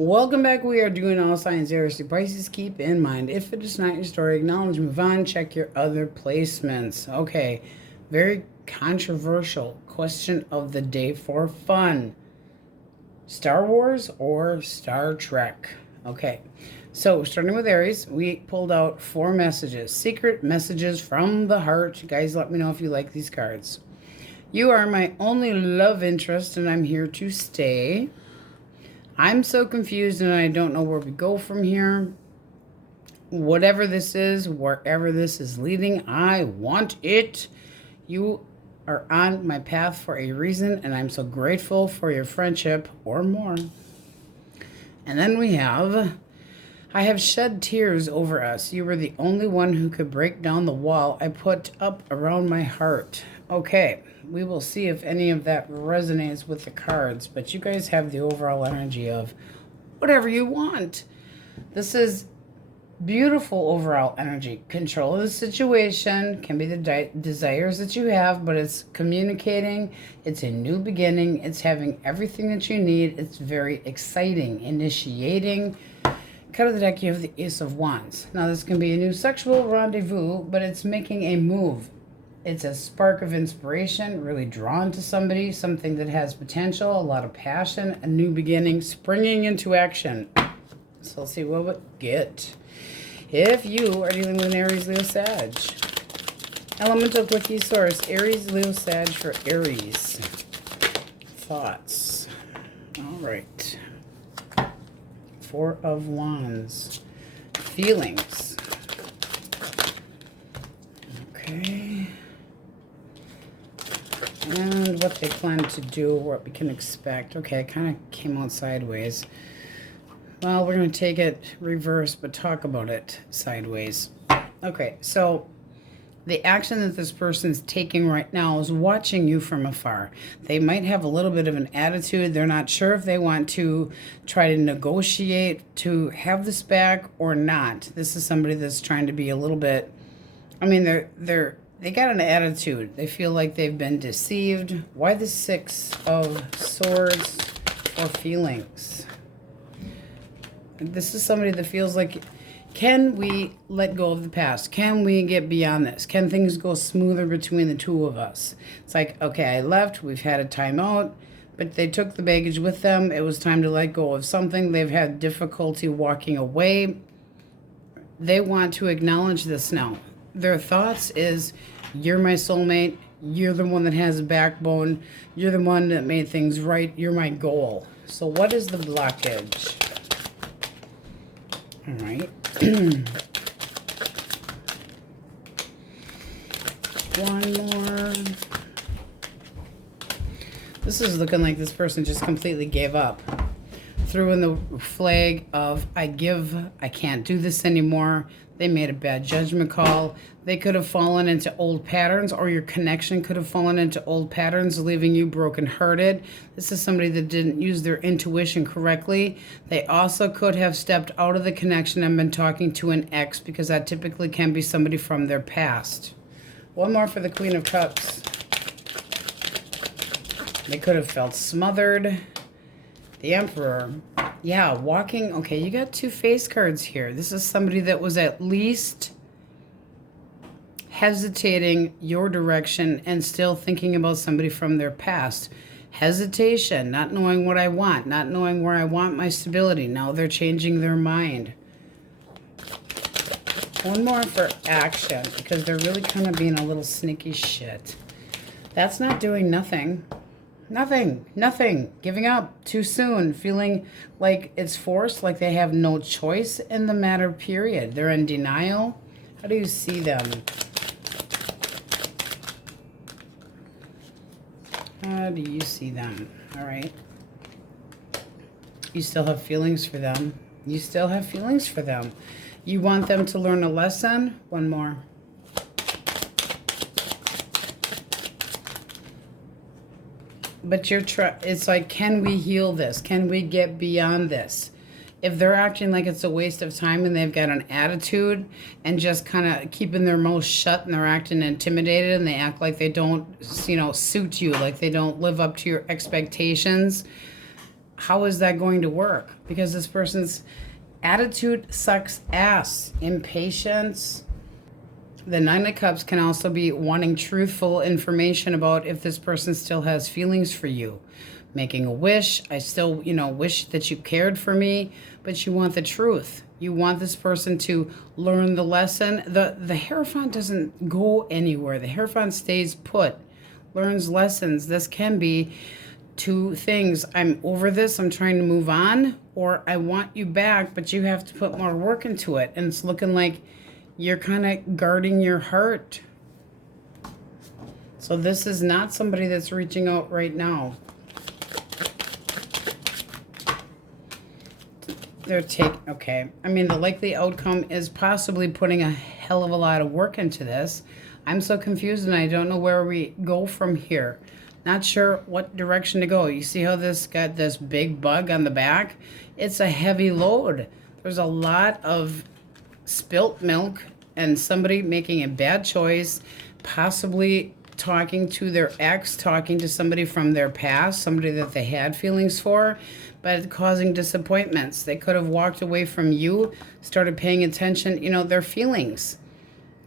Welcome back. We are doing all signs Aries Pisces. Keep in mind, if it is not your story, acknowledge, move on, check your other placements. Okay, very controversial question of the day for fun. Star Wars or Star Trek? Okay, so starting with Aries, we pulled out 4 messages. Secret messages from the heart. Guys, let me know if you like these cards. You are my only love interest and I'm here to stay. I'm so confused and I don't know where we go from here. Whatever this is, wherever this is leading, I want it. You are on my path for a reason, and I'm so grateful for your friendship or more. And then we have, I have shed tears over us. You were the only one who could break down the wall I put up around my heart. Okay, we will see if any of that resonates with the cards, but you guys have the overall energy of whatever you want. This is beautiful overall energy. Control of the situation can be the desires that you have, but it's communicating. It's a new beginning. It's having everything that you need. It's very exciting. Initiating. Cut of the deck, you have the Ace of Wands. Now this can be a new sexual rendezvous, but it's making a move. It's a spark of inspiration, really drawn to somebody, something that has potential, a lot of passion, a new beginning, springing into action. So let's see what we get. If you are dealing with an Aries, Leo, Sag. Elemental Quickies source, Aries, Leo, Sag for Aries. Thoughts. All right. 4 of Wands. Feelings. Okay. And what they plan to do, what we can expect. Okay, it kind of came out sideways. Well, we're going to take it reverse, but talk about it sideways. Okay, so the action that this person's taking right now is watching you from afar. They might have a little bit of an attitude. They're not sure if they want to try to negotiate to have this back or not. This is somebody that's trying to be a little bit, I mean, they got an attitude. They feel like they've been deceived. Why the 6 of Swords for feelings? This is somebody that feels like, can we let go of the past? Can we get beyond this? Can things go smoother between the two of us? It's like, okay, I left. We've had a time out, but they took the baggage with them. It was time to let go of something. They've had difficulty walking away. They want to acknowledge this now. Their thoughts is, you're my soulmate. You're the one that has a backbone. You're the one that made things right. You're my goal. So what is the blockage? All right. One more. This is looking like this person just completely gave up. Threw in the flag of, I can't do this anymore. They made a bad judgment call. They could have fallen into old patterns, or your connection could have fallen into old patterns, leaving you brokenhearted. This is somebody that didn't use their intuition correctly. They also could have stepped out of the connection and been talking to an ex, because that typically can be somebody from their past. One more for the Queen of Cups. They could have felt smothered. The Emperor. Yeah, walking. Okay, you got 2 face cards here. This is somebody that was at least hesitating your direction and still thinking about somebody from their past. Hesitation, not knowing what I want, not knowing where I want my stability. Now they're changing their mind. One more for action, because they're really kind of being a little sneaky shit. That's not doing nothing. Nothing. Giving up too soon. Feeling like it's forced, like they have no choice in the matter, period. They're in denial. How do you see them? How do you see them? All right. You still have feelings for them. You still have feelings for them. You want them to learn a lesson. One more. But it's like, can we heal this? Can we get beyond this? If they're acting like it's a waste of time and they've got an attitude and just kind of keeping their mouth shut and they're acting intimidated and they act like they don't, suit you, like they don't live up to your expectations, how is that going to work? Because this person's attitude sucks ass. Impatience. The Nine of Cups can also be wanting truthful information about if this person still has feelings for you. Making a wish. I still, wish that you cared for me, but you want the truth. You want this person to learn the lesson. The Hierophant doesn't go anywhere. The Hierophant stays put, learns lessons. This can be two things. I'm over this, I'm trying to move on, or I want you back, but you have to put more work into it. And it's looking like you're kind of guarding your heart. So this is not somebody that's reaching out right now. Okay. I mean, the likely outcome is possibly putting a hell of a lot of work into this. I'm so confused and I don't know where we go from here. Not sure what direction to go. You see how this got this big bug on the back? It's a heavy load. There's a lot of spilt milk and somebody making a bad choice, possibly talking to their ex, talking to somebody from their past, somebody that they had feelings for, but causing disappointments. They could have walked away from you, started paying attention, their feelings.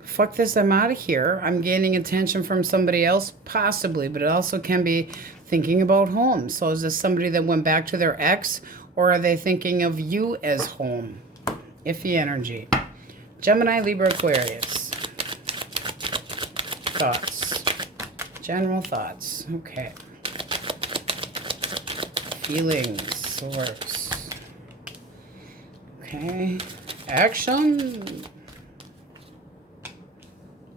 Fuck this, I'm out of here. I'm gaining attention from somebody else, possibly, but it also can be thinking about home. So is this somebody that went back to their ex, or are they thinking of you as home? Iffy energy. Gemini, Libra, Aquarius. Thoughts. General thoughts. Okay. Feelings. Source. Okay. Action.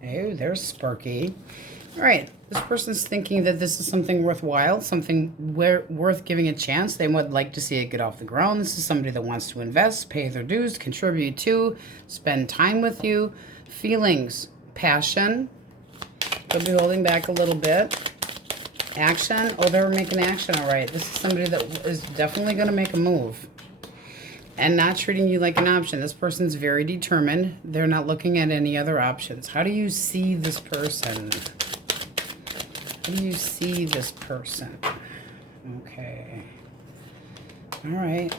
Oh, there's Sparky. All right. This person's thinking that this is something worthwhile, something worth giving a chance. They would like to see it get off the ground. This is somebody that wants to invest, pay their dues, contribute to, spend time with you. Feelings, passion. Could be holding back a little bit. Action. Oh, they're making action. All right. This is somebody that is definitely going to make a move and not treating you like an option. This person's very determined. They're not looking at any other options. How do you see this person? How do you see this person? Okay. All right.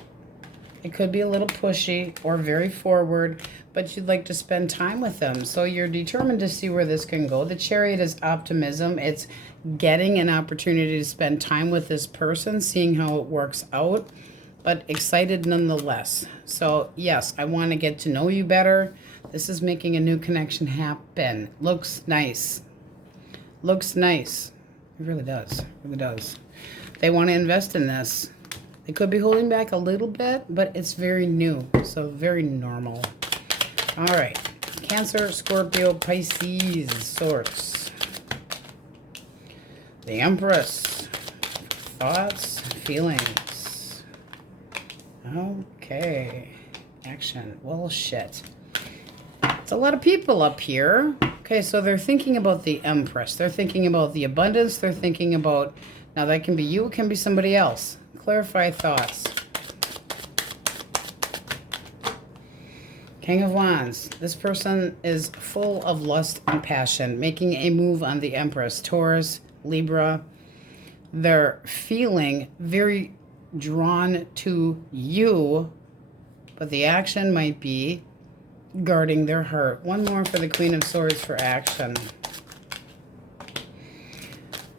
It could be a little pushy or very forward, but you'd like to spend time with them. So you're determined to see where this can go. The Chariot is optimism. It's getting an opportunity to spend time with this person, seeing how it works out, but excited nonetheless. So yes, I want to get to know you better. This is making a new connection happen. Looks nice. Looks nice. It really does. It really does. They want to invest in this. They could be holding back a little bit, but it's very new, so very normal. All right. Cancer, Scorpio, Pisces, Source. The Empress. Thoughts, feelings. Okay. Action. Well, shit. It's a lot of people up here. Okay, so they're thinking about the Empress. They're thinking about the abundance. They're thinking about, now that can be you, it can be somebody else. Clarify thoughts. King of Wands. This person is full of lust and passion, making a move on the Empress. Taurus, Libra. They're feeling very drawn to you, but the action might be guarding their heart. One more for the Queen of Swords for action.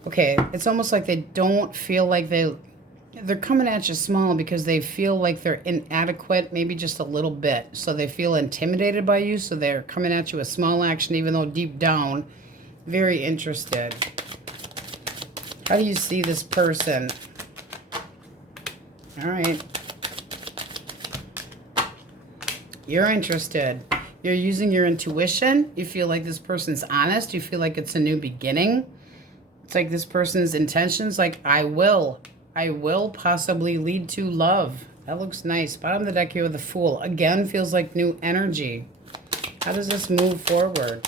Okay, it's almost like they don't feel like they're coming at you small because they feel like they're inadequate, maybe just a little bit. So they feel intimidated by you, so they're coming at you with small action, even though deep down, very interested. How do you see this person? All right. You're interested. You're using your intuition. You feel like this person's honest. You feel like it's a new beginning. It's like this person's intentions, like, I will possibly lead to love. That looks nice. Bottom of the deck here with the Fool. Again, feels like new energy. How does this move forward?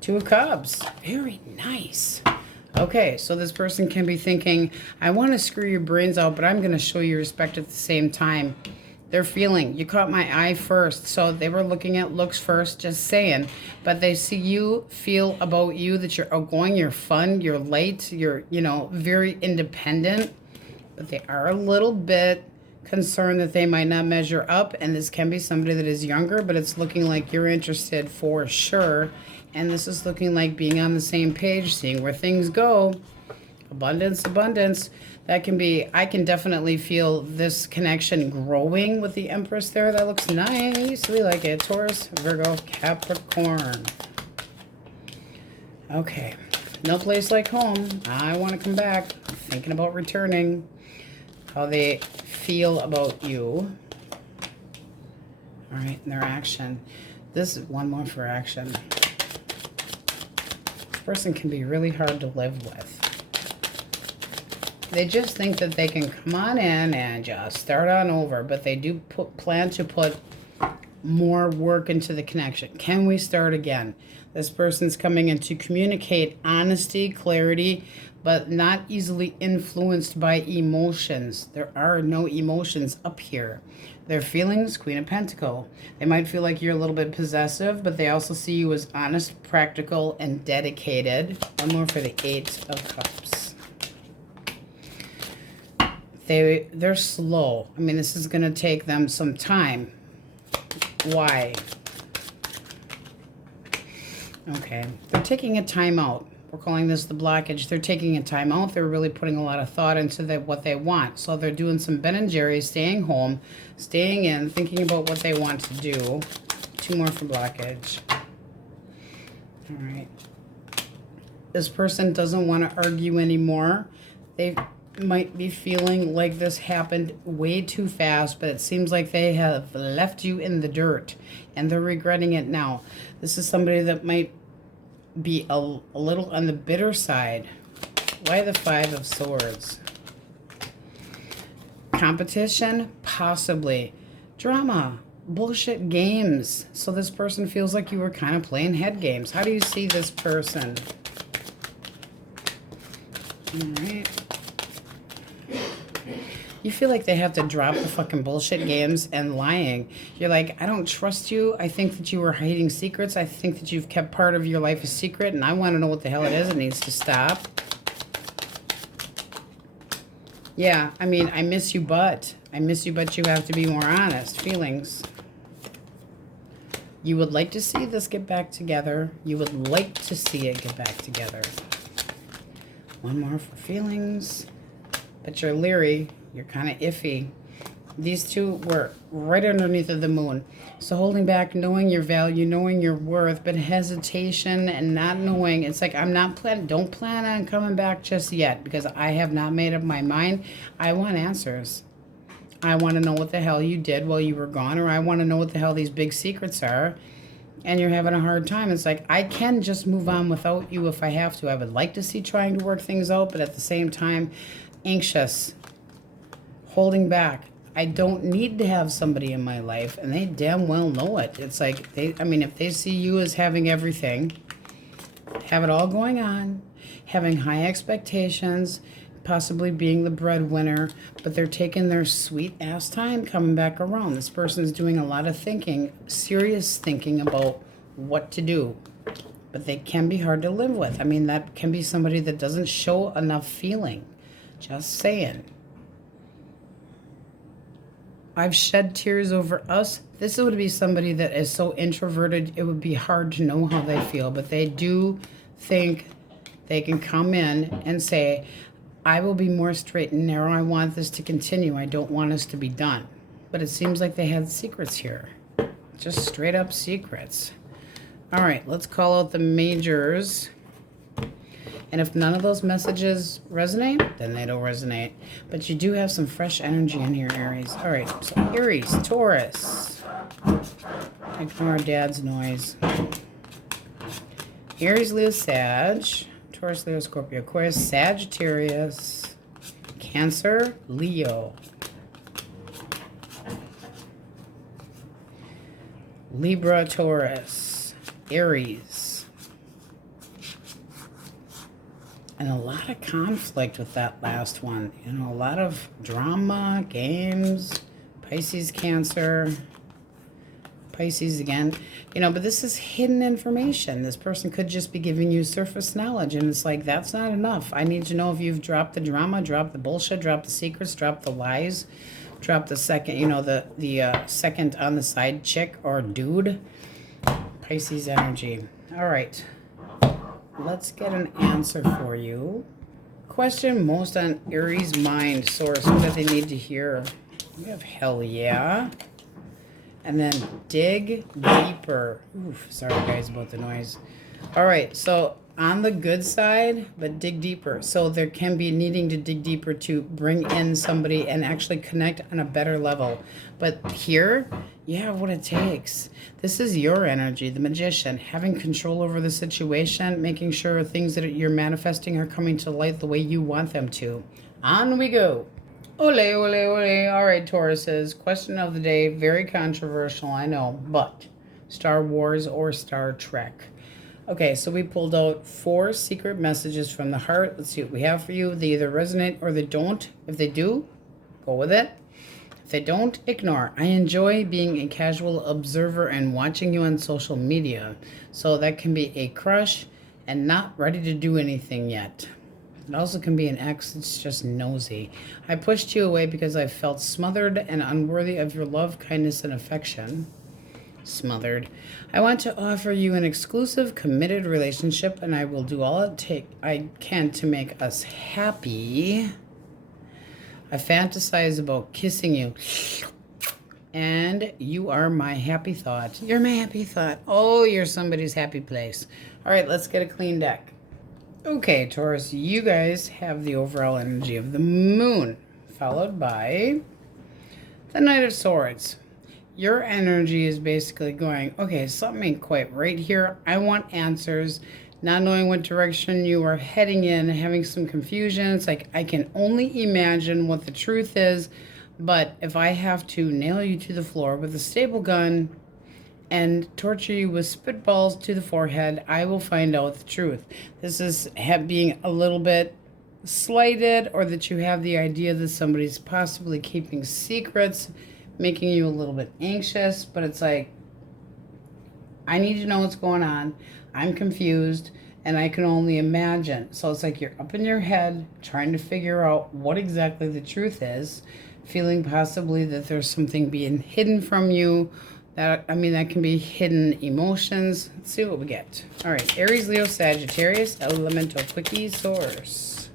Two of Cups. Very nice. Okay, so this person can be thinking, I want to screw your brains out, but I'm going to show you respect at the same time. They're feeling. You caught my eye first. So they were looking at looks first, just saying. But they see you, feel about you, that you're outgoing, you're fun, you're light, you're, you know, very independent. But they are a little bit concerned that they might not measure up. And this can be somebody that is younger, but it's looking like you're interested for sure. And this is looking like being on the same page, seeing where things go. Abundance, abundance. That can be, I can definitely feel this connection growing with the Empress there. That looks nice. We like it. Taurus, Virgo, Capricorn. Okay. No place like home. I want to come back. I'm thinking about returning. How they feel about you. All right, and their action. This is one more for action. This person can be really hard to live with. They just think that they can come on in and just start on over, but they do plan to put more work into the connection. Can we start again? This person's coming in to communicate honesty, clarity, but not easily influenced by emotions. There are no emotions up here. Their feelings, Queen of Pentacles. They might feel like you're a little bit possessive, but they also see you as honest, practical, and dedicated. One more for the Eight of Cups. They're slow. I mean, this is going to take them some time. Why? Okay. They're taking a time out. We're calling this the blockage. They're taking a time out. They're really putting a lot of thought into what they want. So they're doing some Ben and Jerry's, staying home, staying in, thinking about what they want to do. Two more for blockage. All right. This person doesn't want to argue anymore. They might be feeling like this happened way too fast, but it seems like they have left you in the dirt and they're regretting it now. This is somebody that might be a little on the bitter side. Why the Five of Swords? Competition? Possibly. Drama. Bullshit games. So this person feels like you were kind of playing head games. How do you see this person? All right. You feel like they have to drop the fucking bullshit games and lying. You're like, I don't trust you. I think that you were hiding secrets. I think that you've kept part of your life a secret, and I want to know what the hell it is. It needs to stop. Yeah, I mean, I miss you, but you have to be more honest. Feelings. You would like to see this get back together. You would like to see it get back together. One more for feelings. But you're leery. You're kind of iffy. These two were right underneath of the moon. So holding back, knowing your value, knowing your worth, but hesitation and not knowing. It's like, don't plan on coming back just yet because I have not made up my mind. I want answers. I want to know what the hell you did while you were gone, or I want to know what the hell these big secrets are. And you're having a hard time. It's like, I can just move on without you if I have to. I would like to see trying to work things out, but at the same time, anxious. Holding back. I don't need to have somebody in my life, and they damn well know it. It's like, if they see you as having everything, have it all going on, having high expectations, possibly being the breadwinner, but they're taking their sweet ass time coming back around. This person's doing a lot of thinking, serious thinking about what to do, but they can be hard to live with. I mean, that can be somebody that doesn't show enough feeling. Just saying. I've shed tears over us. This would be somebody that is so introverted, it would be hard to know how they feel. But they do think they can come in and say, I will be more straight and narrow. I want this to continue. I don't want us to be done. But it seems like they had secrets here. Just straight up secrets. All right, let's call out the majors. And if none of those messages resonate, then they don't resonate. But you do have some fresh energy in here, Aries. All right, so Aries, Taurus. Ignore Dad's noise. Aries, Leo, Sag. Taurus, Leo, Scorpio, Aquarius, Sagittarius. Cancer, Leo. Libra, Taurus. Aries. And a lot of conflict with that last one. You know, a lot of drama, games, Pisces, Cancer, Pisces again. You know, but this is hidden information. This person could just be giving you surface knowledge, and it's like, that's not enough. I need to know if you've dropped the drama, dropped the bullshit, dropped the secrets, dropped the lies, dropped the second, you know, the second on the side chick or dude. Pisces energy. All right. Let's get an answer for you. Question most on Aries' mind, source. What do they need to hear? We have hell yeah. And then dig deeper. Oof, sorry guys about the noise. All right, so on the good side, but dig deeper. So there can be needing to dig deeper to bring in somebody and actually connect on a better level. But here, you have what it takes. This is your energy, the magician, having control over the situation, making sure things that you're manifesting are coming to light the way you want them to. On we go. Ole, ole, ole. All right, Tauruses. Question of the day. Very controversial, I know, but Star Wars or Star Trek? Okay, so we pulled out 4 secret messages from the heart. Let's see what we have for you. They either resonate or they don't. If they do, go with it. If they don't, ignore. I enjoy being a casual observer and watching you on social media. So that can be a crush and not ready to do anything yet. It also can be an ex that's just nosy. I pushed you away because I felt smothered and unworthy of your love, kindness, and affection. Smothered. I want to offer you an exclusive, committed relationship, and I will do all I can to make us happy. I fantasize about kissing you, and you are my happy thought. You're my happy thought. Oh, you're somebody's happy place. All right, let's get a clean deck. Okay, Taurus, you guys have the overall energy of the moon, followed by the Knight of Swords. Your energy is basically going, okay, something ain't quite right here. I want answers, not knowing what direction you are heading in, having some confusion. It's like, I can only imagine what the truth is, but if I have to nail you to the floor with a staple gun and torture you with spitballs to the forehead, I will find out the truth. This is being a little bit slighted, or that you have the idea that somebody's possibly keeping secrets, making you a little bit anxious, but it's like, I need to know what's going on. I'm confused, and I can only imagine. So it's like you're up in your head trying to figure out what exactly the truth is, feeling possibly that there's something being hidden from you. That can be hidden emotions. Let's see what we get. All right, Aries, Leo, Sagittarius, Elemental, Quickies, Source.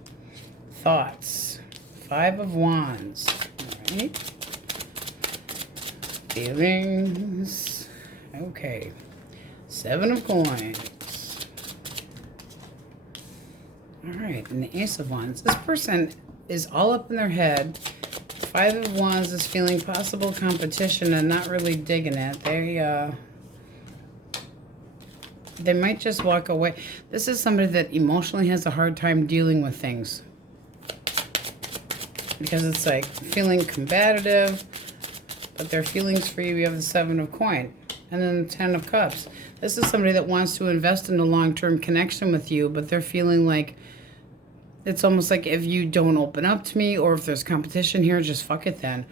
Thoughts. 5 of Wands. All right. Feelings. Okay. 7 of Coins. All right, and the Ace of Wands. This person is all up in their head. 5 of Wands is feeling possible competition and not really digging it. They might just walk away. This is somebody that emotionally has a hard time dealing with things, because it's like feeling combative, but their feelings for you have the 7 of Coins and then the 10 of Cups. This is somebody that wants to invest in a long-term connection with you, but they're feeling like it's almost like, if you don't open up to me, or if there's competition here, just fuck it then.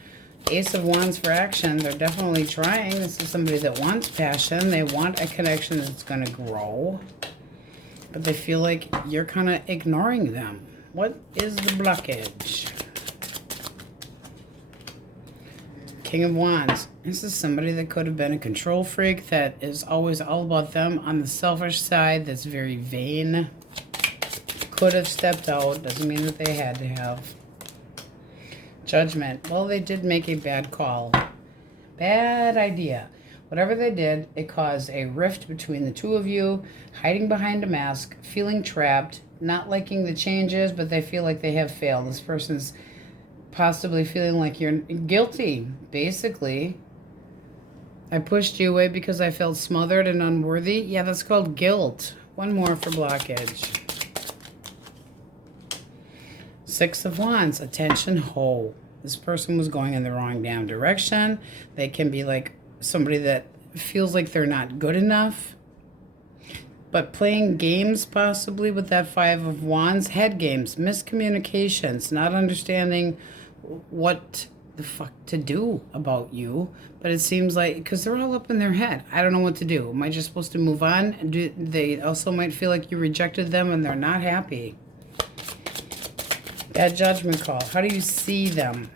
Ace of Wands for action. They're definitely trying. This is somebody that wants passion. They want a connection that's going to grow, but they feel like you're kind of ignoring them. What is the blockage? King of Wands. This is somebody that could have been a control freak, that is always all about them on the selfish side, that's very vain. Could have stepped out. Doesn't mean that they had to have. Judgment. Well, they did make a bad call. Bad idea. Whatever they did, it caused a rift between the two of you, hiding behind a mask, feeling trapped, not liking the changes, but they feel like they have failed. This person's possibly feeling like you're guilty, basically. I pushed you away because I felt smothered and unworthy. Yeah, that's called guilt. One more for blockage. 6 of Wands, attention, ho. This person was going in the wrong damn direction. They can be like somebody that feels like they're not good enough, but playing games possibly with that 5 of Wands, head games, miscommunications, not understanding what the fuck to do about you. But it seems like, because they're all up in their head. I don't know what to do. Am I just supposed to move on? And they also might feel like you rejected them and they're not happy. Bad judgment call. How do you see them?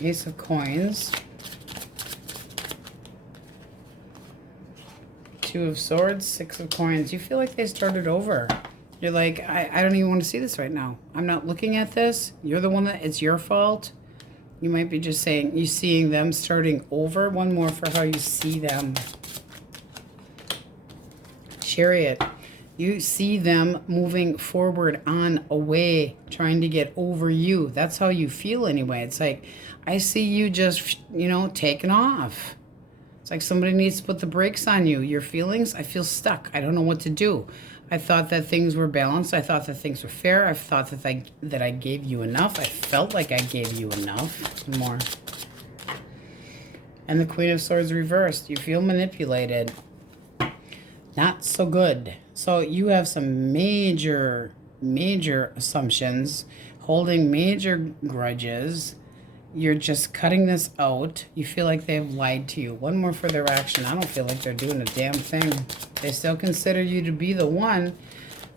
Ace of Coins. Two of Swords, Six of Coins. You feel like they started over. You're like, I don't even want to see this right now. I'm not looking at this. You're the one that, it's your fault. You might be just saying, you seeing them starting over. One more for how you see them. Chariot. You see them moving forward, on, away, trying to get over you. That's how you feel anyway. It's like, I see you just, you know, taking off. It's like somebody needs to put the brakes on you. Your feelings, I feel stuck. I don't know what to do. I thought that things were balanced. I thought that things were fair. I thought that I gave you enough. I felt like I gave you enough. More. And the Queen of Swords reversed. You feel manipulated. Not so good. So you have some major assumptions, holding major grudges. You're just cutting this out. You feel like they've lied to you. One more for their action. I don't feel like they're doing a damn thing. They still consider you to be the one,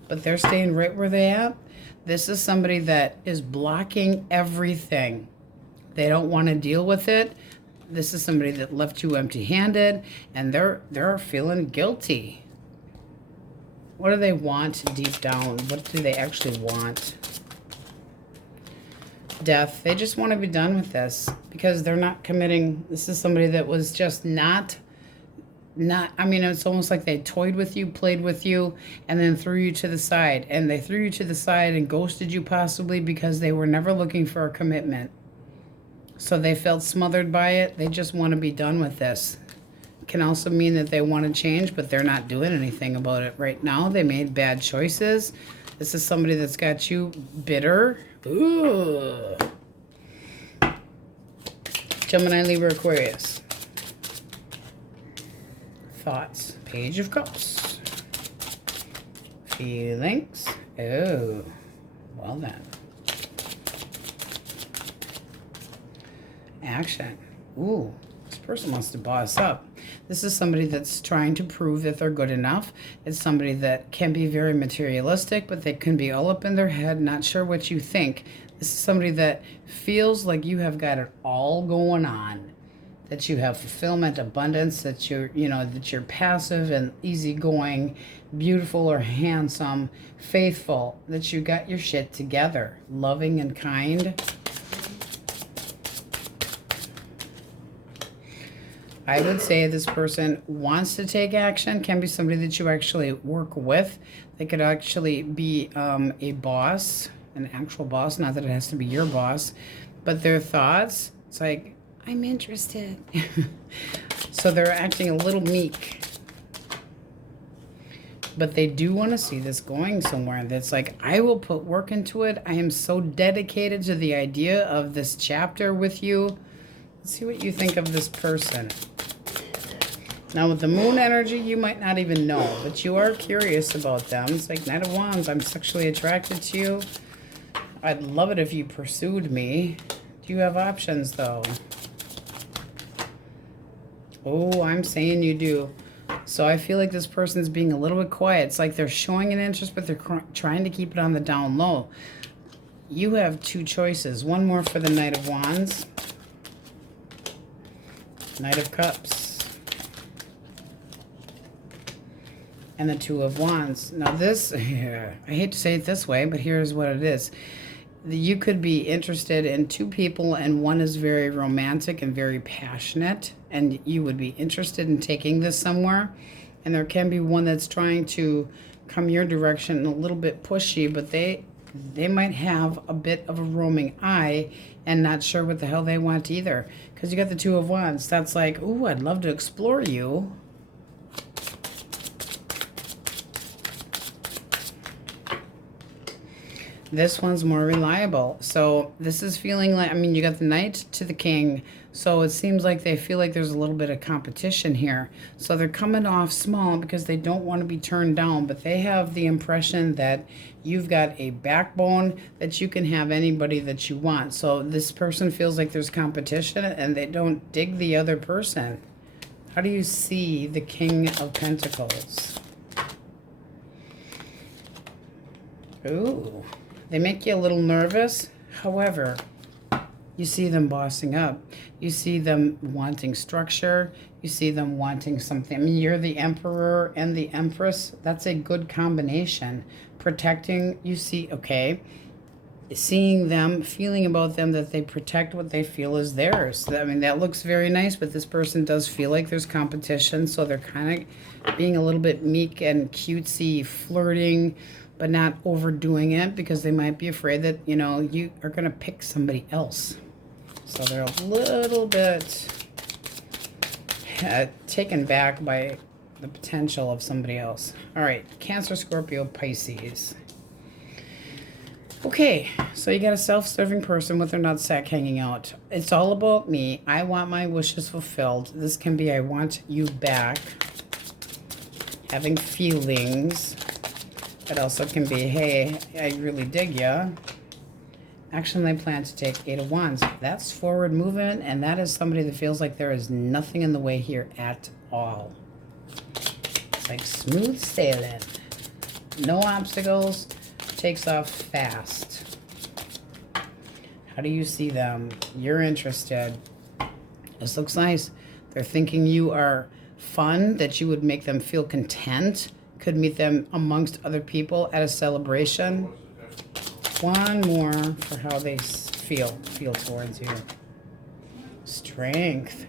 but they're staying right where they at. This is somebody that is blocking everything. They don't want to deal with it. This is somebody that left you empty-handed, and they're feeling guilty. What do they want deep down? What do they actually want? Death. They just want to be done with this because they're not committing. This is somebody that was just not, I mean, it's almost like they toyed with you, played with you, and then threw you to the side. And they threw you to the side and ghosted you possibly because they were never looking for a commitment. So they felt smothered by it. They just want to be done with this. It can also mean that they want to change, but they're not doing anything about it right now. They made bad choices. This is somebody that's got you bitter. Ooh. Gemini, Libra, Aquarius. Thoughts. Page of Cups. Feelings. Oh. Well then. Action. Ooh. This person wants to boss up. This is somebody that's trying to prove that they're good enough. It's somebody that can be very materialistic, but they can be all up in their head, not sure what you think. This is somebody that feels like you have got it all going on. That you have fulfillment, abundance, that you're, you know, that you're passive and easygoing, beautiful or handsome, faithful, that you got your shit together, loving and kind. I would say this person wants to take action, can be somebody that you actually work with. They could actually be a boss, an actual boss, not that it has to be your boss, but their thoughts, it's like, I'm interested. So they're acting a little meek. But they do want to see this going somewhere. That's like, I will put work into it. I am so dedicated to the idea of this chapter with you. Let's see what you think of this person. Now with the moon energy, you might not even know, but you are curious about them. It's like Knight of Wands, I'm sexually attracted to you. I'd love it if you pursued me. Do you have options though? Oh, I'm saying you do. So I feel like this person's being a little bit quiet. It's like they're showing an interest, but they're trying to keep it on the down low. You have two choices. One more for the Knight of Wands. Knight of Cups. And the Two of Wands. Now this, I hate to say it this way, but here's what it is. You could be interested in two people, and one is very romantic and very passionate, and you would be interested in taking this somewhere. And there can be one that's trying to come your direction and a little bit pushy, but they might have a bit of a roaming eye and not sure what the hell they want either. Because you got the Two of Wands. That's like, ooh, I'd love to explore you. This one's more reliable. So this is feeling like, I mean, you got the Knight to the King. So it seems like they feel like there's a little bit of competition here. So they're coming off small because they don't want to be turned down, but they have the impression that you've got a backbone, that you can have anybody that you want. So this person feels like there's competition and they don't dig the other person. How do you see the King of Pentacles? Ooh, they make you a little nervous. However, you see them bossing up. You see them wanting structure. You see them wanting something. I mean, you're the Emperor and the Empress. That's a good combination. Protecting, you see, okay. Seeing them, feeling about them that they protect what they feel is theirs. I mean, that looks very nice, but this person does feel like there's competition, so they're kind of being a little bit meek and cutesy, flirting, but not overdoing it because they might be afraid that, you know, you are going to pick somebody else. So they're a little bit taken back by the potential of somebody else. All right, Cancer, Scorpio, Pisces. Okay, so you got a self-serving person with their nutsack hanging out. It's all about me. I want my wishes fulfilled. This can be I want you back. Having feelings. It also can be, hey, I really dig ya. Action they plan to take, 8 of Wands. That's forward movement, and that is somebody that feels like there is nothing in the way here at all. It's like smooth sailing. No obstacles. Takes off fast. How do you see them? You're interested. This looks nice. They're thinking you are fun, that you would make them feel content. Could meet them amongst other people at a celebration. One more for how they feel towards you. Strength.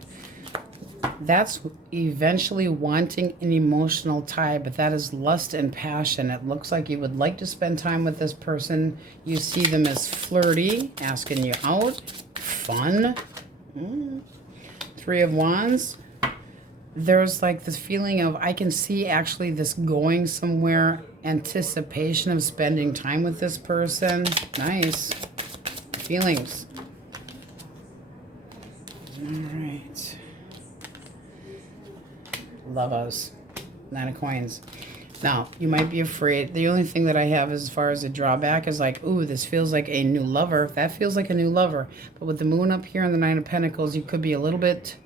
That's eventually wanting an emotional tie, but that is lust and passion. It looks like you would like to spend time with this person. You see them as flirty, asking you out, fun. 3 of Wands. There's like this feeling of, I can see actually this going somewhere, anticipation of spending time with this person. Nice. Feelings. All right. Lovers. 9 of Coins. Now, you might be afraid. The only thing that I have as far as a drawback is like, ooh, this feels like a new lover. That feels like a new lover. But with the moon up here and the 9 of Pentacles, you could be a little bit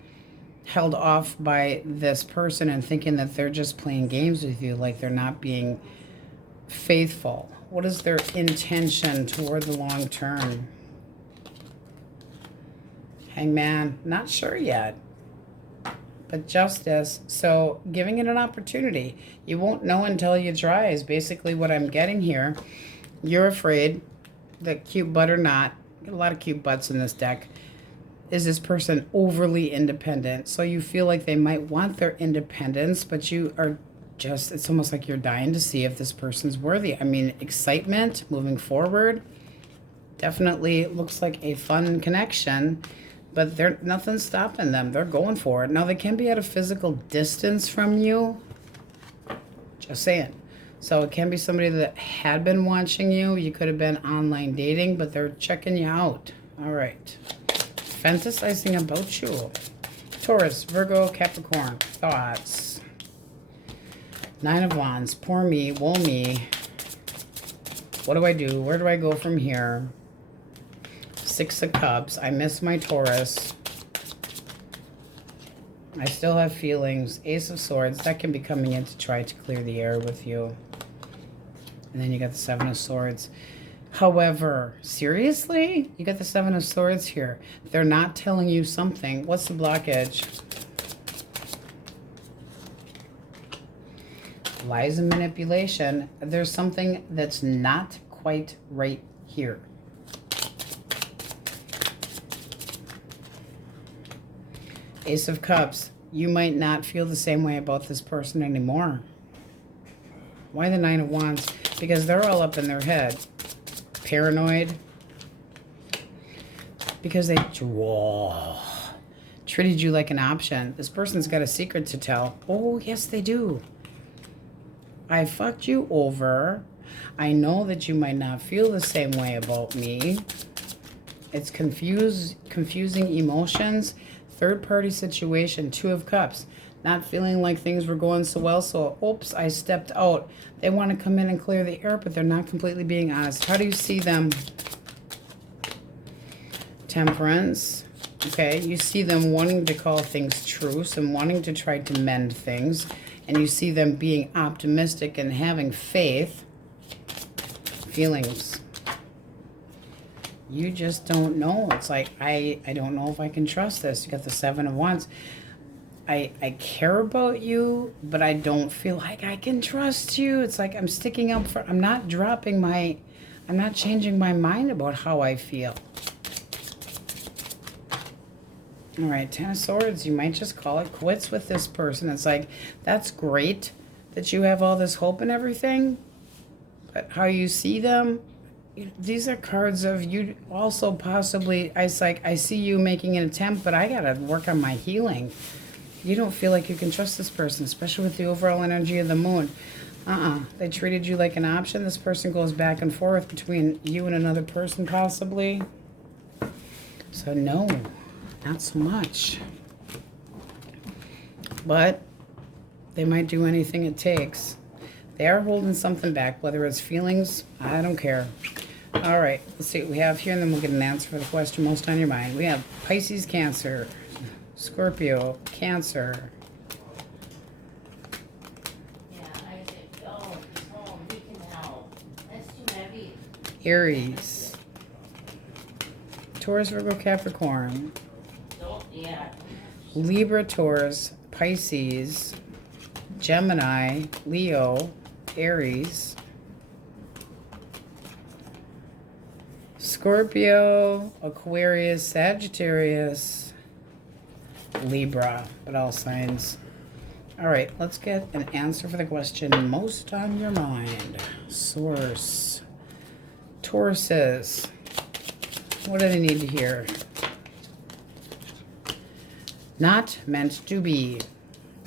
held off by this person and thinking that they're just playing games with you, like they're not being faithful. What is their intention toward the long term? Hangman, not sure yet. But Justice, so giving it an opportunity. You won't know until you try is basically what I'm getting here. You're afraid that cute butt or not, get a lot of cute butts in this deck. Is this person overly independent? So you feel like they might want their independence, but you are just, it's almost like you're dying to see if this person's worthy. I mean, excitement, moving forward, definitely looks like a fun connection, but nothing's stopping them. They're going for it. Now, they can be at a physical distance from you. Just saying. So it can be somebody that had been watching you. You could have been online dating, but they're checking you out. All right. Fantasizing about you. Taurus, Virgo, Capricorn. Thoughts. 9 of Wands. Poor me. Woe me. What do I do? Where do I go from here? 6 of Cups. I miss my Taurus. I still have feelings. Ace of Swords. That can be coming in to try to clear the air with you. And then you got the 7 of Swords. However, seriously? You got the 7 of Swords here. They're not telling you something. What's the blockage? Lies and manipulation. There's something that's not quite right here. Ace of Cups. You might not feel the same way about this person anymore. Why the 9 of Wands? Because they're all up in their head. Paranoid. Because they treated you like an option. This person's got a secret to tell. Oh, yes, they do. I fucked you over. I know that you might not feel the same way about me. It's confusing emotions. Third-party situation, 2 of Cups. Not feeling like things were going so well, so oops, I stepped out. They want to come in and clear the air, but they're not completely being honest. How do you see them? Temperance. Okay, you see them wanting to call things truce and wanting to try to mend things. And you see them being optimistic and having faith. Feelings. You just don't know. It's like, I don't know if I can trust this. You got the 7 of Wands. I care about you, but I don't feel like I can trust you. It's like I'm sticking up for, I'm not changing my mind about how I feel. All right, 10 of Swords, you might just call it quits with this person. It's like, that's great that you have all this hope and everything, but how you see them, these are cards of you also possibly, it's like, I see you making an attempt, but I got to work on my healing. You don't feel like you can trust this person, especially with the overall energy of the moon. They treated you like an option. This person goes back and forth between you and another person possibly. So no, not so much. But they might do anything it takes. They are holding something back, whether it's feelings, I don't care. All right, let's see what we have here, and then we'll get an answer for the question most on your mind. We have Pisces, Cancer, Scorpio, Cancer. Aries, Taurus, Virgo, Capricorn, Libra, Taurus, Pisces, Gemini, Leo, Aries, Scorpio, Aquarius, Sagittarius, Libra, but all signs. All right, let's get an answer for the question most on your mind. Source. Tauruses. What do they need to hear? Not meant to be.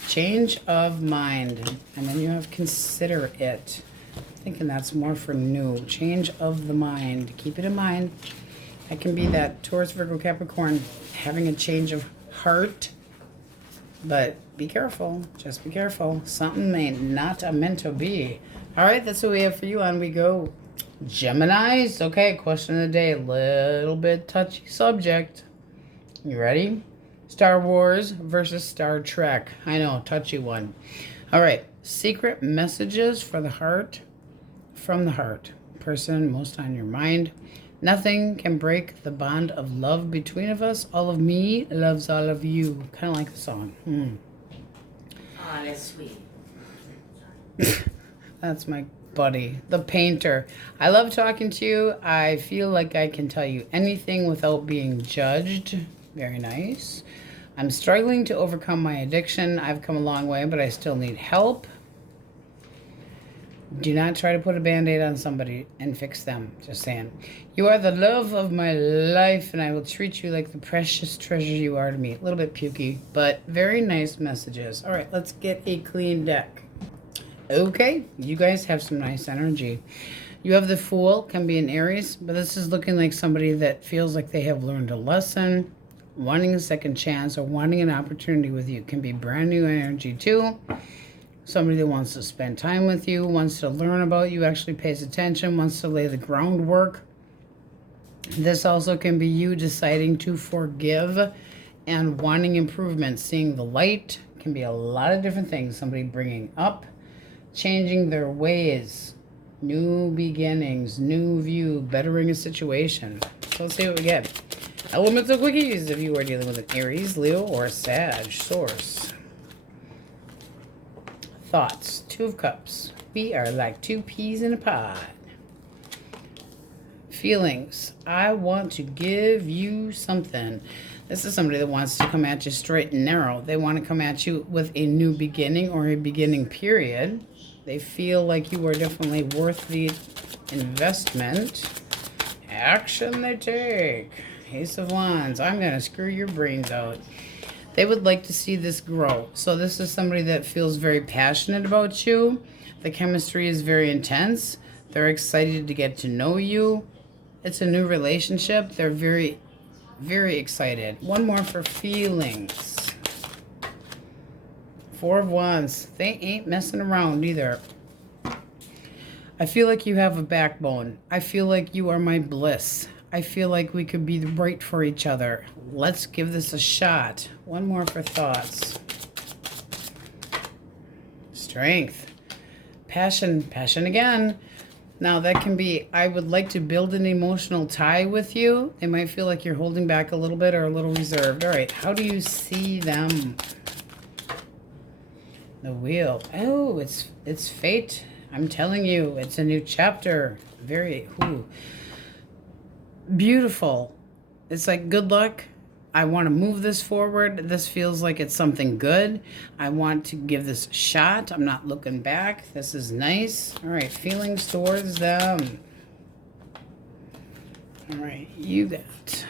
Change of mind. And then you have consider it. Thinking that's more for new. Change of the mind. Keep it in mind. I can be that Taurus, Virgo, Capricorn having a change of heart. But be careful. Just be careful. Something may not meant to be. All right, that's what we have for you. On we go. Geminis. Okay, question of the day. A little bit touchy subject. You ready? Star Wars versus Star Trek. I know, touchy one. All right. Secret messages for the heart. From the heart. Person most on your mind. Nothing can break the bond of love between of us. All of me loves all of you. Kind of like the song. Oh, that's sweet. That's my buddy, the painter. I love talking to you. I feel like I can tell you anything without being judged. Very nice. I'm struggling to overcome my addiction. I've come a long way, but I still need help. Do not try to put a band-aid on somebody and fix them. Just saying. You are the love of my life, and I will treat you like the precious treasure you are to me. A little bit pukey, but very nice messages. All right, let's get a clean deck. Okay, you guys have some nice energy. You have the Fool, can be an Aries, but this is looking like somebody that feels like they have learned a lesson, wanting a second chance, or wanting an opportunity with you. Can be brand new energy too. Somebody that wants to spend time with you, wants to learn about you, actually pays attention, wants to lay the groundwork. This also can be you deciding to forgive and wanting improvement, seeing the light. Can be a lot of different things. Somebody bringing up, changing their ways, new beginnings, new view, bettering a situation. So let's see what we get. Elemental Quickies if you are dealing with an Aries, Leo, or Sag source. Thoughts. 2 of Cups. We are like 2 peas in a pod. Feelings. I want to give you something. This is somebody that wants to come at you straight and narrow. They want to come at you with a new beginning or a beginning period. They feel like you are definitely worth the investment. Action they take. Ace of Wands. I'm going to screw your brains out. They would like to see this grow. So this is somebody that feels very passionate about you. The chemistry is very intense. They're excited to get to know you. It's a new relationship. They're very, very excited. One more for feelings. 4 of Wands. They ain't messing around either. I feel like you have a backbone. I feel like you are my bliss. I feel like we could be right for each other. Let's give this a shot. One more for thoughts. Strength. Passion. Passion again. Now that can be, I would like to build an emotional tie with you. They might feel like you're holding back a little bit or a little reserved. All right, how do you see them? The Wheel. Oh, it's fate. I'm telling you, it's a new chapter. Very, beautiful. It's like, good luck. I want to move this forward. This feels like it's something good. I want to give this a shot. I'm not looking back. This is nice. All right, feelings towards them. All right, you got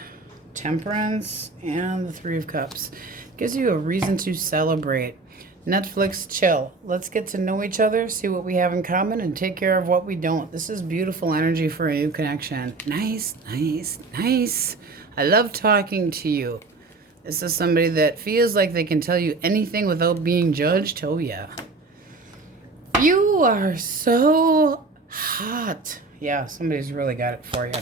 Temperance and the 3 of Cups. Gives you a reason to celebrate. Netflix chill. Let's get to know each other, see what we have in common, and take care of what we don't. This is beautiful energy for a new connection. Nice, nice, nice. I love talking to you. This is somebody that feels like they can tell you anything without being judged. Oh, yeah. You are so hot. Yeah, somebody's really got it for you.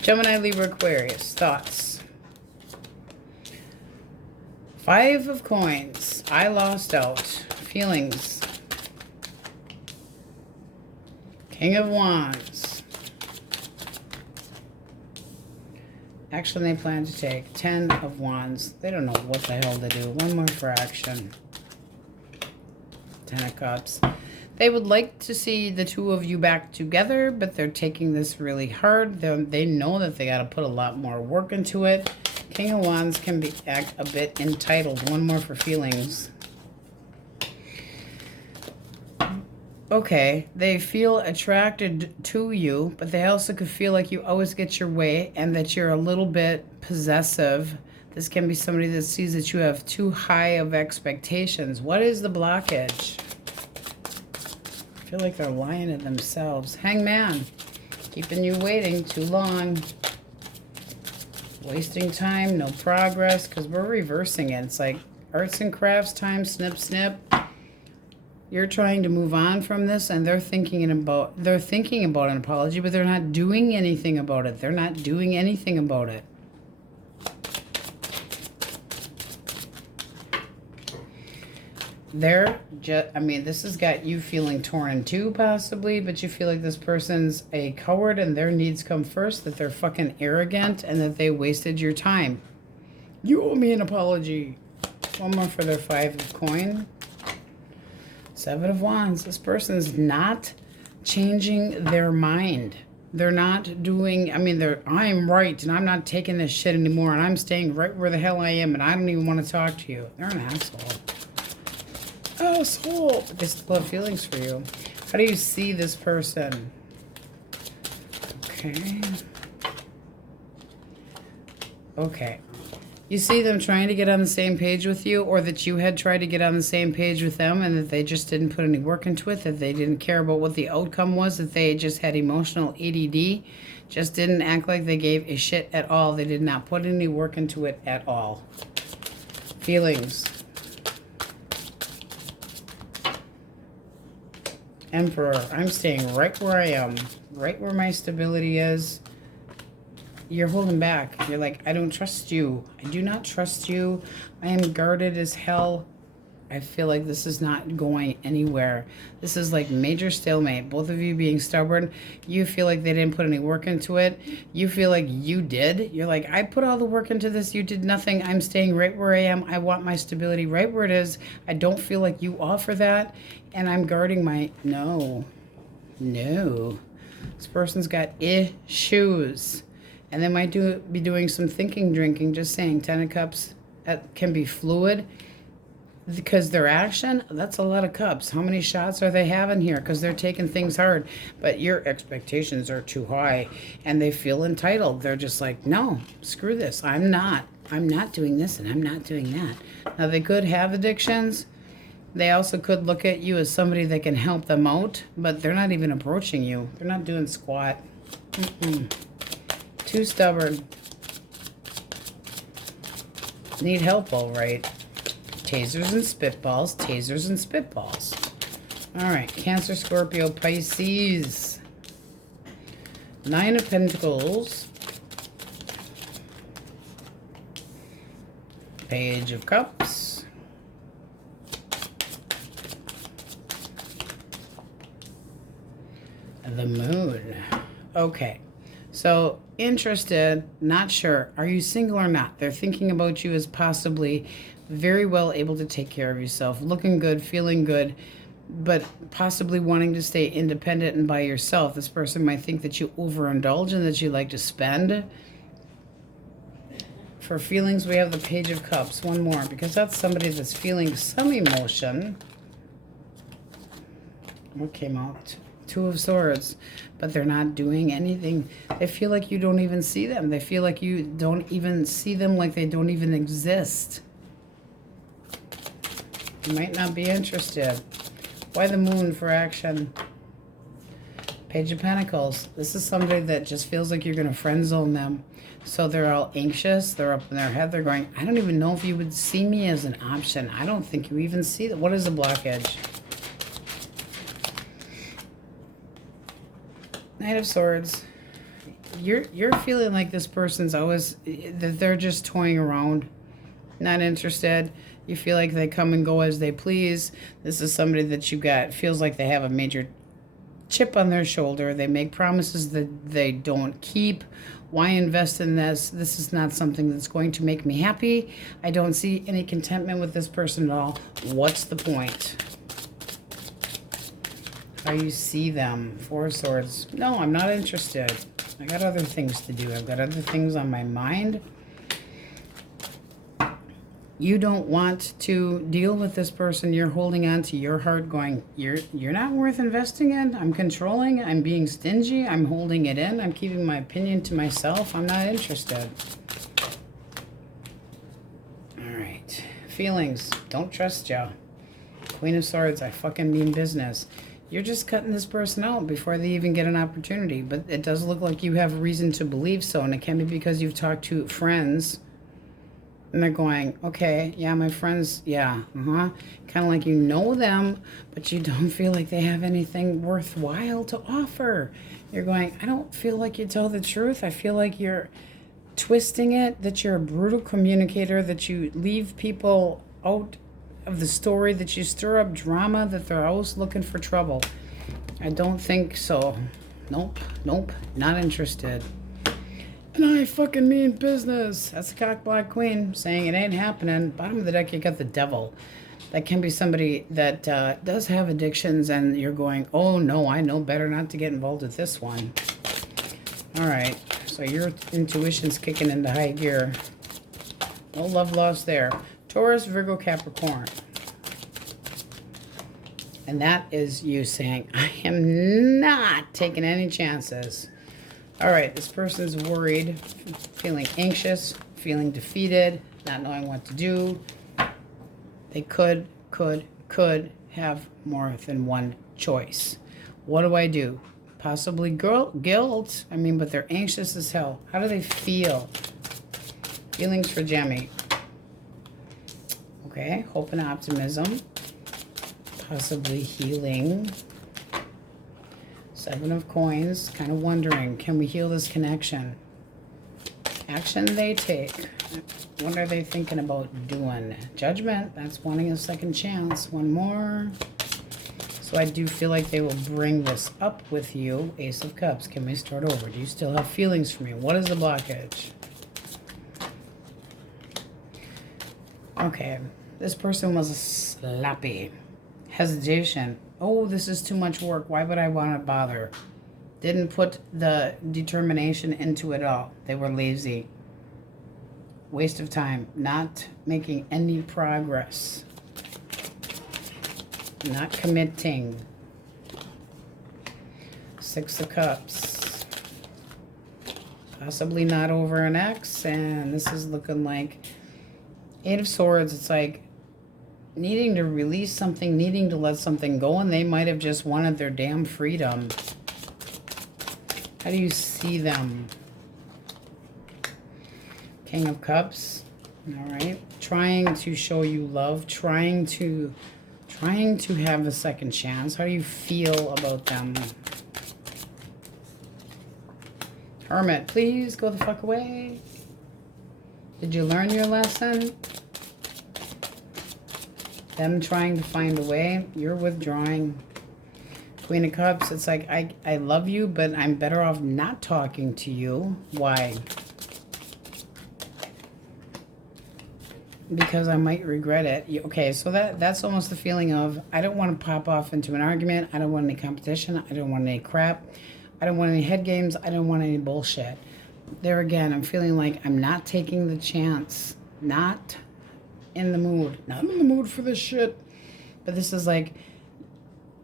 Gemini, Libra, Aquarius. Thoughts. 5 of Coins. I lost out. Feelings. King of Wands. Action they plan to take. 10 of Wands. They don't know what the hell to do. One more for action. 10 of Cups. They would like to see the 2 of you back together, but they're taking this really hard. They know that they got to put a lot more work into it. King of Wands can act a bit entitled. One more for feelings. Okay, they feel attracted to you, but they also could feel like you always get your way and that you're a little bit possessive. This can be somebody that sees that you have too high of expectations. What is the blockage? I feel like they're lying to themselves. Hangman, keeping you waiting too long. Wasting time, no progress, because we're reversing it. It's like arts and crafts time, snip, snip. You're trying to move on from this, and they're thinking about an apology, but they're not doing anything about it. They're not doing anything about it. This has got you feeling torn in two, possibly, but you feel like this person's a coward and their needs come first, that they're fucking arrogant, and that they wasted your time. You owe me an apology. One more for their 5 of Coin. 7 of Wands. This person's not changing their mind. They're not doing, I'm right, and I'm not taking this shit anymore, and I'm staying right where the hell I am, and I don't even want to talk to you. They're an asshole. Asshole. But they still have feelings for you. How do you see this person? Okay. You see them trying to get on the same page with you, or that you had tried to get on the same page with them and that they just didn't put any work into it, that they didn't care about what the outcome was, that they just had emotional ADD, just didn't act like they gave a shit at all. They did not put any work into it at all. Feelings. Emperor. I'm staying right where I am, right where my stability is. You're holding back. You're like, I don't trust you. I do not trust you. I am guarded as hell. I feel like this is not going anywhere. This is like major stalemate. Both of you being stubborn. You feel like they didn't put any work into it. You feel like you did. You're like, I put all the work into this. You did nothing. I'm staying right where I am. I want my stability right where it is. I don't feel like you offer that. And I'm guarding my... No. This person's got issues. And they might be doing some thinking, drinking, just saying. 10 of Cups can be fluid. Because their action, that's a lot of cups. How many shots are they having here? Because they're taking things hard. But your expectations are too high. And they feel entitled. They're just like, no, screw this. I'm not doing this and I'm not doing that. Now, they could have addictions. They also could look at you as somebody that can help them out, but they're not even approaching you. They're not doing squat. Too stubborn. Need help, all right. Tasers and spitballs, tasers and spitballs. All right, Cancer, Scorpio, Pisces. 9 of Pentacles. Page of Cups. The Moon. Okay, so interested, not sure. Are you single or not? They're thinking about you as possibly very well able to take care of yourself, looking good, feeling good, but possibly wanting to stay independent and by yourself. This person might think that you overindulge and that you like to spend. For feelings, we have the Page of Cups. One more, because that's somebody that's feeling some emotion. What came out? 2 of Swords. But they're not doing anything. They feel like you don't even see them. They feel like you don't even see them, like they don't even exist. You might not be interested. Why the Moon for action? Page of Pentacles. This is somebody that just feels like you're going to friend zone them. So they're all anxious. They're up in their head. They're going, I don't even know if you would see me as an option. I don't think you even see that. What is the blockage? Knight of Swords. You're feeling like this person's always, that they're just toying around, not interested. You feel like they come and go as they please. This is somebody that you got, feels like they have a major chip on their shoulder. They make promises that they don't keep. Why invest in this? This is not something that's going to make me happy. I don't see any contentment with this person at all. What's the point? How you see them? 4 of Swords. No, I'm not interested. I got other things to do. I've got other things on my mind. You don't want to deal with this person. You're holding on to your heart going, you're not worth investing in. I'm controlling. I'm being stingy. I'm holding it in. I'm keeping my opinion to myself. I'm not interested. All right. Feelings. Don't trust you. Queen of Swords. I fucking mean business. You're just cutting this person out before they even get an opportunity. But it does look like you have reason to believe so. And it can be because you've talked to friends. And they're going, okay, yeah, my friends, yeah, kind of like you know them, but you don't feel like they have anything worthwhile to offer. You're going, I don't feel like you tell the truth. I feel like you're twisting it, that you're a brutal communicator, that you leave people out of the story, that you stir up drama, that they're always looking for trouble. I don't think so. Nope, not interested. And I fucking mean business. That's the cock black queen saying it ain't happening. Bottom of the deck, you got the devil. That can be somebody that does have addictions, and you're going, oh no, I know better not to get involved with this one. All right, so your intuition's kicking into high gear. No love lost there. Taurus, Virgo, Capricorn. And that is you saying, I am not taking any chances. All right, this person's worried, feeling anxious, feeling defeated, not knowing what to do. They could have more than one choice. What do I do? Possibly guilt. I mean, but they're anxious as hell. How do they feel? Feelings for Gemi. Okay, hope and optimism. Possibly healing. 7 of Coins, kind of wondering, can we heal this connection? Action they take. What are they thinking about doing? Judgment, that's wanting a second chance. One more. So I do feel like they will bring this up with you. Ace of Cups, can we start over? Do you still have feelings for me? What is the blockage? Okay, this person was sloppy. Hesitation. Oh, this is too much work. Why would I want to bother? Didn't put the determination into it all. They were lazy. Waste of time. Not making any progress. Not committing. 6 of Cups. Possibly not over an ex. And this is looking like 8 of Swords. It's like needing to release something, needing to let something go, and they might have just wanted their damn freedom. How do you see them? King of Cups. All right. Trying to show you love, trying to have a second chance. How do you feel about them? Hermit, please go the fuck away. Did you learn your lesson? Them trying to find a way. You're withdrawing. Queen of Cups, it's like, I love you, but I'm better off not talking to you. Why? Because I might regret it. Okay, so that's almost the feeling of, I don't want to pop off into an argument. I don't want any competition. I don't want any crap. I don't want any head games. I don't want any bullshit. There again, I'm feeling like I'm not taking the chance. Not in the mood. Not in the mood for this shit. But this is like,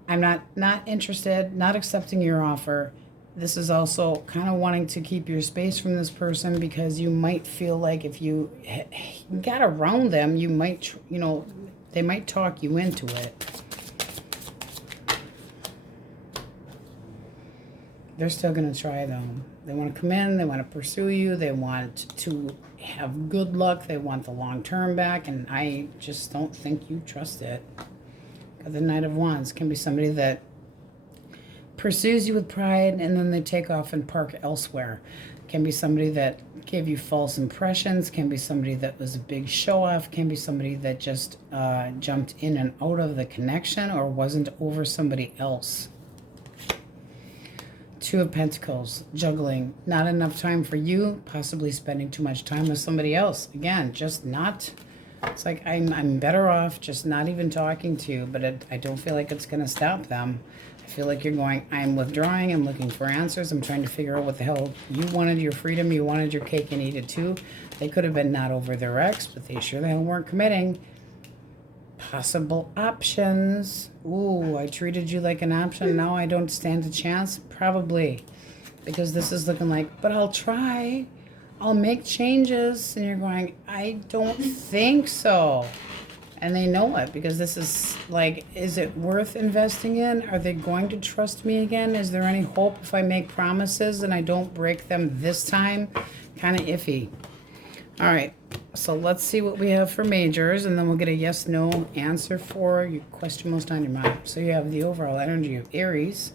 I'm not interested, not accepting your offer. This is also kind of wanting to keep your space from this person because you might feel like if you got around them, you might, you know, they might talk you into it. They're still going to try though. They want to come in, they want to pursue you, they want to have good luck, they want the long term back, and I just don't think you trust it. The Knight of Wands can be somebody that pursues you with pride and then they take off and park elsewhere. Can be somebody that gave you false impressions, can be somebody that was a big show-off, can be somebody that just jumped in and out of the connection or wasn't over somebody else. Two of Pentacles, juggling, not enough time for you, possibly spending too much time with somebody else. Again, just not, it's like I'm better off just not even talking to you, but I don't feel like it's going to stop them. I feel like you're going, I'm withdrawing, I'm looking for answers, I'm trying to figure out what the hell, you wanted your freedom, you wanted your cake and eat it too. They could have been not over their ex, but they sure the hell weren't committing. Possible options. Ooh, I treated you like an option, now I don't stand a chance? Probably. Because this is looking like, but I'll try. I'll make changes. And you're going, I don't think so. And they know it because this is like, is it worth investing in? Are they going to trust me again? Is there any hope if I make promises and I don't break them this time? Kind of iffy. All right, so let's see what we have for majors, and then we'll get a yes/no answer for your question most on your mind. So you have the overall energy of Aries,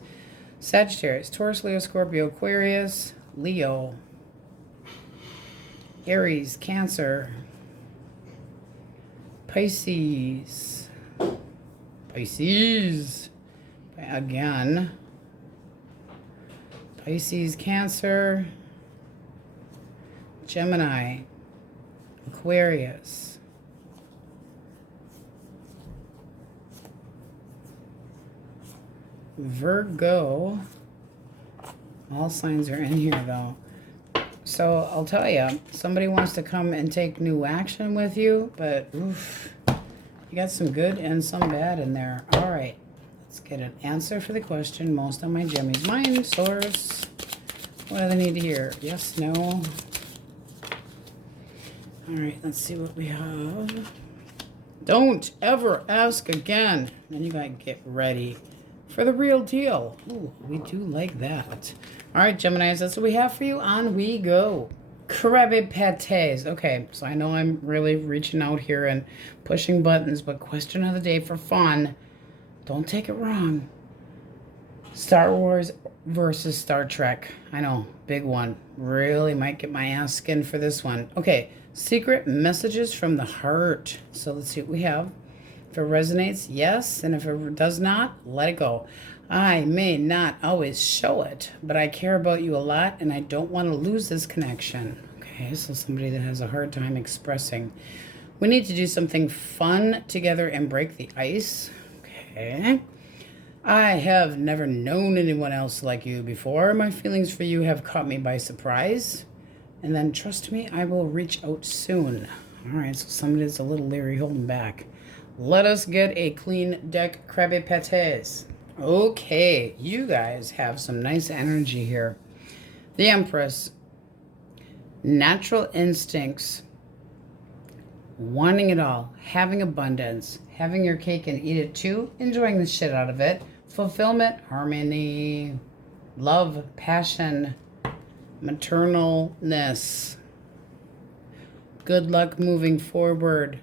Sagittarius, Taurus, Leo, Scorpio, Aquarius, Leo, Aries, Cancer, Pisces, again, Pisces, Cancer, Gemini, Aquarius, Virgo. All signs are in here though. So I'll tell you, somebody wants to come and take new action with you, but oof, you got some good and some bad in there. All right, let's get an answer for the question most on my Jimmy's mind source. What do they need to hear? Yes, no. All right, let's see what we have. Don't ever ask again. Then you gotta get ready for the real deal. Ooh, we do like that. All right, Geminis, that's what we have for you. On we go. Crabby pates. Okay, so I know I'm really reaching out here and pushing buttons, but question of the day for fun. Don't take it wrong. Star Wars versus Star Trek. I know, big one. Really might get my ass skinned for this one. Okay. Secret messages from the heart. So let's see what we have. If it resonates, yes. And if it does not, let it go. I may not always show it, but I care about you a lot and I don't want to lose this connection. Okay, so somebody that has a hard time expressing. We need to do something fun together and break the ice. Okay. I have never known anyone else like you before. My feelings for you have caught me by surprise. And then, trust me, I will reach out soon. All right, so somebody's a little leery holding back. Let us get a clean deck, Crabby Pates. Okay, you guys have some nice energy here. The Empress. Natural instincts. Wanting it all. Having abundance. having your cake and eat it too, enjoying the shit out of it, fulfillment, harmony, love, passion, maternalness, good luck moving forward.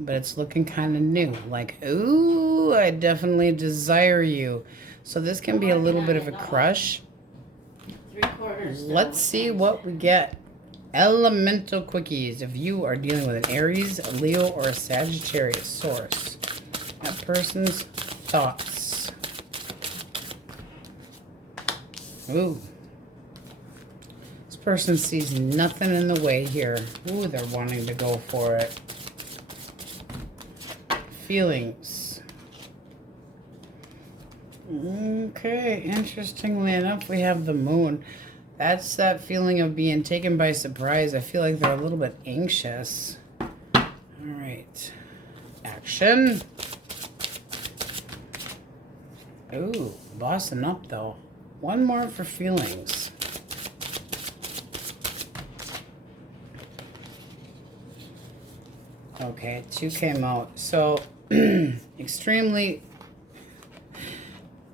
But it's looking kind of new. Like, ooh, I definitely desire you. So this can be a little bit of a crush. 3/4 Let's see what we get. Elemental quickies. If you are dealing with an Aries, a Leo, or a Sagittarius source, that person's thoughts. Ooh. This person sees nothing in the way here. Ooh, they're wanting to go for it. Feelings. Okay, interestingly enough, we have the moon. That's that feeling of being taken by surprise. I feel like they're a little bit anxious. All right. Action. Ooh, bossing up though. One more for feelings. Okay, 2 came out. So, extremely,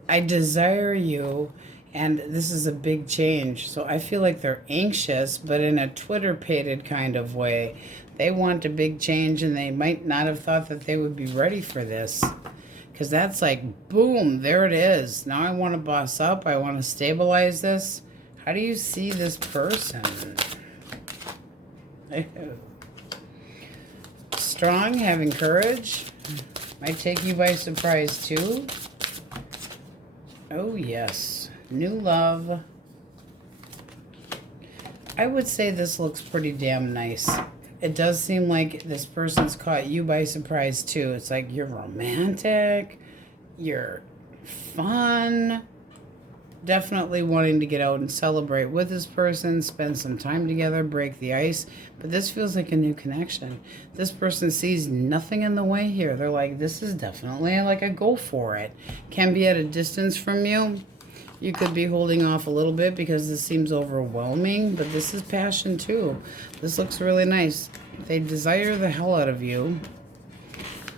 I desire you, and this is a big change. So I feel like they're anxious, but in a Twitter-pated kind of way. They want a big change, and they might not have thought that they would be ready for this. Because that's like, boom, there it is. Now I want to boss up. I want to stabilize this. How do you see this person? Strong, having courage. Might take you by surprise too. Oh yes, new love. I would say this looks pretty damn nice. It does seem like this person's caught you by surprise too. It's like you're romantic, you're fun, definitely wanting to get out and celebrate with this person, spend some time together, break the ice. But this feels like a new connection. This person sees nothing in the way here. They're like, this is definitely like a go for it. Can be at a distance from you. You could be holding off a little bit because this seems overwhelming, but this is passion too. This looks really nice. They desire the hell out of you,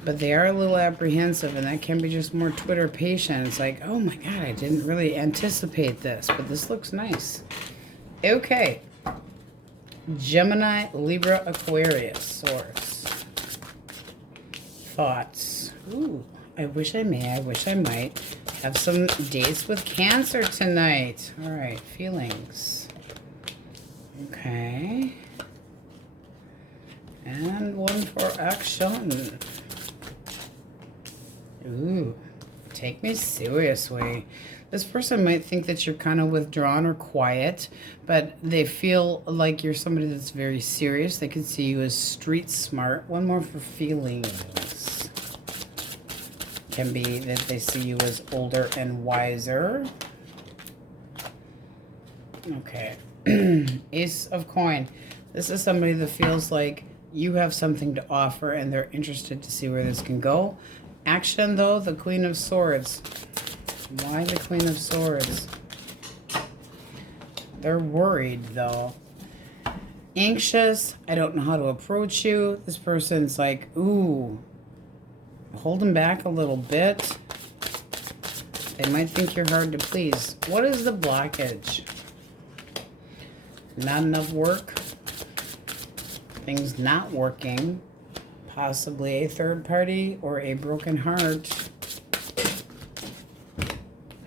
but they are a little apprehensive, and that can be just more Twitter patient. It's like, oh my God, I didn't really anticipate this, but this looks nice. Okay. Gemini, Libra, Aquarius source. Thoughts. Ooh, I wish I may, I wish I might have some dates with Cancer tonight. All right, feelings. Okay. And one for action. Ooh, take me seriously. This person might think that you're kind of withdrawn or quiet, but they feel like you're somebody that's very serious. They could see you as street smart. One more for feelings. Can be that they see you as older and wiser. Okay. Ace of coin. This is somebody that feels like you have something to offer and they're interested to see where this can go. Action, though, the Queen of Swords. Why the Queen of Swords? They're worried, though. Anxious. I don't know how to approach you. This person's like, ooh, holding back a little bit. They might think you're hard to please. What is the blockage? Not enough work. Things not working. Possibly a third party or a broken heart.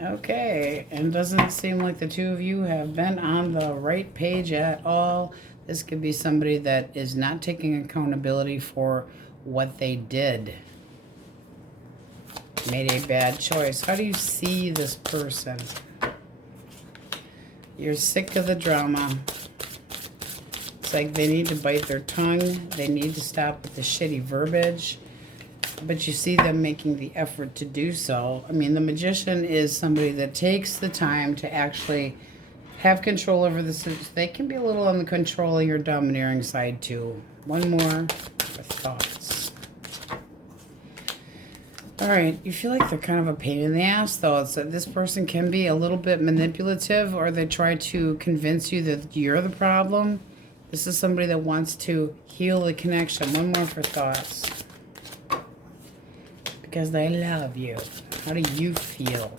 Okay, and doesn't seem like the two of you have been on the right page at all. This could be somebody that is not taking accountability for what they did. Made a bad choice. How do you see this person? You're sick of the drama. It's like they need to bite their tongue. They need to stop with the shitty verbiage. But you see them making the effort to do so. I mean, the magician is somebody that takes the time to actually have control over the situation. They can be a little on the controlling or domineering side too. One more for thoughts. All right, you feel like they're kind of a pain in the ass, though. It's that this person can be a little bit manipulative, or they try to convince you that you're the problem. This is somebody that wants to heal the connection. One more for thoughts. because they love you. How do you feel?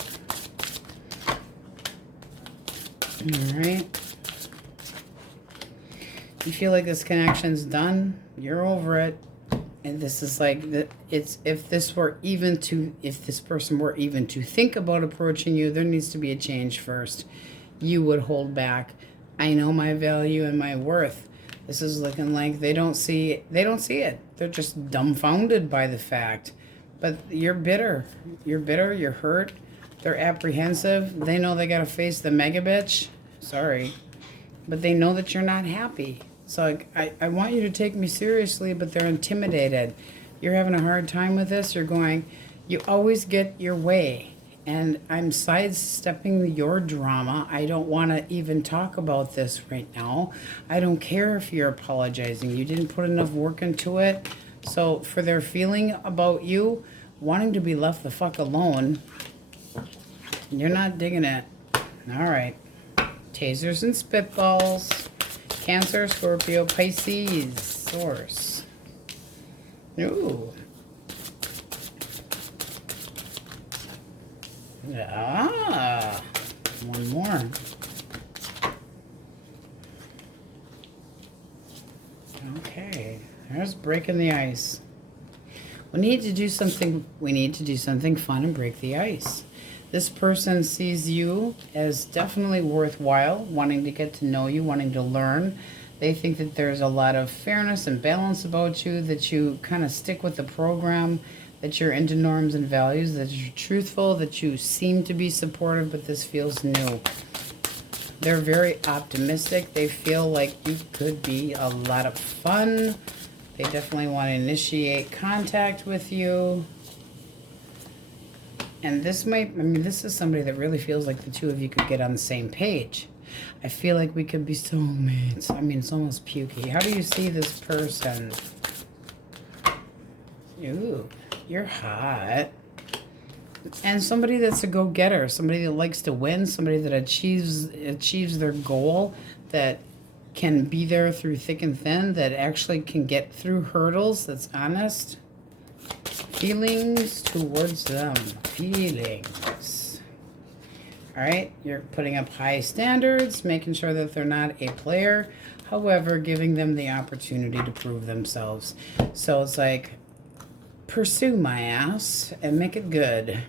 All right. You feel like this connection's done. You're over it. And this is like, it's, if this person were even to think about approaching you, there needs to be a change first. You would hold back. I know my value and my worth. This is looking like they don't see it. They're just dumbfounded by the fact. But you're bitter. You're bitter. You're hurt. They're apprehensive. They know they got to face the mega bitch. Sorry. But they know that you're not happy. So I want you to take me seriously, but they're intimidated. You're having a hard time with this. You're going, you always get your way. And I'm sidestepping your drama. I don't want to even talk about this right now. I don't care if you're apologizing. You didn't put enough work into it. So for their feeling about you, wanting to be left the fuck alone, you're not digging it. All right. Tasers and spitballs. Cancer, Scorpio, Pisces, Source. Ooh. Ah. One more. Okay. There's breaking the ice. We need to do something fun and break the ice. This person sees you as definitely worthwhile, wanting to get to know you, wanting to learn. They think that there's a lot of fairness and balance about you, that you kind of stick with the program, that you're into norms and values, that you're truthful, that you seem to be supportive, but this feels new. They're very optimistic. They feel like you could be a lot of fun. They definitely want to initiate contact with you. And this is somebody that really feels like the two of you could get on the same page. I feel like we could be soulmates. I mean, it's almost pukey. How do you see this person? Ooh, you're hot. And somebody that's a go-getter, somebody that likes to win, somebody that achieves their goal, that can be there through thick and thin, that actually can get through hurdles, that's honest. Feelings towards them. Feelings. All right, you're putting up high standards, making sure that they're not a player, however, giving them the opportunity to prove themselves. So it's like, pursue my ass and make it good.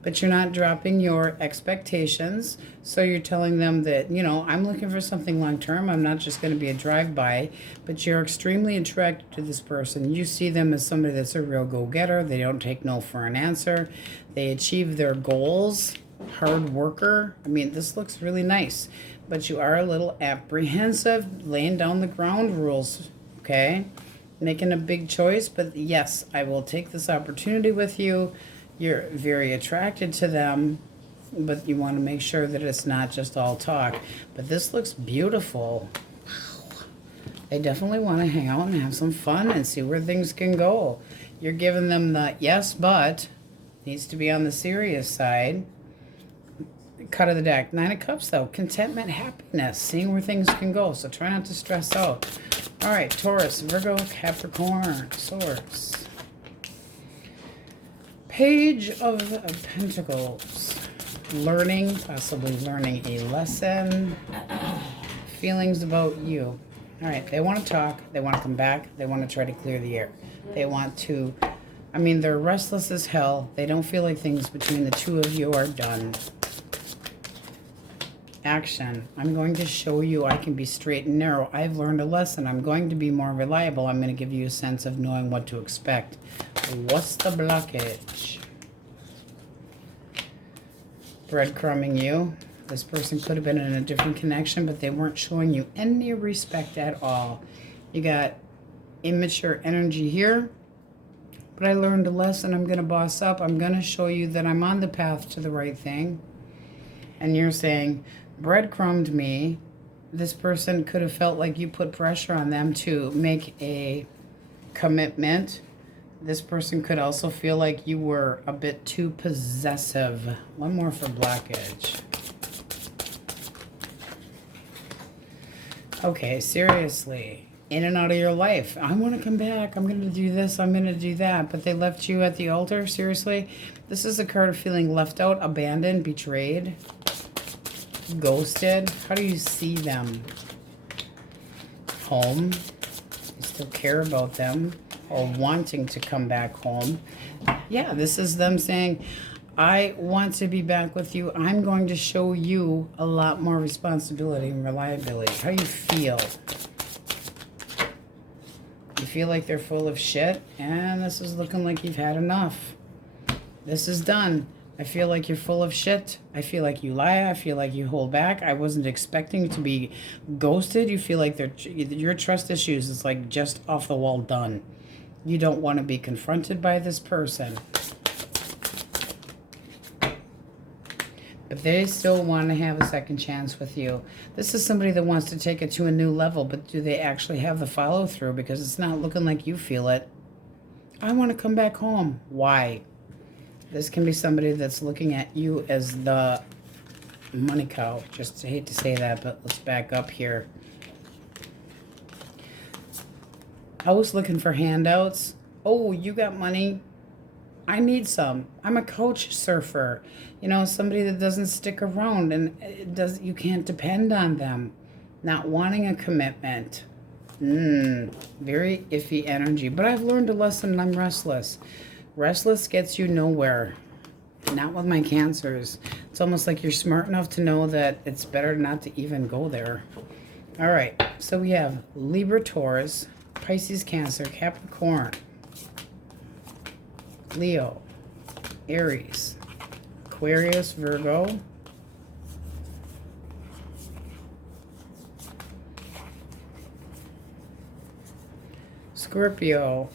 But you're not dropping your expectations. So you're telling them that, you know, I'm looking for something long-term. I'm not just going to be a drive-by. But you're extremely attracted to this person. You see them as somebody that's a real go-getter. They don't take no for an answer. They achieve their goals. Hard worker. I mean, this looks really nice. But you are a little apprehensive, laying down the ground rules, okay? Making a big choice. But yes, I will take this opportunity with you. You're very attracted to them, but you want to make sure that it's not just all talk. But this looks beautiful. Wow. They definitely want to hang out and have some fun and see where things can go. You're giving them the yes, but needs to be on the serious side. Cut of the deck. 9 of Cups, though. Contentment, happiness, seeing where things can go. So try not to stress out. All right, Taurus, Virgo, Capricorn, Swords. Page of Pentacles. Learning, possibly learning a lesson. Feelings about you. All right, they want to talk. They want to come back. They want to try to clear the air. They want to, I mean, they're restless as hell. They don't feel like things between the two of you are done. Action. I'm going to show you I can be straight and narrow. I've learned a lesson. I'm going to be more reliable. I'm going to give you a sense of knowing what to expect. What's the blockage? Breadcrumbing you. This person could have been in a different connection, but they weren't showing you any respect at all. You got immature energy here. But I learned a lesson. I'm going to boss up. I'm going to show you that I'm on the path to the right thing. And you're saying, breadcrumbed me. This person could have felt like you put pressure on them to make a commitment. This person could also feel like you were a bit too possessive. One more for blockage. Okay, seriously. in and out of your life. I want to come back. I'm going to do this. I'm going to do that. But they left you at the altar? Seriously? This is a card of feeling left out, abandoned, betrayed, ghosted. How do you see them? Home. You still care about them or wanting to come back home. Yeah, this is them saying, I want to be back with you. I'm going to show you a lot more responsibility and reliability. How do you feel? You feel like they're full of shit, and this is looking like you've had enough. This is done. I feel like you're full of shit. I feel like you lie. I feel like you hold back. I wasn't expecting to be ghosted. You feel like your trust issues is like just off the wall done. You don't want to be confronted by this person. But they still want to have a second chance with you. This is somebody that wants to take it to a new level, but do they actually have the follow through? Because it's not looking like you feel it. I want to come back home. Why? This can be somebody that's looking at you as the money cow. Just hate to say that, but let's back up here. I was looking for handouts. Oh, you got money? I need some. I'm a couch surfer. You know, somebody that doesn't stick around, and you can't depend on them. Not wanting a commitment. Very iffy energy. But I've learned a lesson and I'm restless. Restless gets you nowhere. Not with my Cancers. It's almost like you're smart enough to know that it's better not to even go there. All right. So we have Libra, Taurus, Pisces, Cancer, Capricorn, Leo, Aries, Aquarius, Virgo, Scorpio,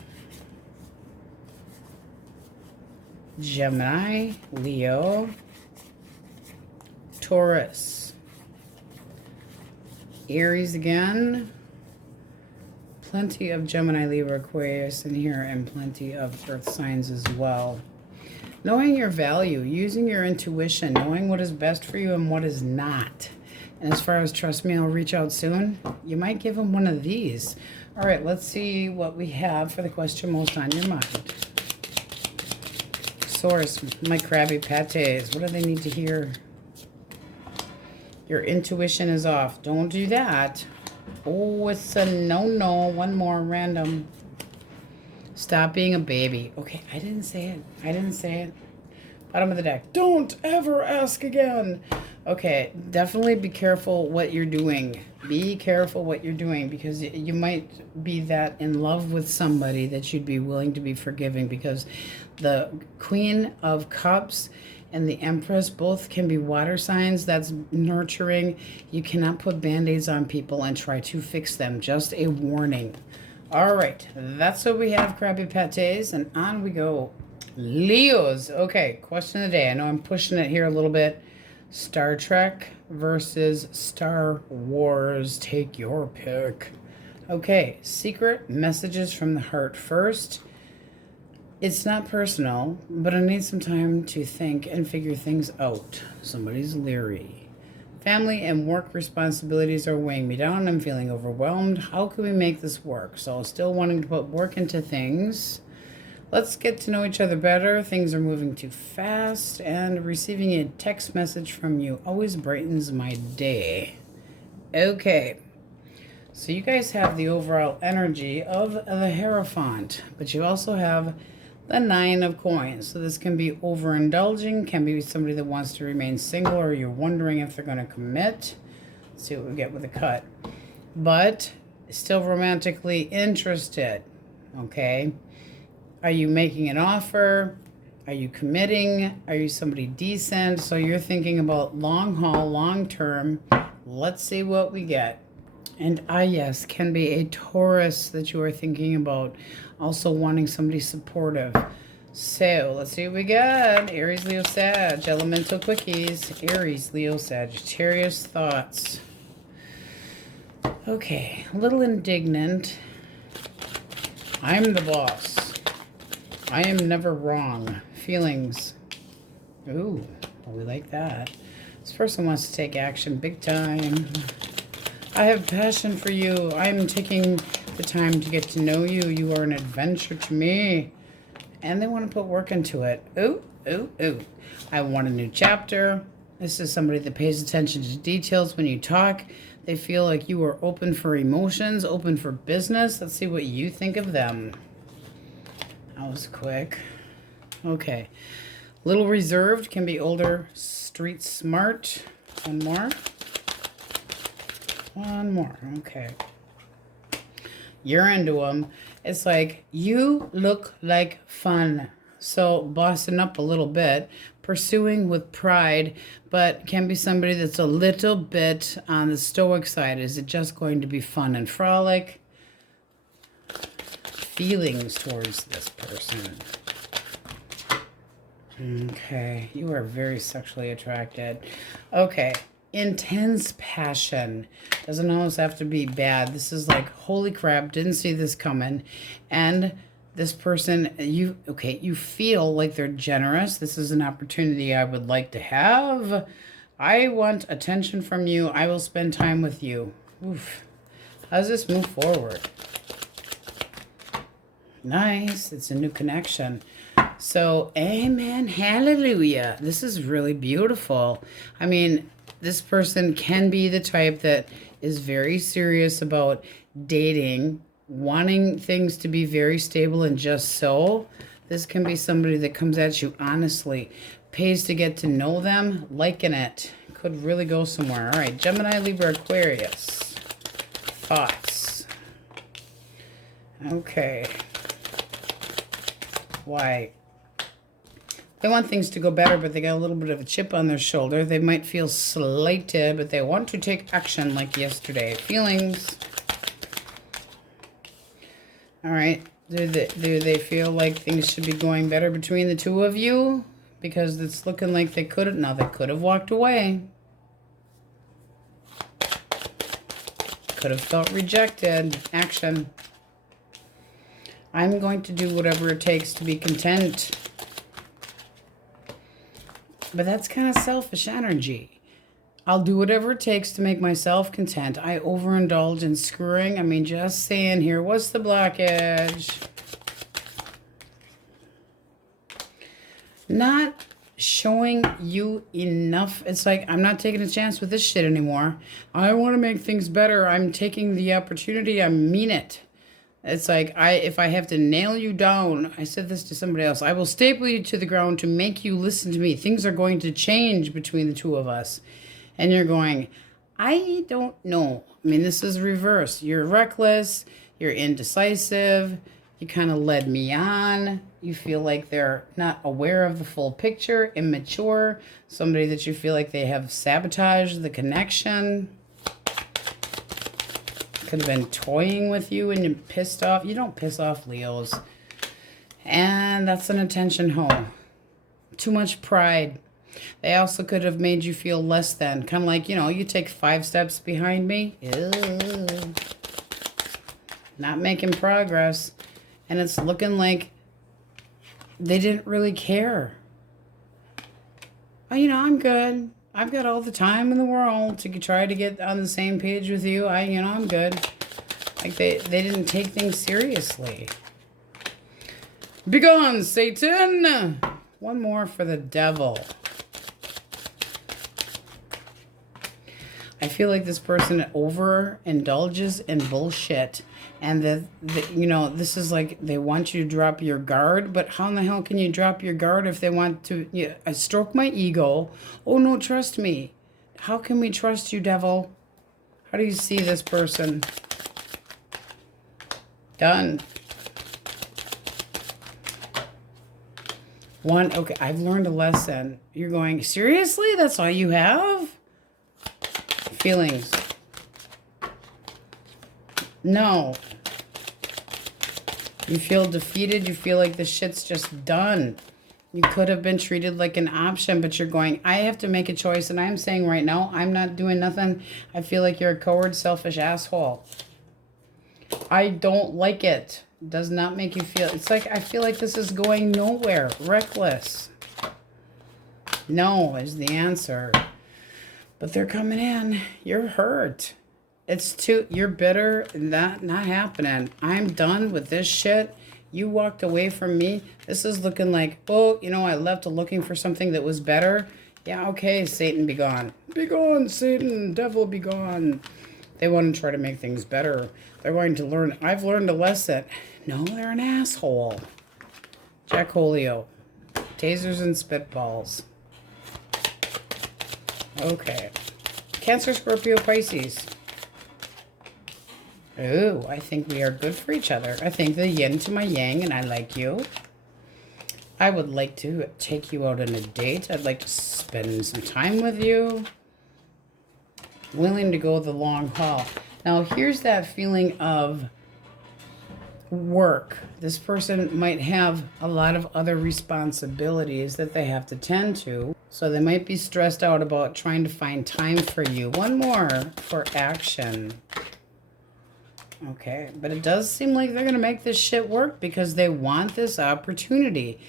Gemini, Leo, Taurus, Aries again, plenty of Gemini, Libra, Aquarius in here, and plenty of earth signs as well. Knowing your value, using your intuition, knowing what is best for you and what is not. And as far as trust me, I'll reach out soon, you might give them one of these. All right, let's see what we have for the question most on your mind. Source, my Krabby Pates. What do they need to hear? Your intuition is off. Don't do that. Oh, it's a no-no. One more random. Stop being a baby. Okay, I didn't say it. I didn't say it. Bottom of the deck. Don't ever ask again. Okay, definitely be careful what you're doing. Be careful what you're doing, because you might be that in love with somebody that you'd be willing to be forgiving, because the Queen of Cups and the Empress both can be water signs. That's nurturing. You cannot put band-aids on people and try to fix them. Just a warning. All right, that's what we have, Krabby Pates, and on we go. Leos. Okay, question of the day. I know I'm pushing it here a little bit. Star Trek versus Star Wars. Take your pick. Okay, secret messages from the heart first. It's not personal, but I need some time to think and figure things out. Somebody's leery. Family and work responsibilities are weighing me down. I'm feeling overwhelmed. How can we make this work? So still wanting to put work into things. Let's get to know each other better. Things are moving too fast, and receiving a text message from you always brightens my day. Okay. So you guys have the overall energy of the Hierophant, but you also have the Nine of Coins. So this can be overindulging, can be somebody that wants to remain single, or you're wondering if they're going to commit. Let's see what we get with a cut. But still romantically interested. Okay. Are you making an offer? Are you committing? Are you somebody decent? So you're thinking about long haul, long term. Let's see what we get. And yes, can be a Taurus that you are thinking about. Also wanting somebody supportive. So let's see what we got. Aries, Leo, Sag. Elemental Quickies. Aries, Leo, Sagittarius thoughts. Okay, a little indignant. I'm the boss. I am never wrong. Feelings. Ooh, well, we like that. This person wants to take action big time. I have passion for you. I'm taking take the time to get to know you. You are an adventure to me. And they want to put work into it. Ooh, ooh, ooh. I want a new chapter. This is somebody that pays attention to details when you talk. They feel like you are open for emotions, open for business. Let's see what you think of them. That was quick. Okay. Little reserved, can be older, street smart. One more. One more. Okay. You're into them. It's like, you look like fun. So bossing up a little bit, pursuing with pride, but can be somebody that's a little bit on the stoic side. Is it just going to be fun and frolic? Feelings towards this person. Okay, you are very sexually attracted. Okay, intense passion. Doesn't always have to be bad. This is like, holy crap, didn't see this coming. And this person, you feel like they're generous. This is an opportunity I would like to have. I want attention from you. I will spend time with you. Oof. How does this move forward? Nice. It's a new connection. So, amen, hallelujah. This is really beautiful. I mean, this person can be the type that is very serious about dating, wanting things to be very stable and just so. This can be somebody that comes at you honestly, pays to get to know them, liking it. Could really go somewhere. All right, Gemini, Libra, Aquarius. Thoughts. Okay. Why? They want things to go better, but they got a little bit of a chip on their shoulder. They might feel slighted, but they want to take action like yesterday. Feelings. All right. Do they feel like things should be going better between the two of you? Because it's looking like they could have. Now, they could have walked away. Could have felt rejected. Action. I'm going to do whatever it takes to be content. But that's kind of selfish energy. I'll do whatever it takes to make myself content. I overindulge in screwing. I mean, just saying here, what's the blockage? Not showing you enough. It's like, I'm not taking a chance with this shit anymore. I want to make things better. I'm taking the opportunity. I mean it. It's like, if I have to nail you down, I said this to somebody else, I will staple you to the ground to make you listen to me. Things are going to change between the two of us. And you're going, I don't know. I mean, this is reverse. You're reckless. You're indecisive. You kind of led me on. You feel like they're not aware of the full picture, immature. Somebody that you feel like they have sabotaged the connection. Could have been toying with you and you're pissed off. You don't piss off Leos. And that's an attention hole. Too much pride. They also could have made you feel less than. Kind of like, you take 5 steps behind me. Ew. Not making progress. And it's looking like they didn't really care. Oh, I'm good. I've got all the time in the world to try to get on the same page with you. I'm good. Like they didn't take things seriously. Begone, Satan! One more for the devil. I feel like this person overindulges in bullshit. And this is like they want you to drop your guard. But how in the hell can you drop your guard if they want to stroke my ego? Oh, no, trust me. How can we trust you, devil? How do you see this person? Done. Okay, I've learned a lesson. You're going, seriously? That's all you have? Feelings. No. You feel defeated. You feel like the shit's just done. You could have been treated like an option, but you're going, I have to make a choice. And I'm saying right now, I'm not doing nothing. I feel like you're a coward, selfish asshole. I don't like it. It does not make you feel. It's like, I feel like this is going nowhere. Reckless. No is the answer. But they're coming in. You're hurt. It's too, you're bitter. Not happening. I'm done with this shit. You walked away from me. This is looking like, oh, you know, I left looking for something that was better. Yeah, okay, Satan be gone. Be gone, Satan. Devil be gone. They want to try to make things better. They're going to learn. I've learned a lesson. No, they're an asshole. Jack Holio. Tasers and spitballs. Okay. Cancer, Scorpio, Pisces. Ooh, I think we are good for each other. I think the yin to my yang, and I like you. I would like to take you out on a date. I'd like to spend some time with you. Willing to go the long haul. Now, here's that feeling of work. This person might have a lot of other responsibilities that they have to tend to. So they might be stressed out about trying to find time for you. One more for action. Okay, but it does seem like they're going to make this shit work because they want this opportunity.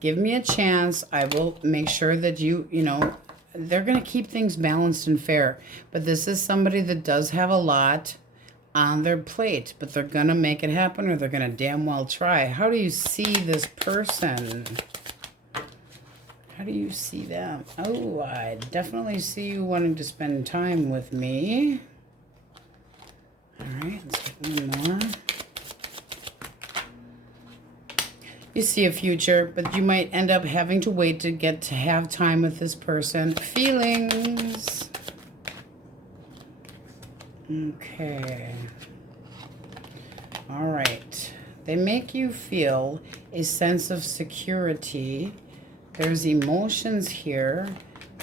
Give me a chance. I will make sure that you know, they're going to keep things balanced and fair. But this is somebody that does have a lot on their plate, but they're going to make it happen, or they're going to damn well try. How do you see this person? How do you see them? Oh, I definitely see you wanting to spend time with me. All right, let's get one more. You see a future, but you might end up having to wait to get to have time with this person. Feelings. Okay. All right. They make you feel a sense of security. There's emotions here,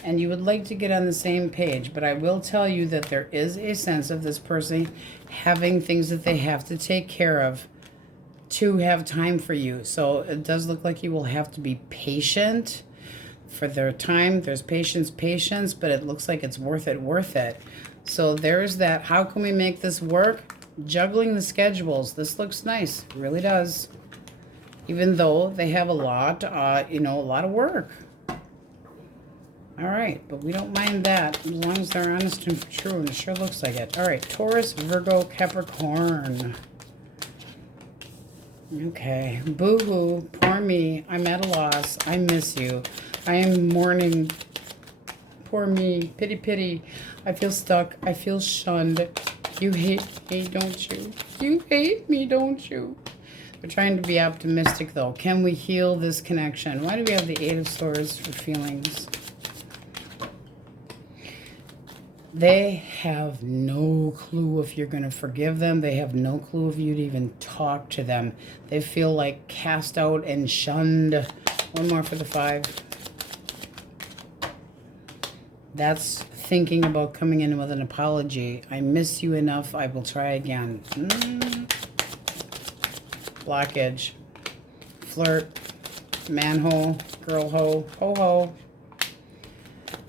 and you would like to get on the same page, but I will tell you that there is a sense of this person having things that they have to take care of to have time for you. So it does look like you will have to be patient for their time. There's patience, but it looks like it's worth it. So there's that. How can we make this work? Juggling the schedules. This looks nice. It really does. Even though they have a lot, you know, a lot of work. All right, but we don't mind that as long as they're honest and true, and it sure looks like it. All right, Taurus, Virgo, Capricorn. Okay, boo-hoo, poor me. I'm at a loss. I miss you. I am mourning. Poor me. Pity, pity. I feel stuck. I feel shunned. You hate me, don't you? You hate me, don't you? We're trying to be optimistic, though. Can we heal this connection? Why do we have the Eight of Swords for feelings? They have no clue if you're going to forgive them. They have no clue if you'd even talk to them. They feel like cast out and shunned. One more for the 5. That's thinking about coming in with an apology. I miss you enough. I will try again. Blockage. Flirt. Manhole. Girl-ho. Ho-ho.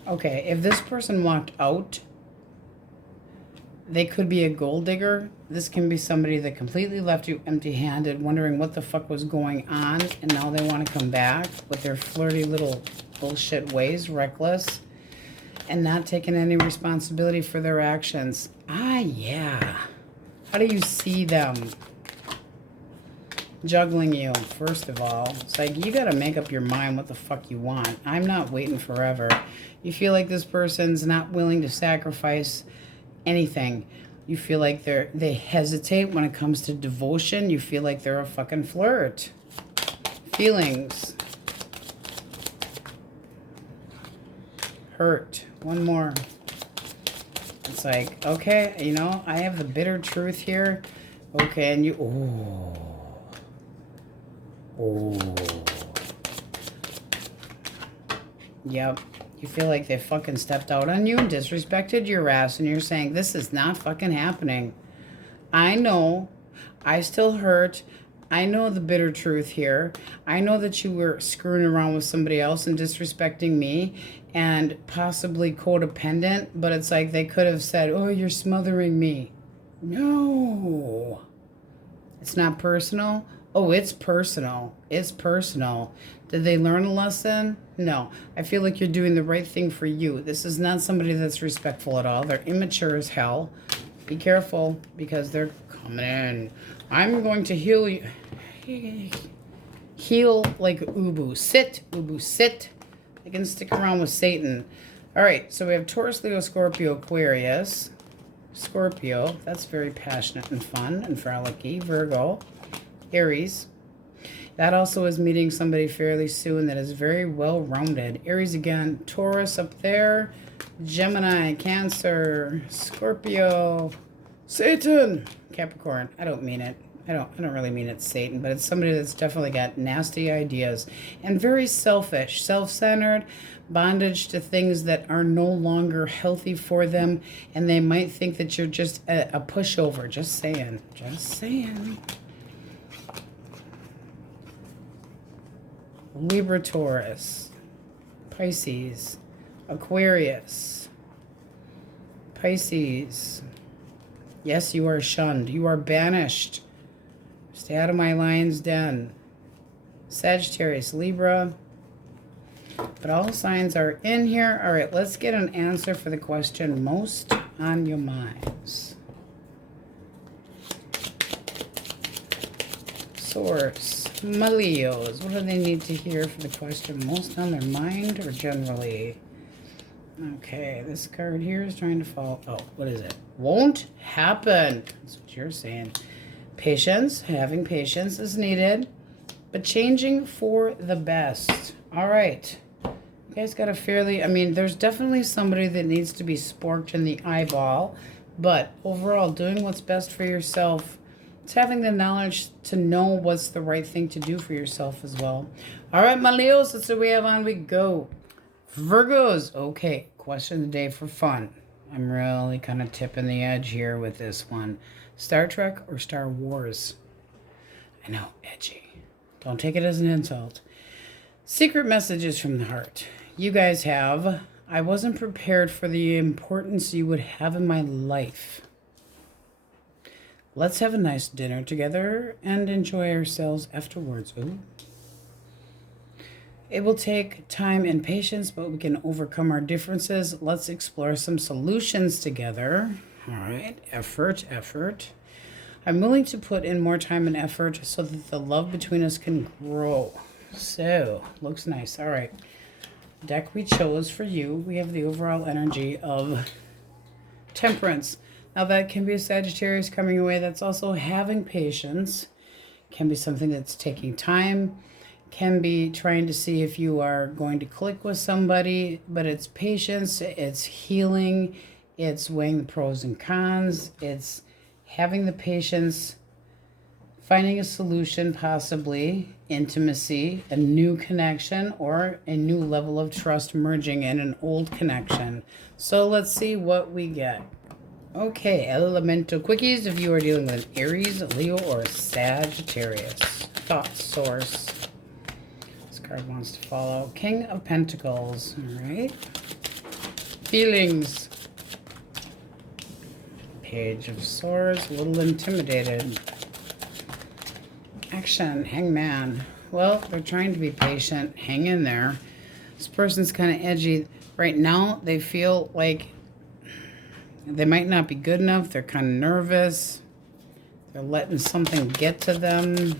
Okay, if this person walked out, they could be a gold digger. This can be somebody that completely left you empty-handed, wondering what the fuck was going on, and now they want to come back with their flirty little bullshit ways, reckless, and not taking any responsibility for their actions. Ah, yeah. How do you see them? Juggling you, first of all. It's like, you got to make up your mind what the fuck you want. I'm not waiting forever. You feel like this person's not willing to sacrifice anything. You feel like they hesitate when it comes to devotion. You feel like they're a fucking flirt. Feelings. Hurt. One more. It's like, okay, you know, I have the bitter truth here. Okay, and you, oh. Yep. You feel like they fucking stepped out on you and disrespected your ass, and you're saying, this is not fucking happening. I know. I still hurt. I know the bitter truth here. I know that you were screwing around with somebody else and disrespecting me and possibly codependent, but it's like they could have said, oh, you're smothering me. No. It's not personal. Oh, it's personal. It's personal. Did they learn a lesson? No. I feel like you're doing the right thing for you. This is not somebody that's respectful at all. They're immature as hell. Be careful because they're coming in. I'm going to heal you. Heal like Ubu. Sit, Ubu, sit. I can stick around with Satan. All right, so we have Taurus, Leo, Scorpio, Aquarius. Scorpio, that's very passionate and fun and frolicky. Virgo, Aries. That also is meeting somebody fairly soon that is very well-rounded. Aries again, Taurus up there, Gemini, Cancer, Scorpio, Satan, Capricorn. I don't mean it. I don't really mean it's Satan, but it's somebody that's definitely got nasty ideas and very selfish, self-centered, bondage to things that are no longer healthy for them, and they might think that you're just a pushover. Just saying. Just saying. Libra, Taurus, Pisces, Aquarius, Pisces. Yes, you are shunned. You are banished. Stay out of my lion's den. Sagittarius, Libra. But all signs are in here. All right, let's get an answer for the question most on your minds. Source. My Leos. What do they need to hear for the question most on their mind or generally? Okay, this card here is trying to fall. Oh, what is it? Won't happen. That's what you're saying. Patience. Having patience is needed, but changing for the best. All right. You guys got a fairly, I mean, there's definitely somebody that needs to be sporked in the eyeball, but overall, doing what's best for yourself. It's having the knowledge to know what's the right thing to do for yourself as well. All right, my Leos, that's what we have on. We go. Virgos. Okay, question of the day for fun. I'm really kind of tipping the edge here with this one. Star Trek or Star Wars? I know, edgy. Don't take it as an insult. Secret messages from the heart. You guys have, I wasn't prepared for the importance you would have in my life. Let's have a nice dinner together and enjoy ourselves afterwards. Ooh. It will take time and patience, but we can overcome our differences. Let's explore some solutions together. All right, effort. I'm willing to put in more time and effort so that the love between us can grow. So, looks nice. All right. Deck we chose for you. We have the overall energy of Temperance. Now that can be a Sagittarius coming away. That's also having patience. Can be something that's taking time. Can be trying to see if you are going to click with somebody. But it's patience. It's healing. It's weighing the pros and cons. It's having the patience. Finding a solution, possibly intimacy, a new connection, or a new level of trust merging in an old connection. So let's see what we get. Okay, elemental quickies. If you are dealing with an Aries, Leo, or a Sagittarius. Thoughts, source. This card wants to follow. King of Pentacles. All right. Feelings. Page of Swords. A little intimidated. Action, Hangman. Well, they're trying to be patient. Hang in there. This person's kind of edgy. Right now, they feel like they might not be good enough. They're kind of nervous. They're letting something get to them.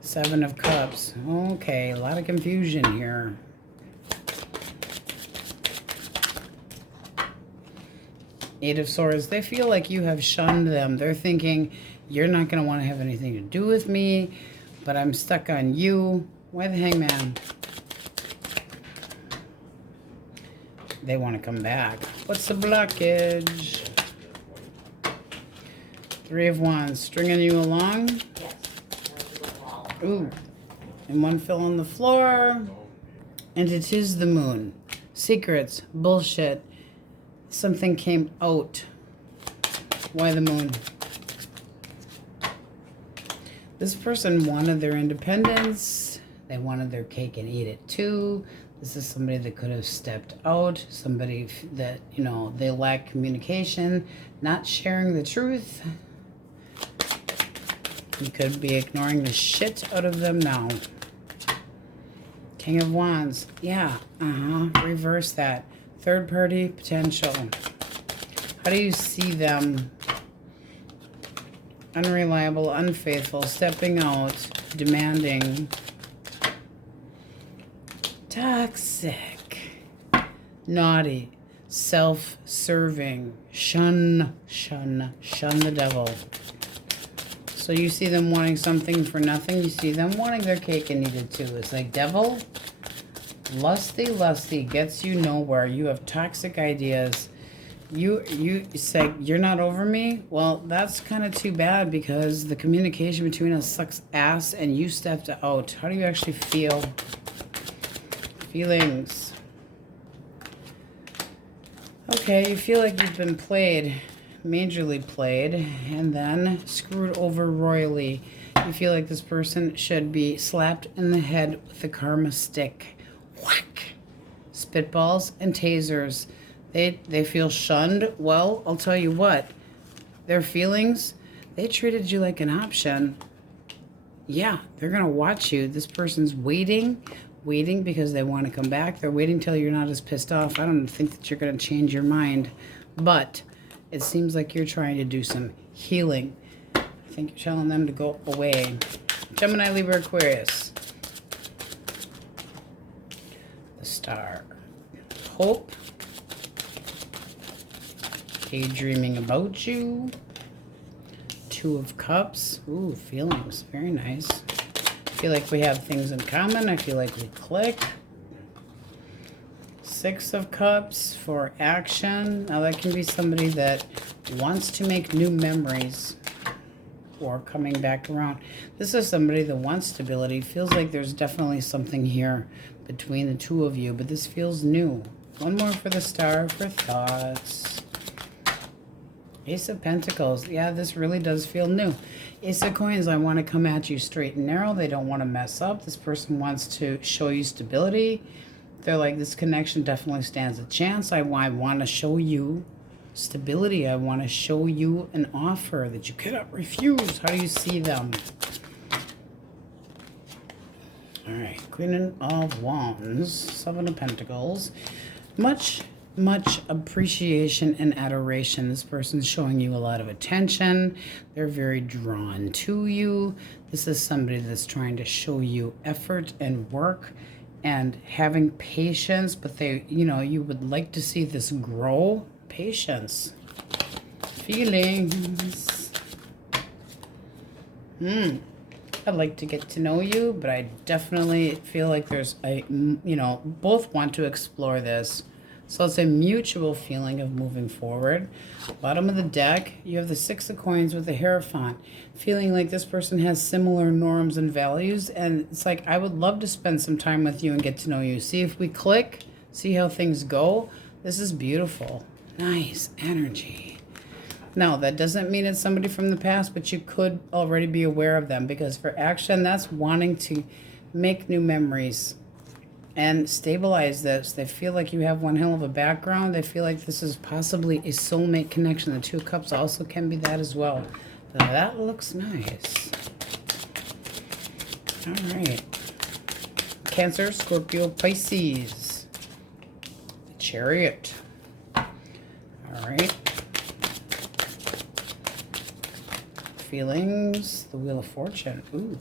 Seven of Cups. Okay, a lot of confusion here. Eight of Swords. They feel like you have shunned them. They're thinking, you're not going to want to have anything to do with me, but I'm stuck on you. Why the Hangman? They want to come back. What's the blockage? Three of Wands. Stringing you along? Yes. Ooh. And one fell on the floor. And it is the moon. Secrets. Bullshit. Something came out. Why the moon? This person wanted their independence. They wanted their cake and eat it too. This is somebody that could have stepped out. Somebody that, you know, they lack communication, not sharing the truth. You could be ignoring the shit out of them now. King of Wands. Yeah, reverse that. Third party potential. How do you see them? Unreliable, unfaithful, stepping out, demanding, toxic, naughty, self-serving, shun the devil. So you see them wanting something for nothing. You see them wanting their cake and eat it too. It's like devil, lusty, gets you nowhere. You have toxic ideas. You say, you're not over me? Well, that's kind of too bad because the communication between us sucks ass and you stepped out. How do you actually feel? Feelings. Okay, you feel like you've been played, majorly played, and then screwed over royally. You feel like this person should be slapped in the head with a karma stick. Whack! Spitballs and tasers. They feel shunned. Well, I'll tell you what. Their feelings, they treated you like an option. Yeah, they're going to watch you. This person's waiting because they want to come back. They're waiting till you're not as pissed off. I don't think that you're going to change your mind. But it seems like you're trying to do some healing. I think you're telling them to go away. Gemini, Libra, Aquarius. The Star. Hope. Daydreaming about you. Two of Cups. Ooh, feelings. Very nice. I feel like we have things in common. I feel like we click. Six of Cups for action. Now that can be somebody that wants to make new memories or coming back around. This is somebody that wants stability. Feels like there's definitely something here between the two of you, but this feels new. One more for the Star for thoughts. Ace of Pentacles. Yeah, this really does feel new. Ace of Coins, I want to come at you straight and narrow. They don't want to mess up. This person wants to show you stability. They're like, this connection definitely stands a chance. I want to show you stability. I want to show you an offer that you cannot refuse. How do you see them? All right, Queen of Wands, Seven of Pentacles. Much appreciation and adoration. This person's showing you a lot of attention. They're very drawn to you. This is somebody that's trying to show you effort and work and having patience, but they, you would like to see this grow. Patience. Feelings. I'd like to get to know you, but I definitely feel like there's both want to explore this. So it's a mutual feeling of moving forward. Bottom of the deck, you have the Six of Coins with the Hierophant. Feeling like this person has similar norms and values. And it's like, I would love to spend some time with you and get to know you. See if we click. See how things go. This is beautiful. Nice energy. Now, that doesn't mean it's somebody from the past, but you could already be aware of them. Because for action, that's wanting to make new memories and stabilize this. They feel like you have one hell of a background. They feel like this is possibly a soulmate connection. The Two of Cups also can be that as well. Now that looks nice. All right. Cancer, Scorpio, Pisces. The Chariot. All right. Feelings, the Wheel of Fortune. Ooh.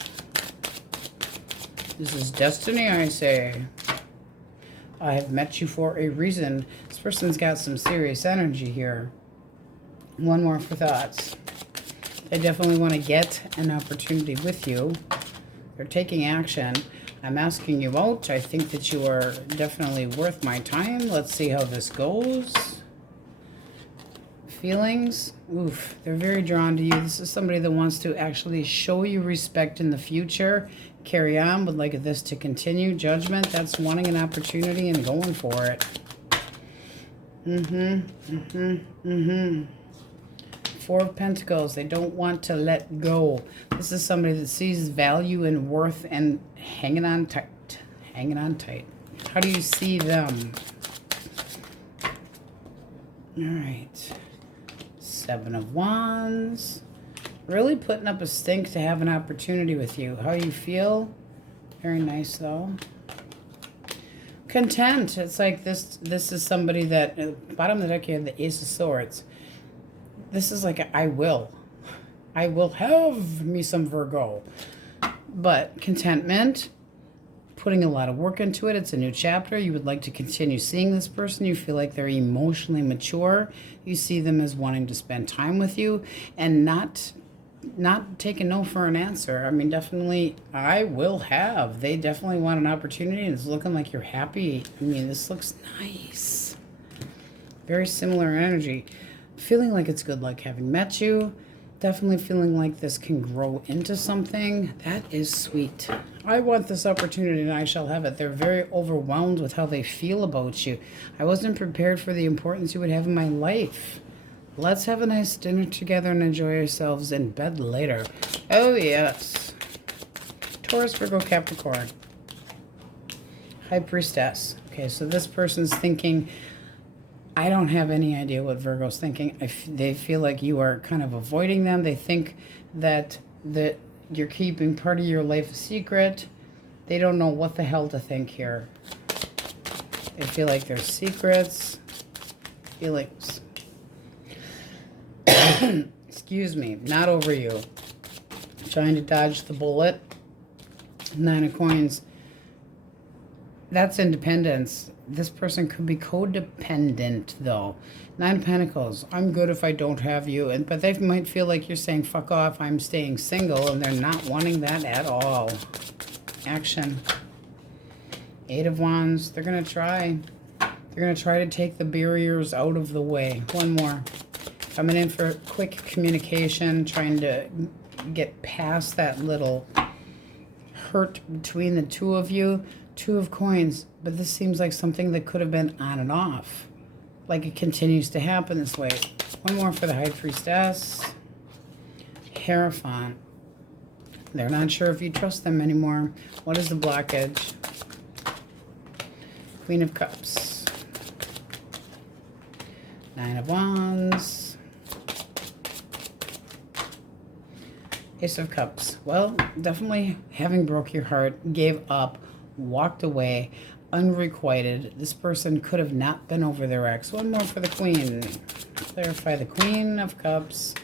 This is destiny, I say. I have met you for a reason. This person's got some serious energy here. One more for thoughts. They definitely want to get an opportunity with you. They're taking action. I'm asking you out. I think that you are definitely worth my time. Let's see how this goes. Feelings. Oof, they're very drawn to you. This is somebody that wants to actually show you respect in the future. Carry on, would like this to continue. Judgment, that's wanting an opportunity and going for it. Four of Pentacles, they don't want to let go. This is somebody that sees value and worth and hanging on tight. Hanging on tight. How do you see them? All right. Seven of Wands. Really putting up a stink to have an opportunity with you. How you feel? Very nice, though. Content. It's like this is somebody that, at the bottom of the deck, you have the Ace of Swords. This is like I will have me some Virgo. But contentment, putting a lot of work into it. It's a new chapter. You would like to continue seeing this person. You feel like they're emotionally mature. You see them as wanting to spend time with you and not taking no for an answer. I mean, definitely, I will have. They definitely want an opportunity, and it's looking like you're happy. I mean, this looks nice. Very similar energy. Feeling like it's good luck having met you. Definitely feeling like this can grow into something. That is sweet. I want this opportunity and I shall have it. They're very overwhelmed with how they feel about you. I wasn't prepared for the importance you would have in my life. Let's have a nice dinner together and enjoy ourselves in bed later. Oh, yes. Taurus, Virgo, Capricorn. High Priestess. Okay, so this person's thinking, I don't have any idea what Virgo's thinking. They feel like you are kind of avoiding them. They think that you're keeping part of your life a secret. They don't know what the hell to think here. They feel like there's secrets, feelings. Excuse me, not over you. Trying to dodge the bullet. 9 of Coins. That's independence. This person could be codependent, though. 9 of Pentacles. I'm good if I don't have you. But they might feel like you're saying, fuck off, I'm staying single. And they're not wanting that at all. Action. 8 of Wands. They're going to try. They're going to try to take the barriers out of the way. One more. Coming in for quick communication. Trying to get past that little hurt between the two of you. 2 of Coins, but this seems like something that could have been on and off. Like it continues to happen this way. One more for the High Priestess. Hierophant. They're not sure if you trust them anymore. What is the blockage? Queen of Cups. 9 of Wands. Ace of Cups. Well, definitely having broke your heart, gave up, walked away, unrequited. This person could have not been over their ex. One more for the Queen. Clarify the Queen of Cups.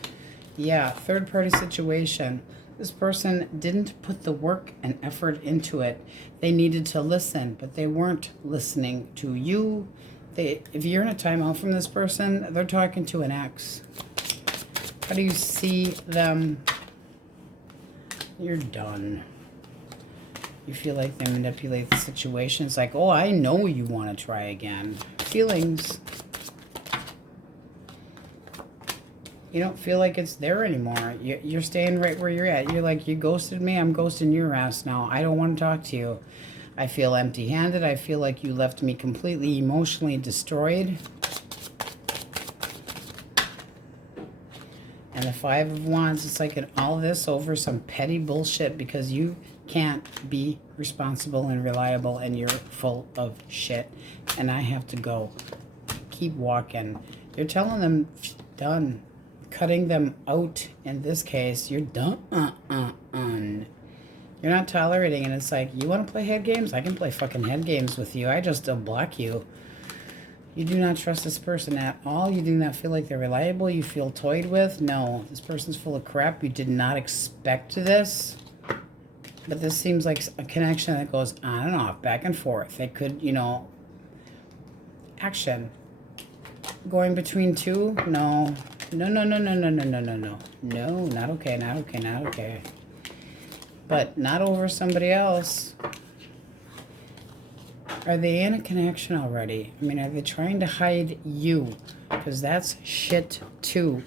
Yeah, third-party situation. This person didn't put the work and effort into it. They needed to listen, but they weren't listening to you. If you're in a timeout from this person, they're talking to an ex. How do you see them? You're done. You feel like they manipulate the situation. It's like, oh, I know you want to try again. Feelings. You don't feel like it's there anymore. You're staying right where you're at. You're like, you ghosted me, I'm ghosting your ass now. I don't want to talk to you. I feel empty-handed. I feel like you left me completely emotionally destroyed. And the 5 of Wands, it's like all this over some petty bullshit because you can't be responsible and reliable and you're full of shit. And I have to go. Keep walking. You're telling them, done. Cutting them out in this case. You're done. You're not tolerating it. It's like, you want to play head games? I can play fucking head games with you. I just don't block you. You do not trust this person at all. You do not feel like they're reliable. You feel toyed with. No, this person's full of crap. You did not expect this. But this seems like a connection that goes on and off, back and forth. They could, you know, action. Going between two? No. No, no, no, no, no, no, no, no, no. No, not okay, not okay, not okay. But not over somebody else. Are they in a connection already? I mean, are they trying to hide you? Because that's shit too.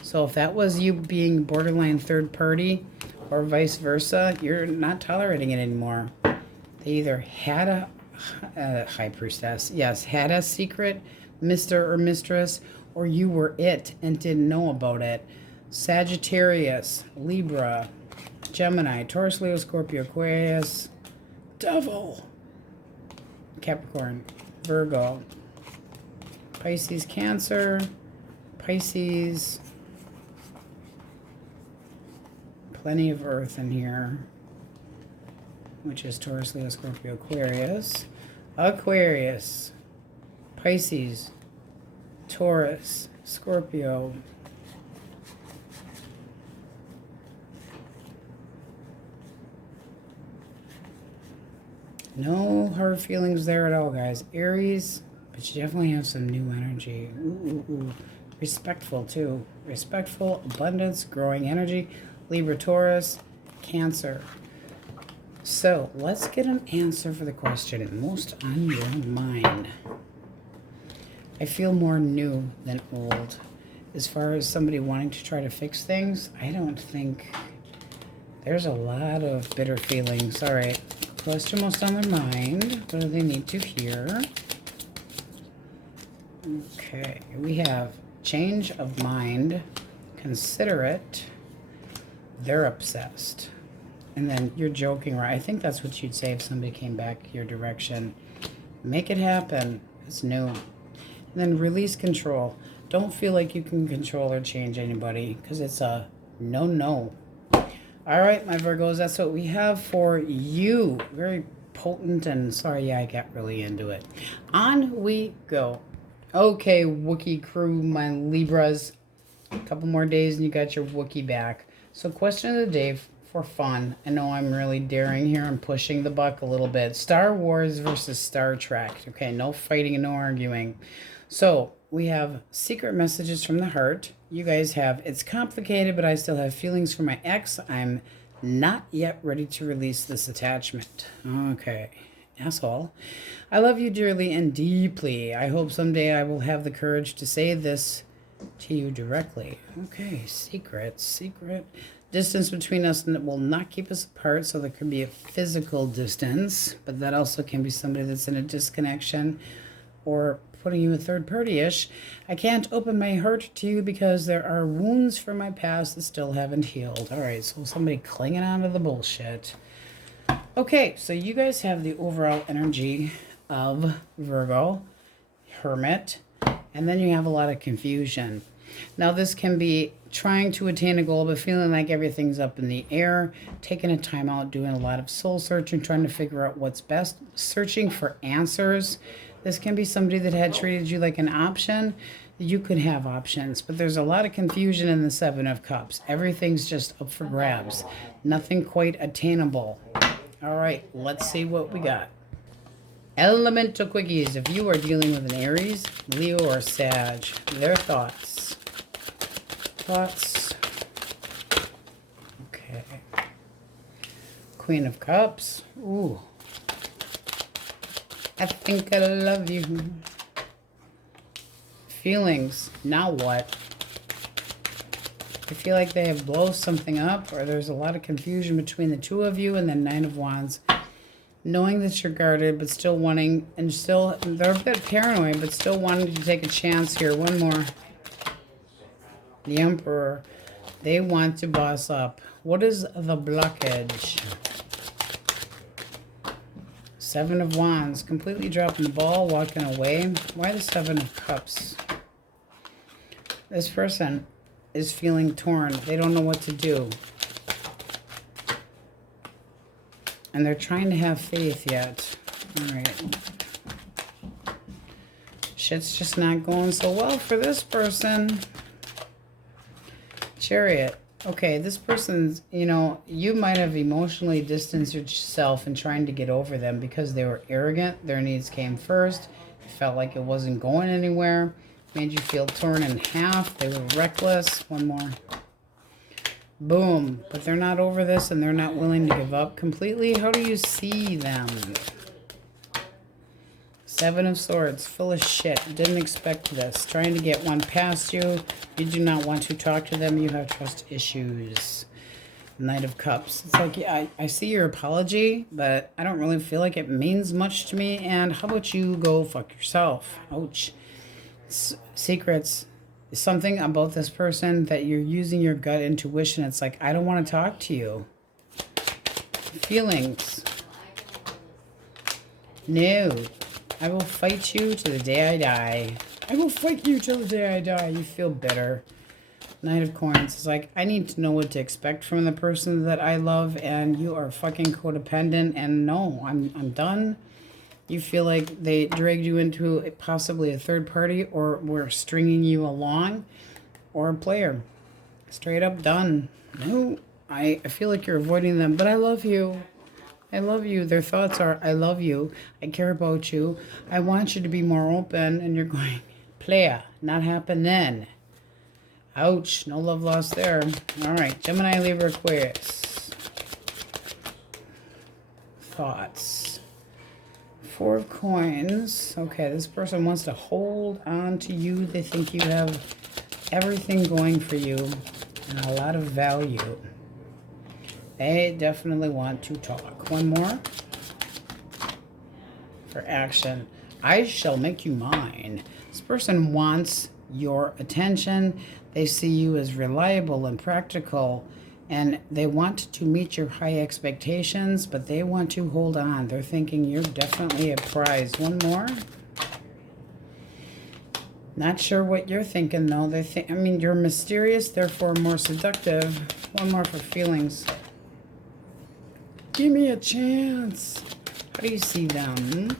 So if that was you being borderline third party or vice versa, you're not tolerating it anymore. They either had a High Priestess, yes, had a secret Mr. or Mistress, or you were it and didn't know about it. Sagittarius, Libra, Gemini, Taurus, Leo, Scorpio, Aquarius, Devil, Capricorn, Virgo, Pisces, Cancer, Pisces, plenty of Earth in here, which is Taurus, Leo, Scorpio, Aquarius, Aquarius, Pisces, Taurus, Scorpio, No hard feelings there at all, guys. Aries, but you definitely have some new energy. Ooh, ooh, ooh. Respectful, too. Respectful, abundance, growing energy. Libra, Taurus, Cancer. So, let's get an answer for the question. Most on your mind. I feel more new than old. As far as somebody wanting to try to fix things, I don't think... There's a lot of bitter feelings. All right. Question most on their mind. What do they need to hear? Okay. We have change of mind, considerate, they're obsessed. And then you're joking, right? I think that's what you'd say if somebody came back your direction. Make it happen. It's new. And then release control. Don't feel like you can control or change anybody because it's a no. All right, my Virgos, that's what we have for you. Very potent and sorry, yeah, I got really into it. On we go. Okay, Wookiee crew, my Libras. A couple more days and you got your Wookiee back. So question of the day for fun. I know I'm really daring here. I'm pushing the buck a little bit. Star Wars versus Star Trek. Okay, no fighting and no arguing. So we have secret messages from the heart. You guys have, it's complicated, but I still have feelings for my ex. I'm not yet ready to release this attachment. Okay, asshole. I love you dearly and deeply. I hope someday I will have the courage to say this to you directly. Okay, secret. Distance between us will not keep us apart, so there can be a physical distance, but that also can be somebody that's in a disconnection or putting you a third party-ish. I can't open my heart to you because there are wounds from my past that still haven't healed. All right, so somebody clinging on to the bullshit. Okay, so you guys have the overall energy of Virgo, Hermit, and then you have a lot of confusion. Now, this can be trying to attain a goal, but feeling like everything's up in the air, taking a time out, doing a lot of soul searching, trying to figure out what's best, searching for answers. This can be somebody that had treated you like an option. You could have options, but there's a lot of confusion in the Seven of Cups. Everything's just up for grabs. Nothing quite attainable. All right, let's see what we got. Elemental Quickies. If you are dealing with an Aries, Leo, or Sag, their thoughts. Okay. Queen of Cups. Ooh. I think I love you. Feelings. Now what? I feel like they have blown something up, or there's a lot of confusion between the two of you, and then Nine of Wands. Knowing that you're guarded, but still wanting, and still, they're a bit paranoid, but still wanting to take a chance here. One more. The Emperor. They want to boss up. What is the blockage? Seven of Wands. Completely dropping the ball, walking away. Why the Seven of Cups? This person is feeling torn. They don't know what to do. And they're trying to have faith yet. All right. Shit's just not going so well for this person. Chariot. Okay, this person's, you know, you might have emotionally distanced yourself in trying to get over them because they were arrogant. Their needs came first. You felt like it wasn't going anywhere. Made you feel torn in half. They were reckless. One more. Boom. But they're not over this and they're not willing to give up completely. How do you see them? Seven of Swords. Full of shit. Didn't expect this. Trying to get one past you. You do not want to talk to them. You have trust issues. Knight of Cups. It's like, yeah, I see your apology, but I don't really feel like it means much to me. And how about you go fuck yourself? Ouch. Secrets. Something about this person that you're using your gut intuition. It's like, I don't want to talk to you. Feelings. No. I will fight you to the day I die. I will fight you till the day I die. You feel bitter. Knight of Coins. It's like, I need to know what to expect from the person that I love, and you are fucking codependent, and no, I'm done. You feel like they dragged you into possibly a third party, or were stringing you along, or a player. Straight up done. No, I feel like you're avoiding them, but I love you. I love you. Their thoughts are, I love you. I care about you. I want you to be more open. And you're going, playa, not happening. Ouch. No love lost there. All right. Gemini, Libra, Aquarius. Thoughts. Four of Coins. Okay, this person wants to hold on to you. They think you have everything going for you and a lot of value. They definitely want to talk. One more for action. I shall make you mine. This person wants your attention. They see you as reliable and practical, and they want to meet your high expectations, but they want to hold on. They're thinking you're definitely a prize. One more. Not sure what you're thinking, though. They think, I mean, you're mysterious, therefore more seductive. One more for feelings. Give me a chance. How do you see them?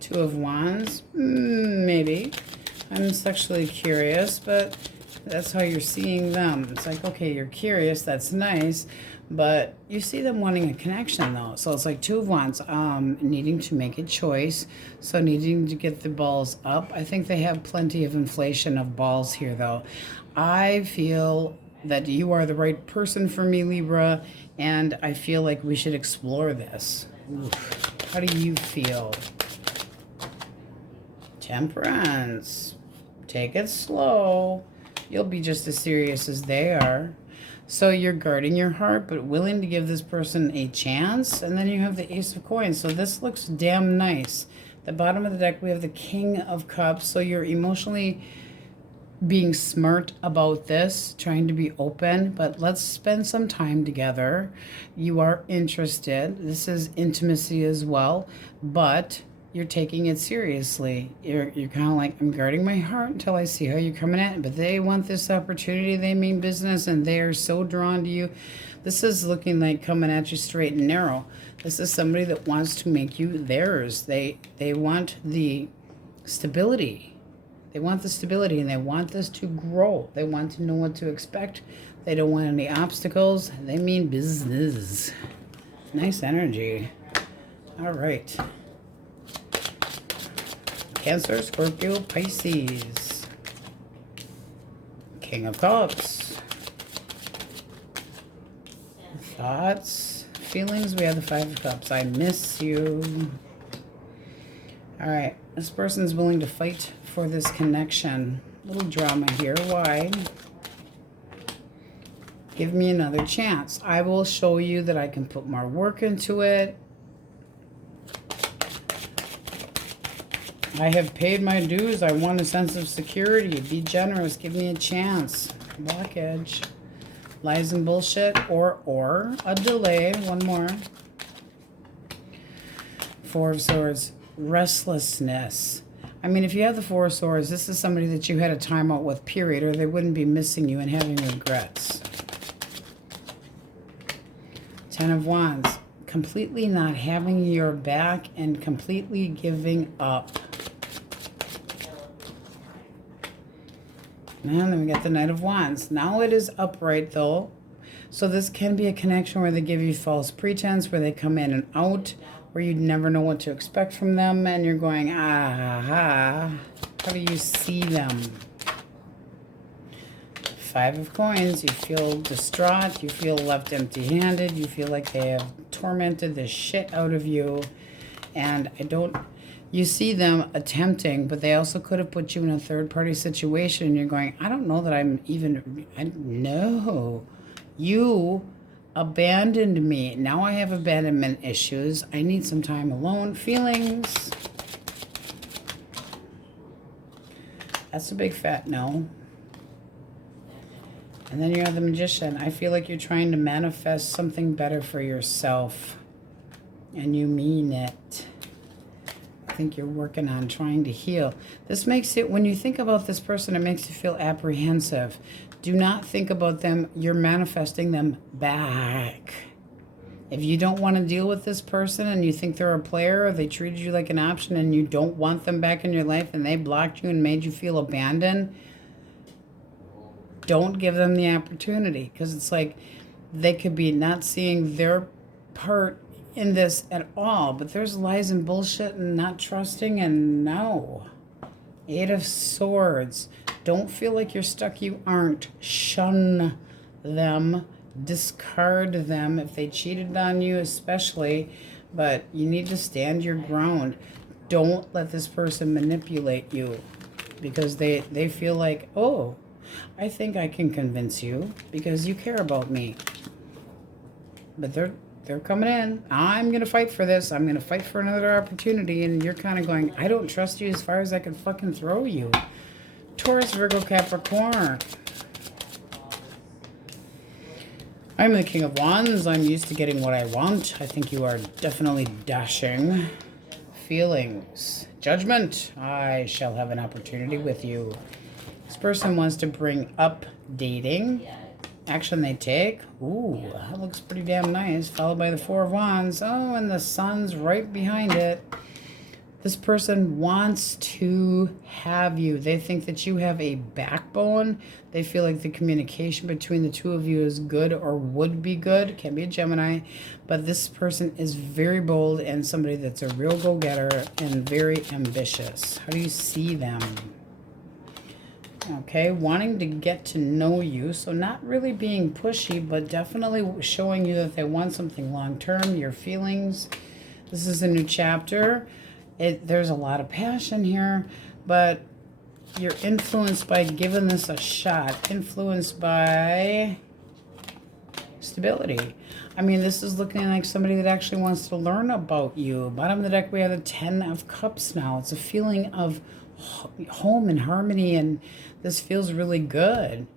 Two of Wands? Maybe. I'm sexually curious, but that's how you're seeing them. It's like, okay, you're curious. That's nice. But you see them wanting a connection, though. So it's like Two of Wands, needing to make a choice. So needing to get the balls up. I think they have plenty of inflation of balls here, though. I feel that you are the right person for me, Libra. And I feel like we should explore this. Oof. How do you feel? Temperance. Take it slow. You'll be just as serious as they are. So you're guarding your heart, but willing to give this person a chance. And then you have the Ace of Coins. So this looks damn nice. The bottom of the deck, we have the King of Cups. So you're emotionally being smart about this, trying to be open, but let's spend some time together. You are interested. This is intimacy as well, but you're taking it seriously. You're kind of like, I'm guarding my heart until I see how you're coming at it. But they want this opportunity. They mean business, and they are so drawn to you. This is looking like coming at you straight and narrow. This is somebody that wants to make you theirs. They want the stability. They want the stability, and they want this to grow. They want to know what to expect. They don't want any obstacles. They mean business. Nice energy. All right. Cancer, Scorpio, Pisces. King of Cups. Thoughts, feelings. We have the Five of Cups. I miss you. All right. This person's willing to fight for this connection. Little drama here. Why? Give me another chance. I will show you that I can put more work into it. I have paid my dues. I want a sense of security. Be generous. Give me a chance. Black edge. Lies and bullshit. Or a delay. One more. Four of Swords. Restlessness. I mean, if you have the Four of Swords, this is somebody that you had a time out with, period, or they wouldn't be missing you and having regrets. Ten of Wands. Completely not having your back and completely giving up. And then we got the Knight of Wands. Now it is upright, though. So this can be a connection where they give you false pretense, where they come in and out, where you never know what to expect from them, and you're going, ah. How do you see them? Five of Coins. You feel distraught. You feel left empty-handed. You feel like they have tormented the shit out of you. And you see them attempting, but they also could have put you in a third-party situation, and you're going, I don't know that no. You abandoned me. Now I have abandonment issues. I need some time alone. Feelings. That's a big fat no. And then you have the Magician. I feel like you're trying to manifest something better for yourself. And you mean it. I think you're working on trying to heal. This makes it, when you think about this person, it makes you feel apprehensive. Do not think about them. You're manifesting them back. If you don't want to deal with this person and you think they're a player, or they treated you like an option and you don't want them back in your life and they blocked you and made you feel abandoned, don't give them the opportunity, because it's like they could be not seeing their part in this at all, but there's lies and bullshit and not trusting, and no. 8 of Swords. Don't feel like you're stuck. You aren't. Shun them. Discard them if they cheated on you, especially. But you need to stand your ground. Don't let this person manipulate you, because they feel like, oh, I think I can convince you because you care about me. But they're coming in. I'm going to fight for this. I'm going to fight for another opportunity. And you're kind of going, I don't trust you as far as I can fucking throw you. Taurus, Virgo, Capricorn. I'm the King of Wands. I'm used to getting what I want. I think you are definitely dashing. Feelings. Judgment. I shall have an opportunity with you. This person wants to bring up dating. Action they take. Ooh, that looks pretty damn nice. Followed by the 4 of Wands. Oh, and the Sun's right behind it. This person wants to have you. They think that you have a backbone. They feel like the communication between the two of you is good or would be good. Can be a Gemini. But this person is very bold and somebody that's a real go-getter and very ambitious. How do you see them? Okay, wanting to get to know you. So not really being pushy, but definitely showing you that they want something long-term. Your feelings. This is a new chapter. There's a lot of passion here, but you're influenced by giving this a shot. Influenced by stability. I mean, this is looking like somebody that actually wants to learn about you. Bottom of the deck, we have the 10 of Cups now. It's a feeling of home and harmony, and this feels really good.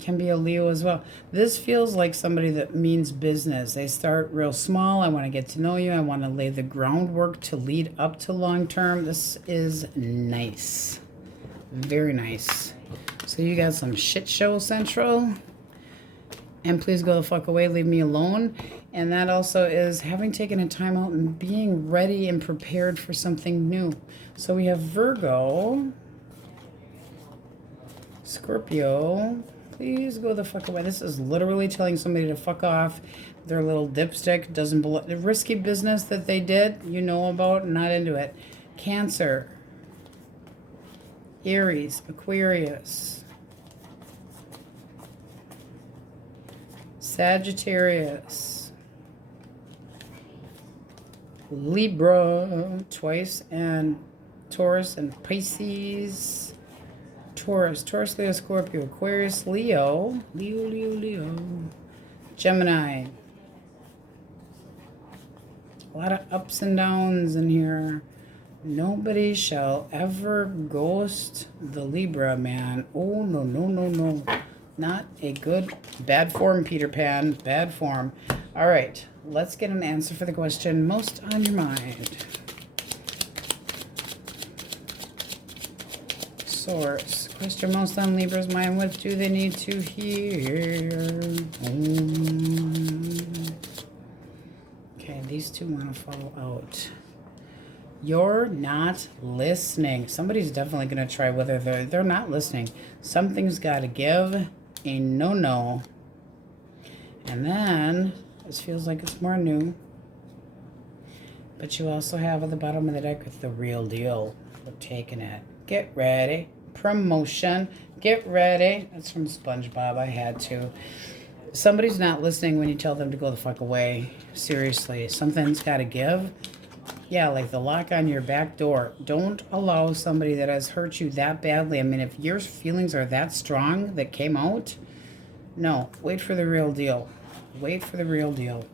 Can be a Leo as well. This feels like somebody that means business. They start real small. I want to get to know you. I want to lay the groundwork to lead up to long term. This is nice. Very nice. So you got some shit show central. And please go the fuck away. Leave me alone. And that also is having taken a time out and being ready and prepared for something new. So we have Virgo, Scorpio. Please go the fuck away. This is literally telling somebody to fuck off. Their little dipstick doesn't belong. The risky business that they did, you know about, not into it. Cancer, Aries, Aquarius, Sagittarius, Libra twice, and Taurus and Pisces. Taurus, Leo, Scorpio, Aquarius, Leo, Gemini. A lot of ups and downs in here. Nobody shall ever ghost the Libra, man. Oh, no, no, no, no. Not a good, bad form, Peter Pan, bad form. All right, let's get an answer for the question most on your mind. Source. Question most on Libra's mind. What do they need to hear? Okay, these two want to follow out. You're not listening. Somebody's definitely going to try whether they're not listening. Something's got to give. A no. And then, this feels like it's more new. But you also have at the bottom of the deck with the real deal. We're taking it. Get ready. Promotion. Get ready. That's from SpongeBob. I had to. Somebody's not listening when you tell them to go the fuck away. Seriously. Something's got to give. Yeah, like the lock on your back door. Don't allow somebody that has hurt you that badly. I mean, if your feelings are that strong that came out, no. Wait for the real deal. Wait for the real deal.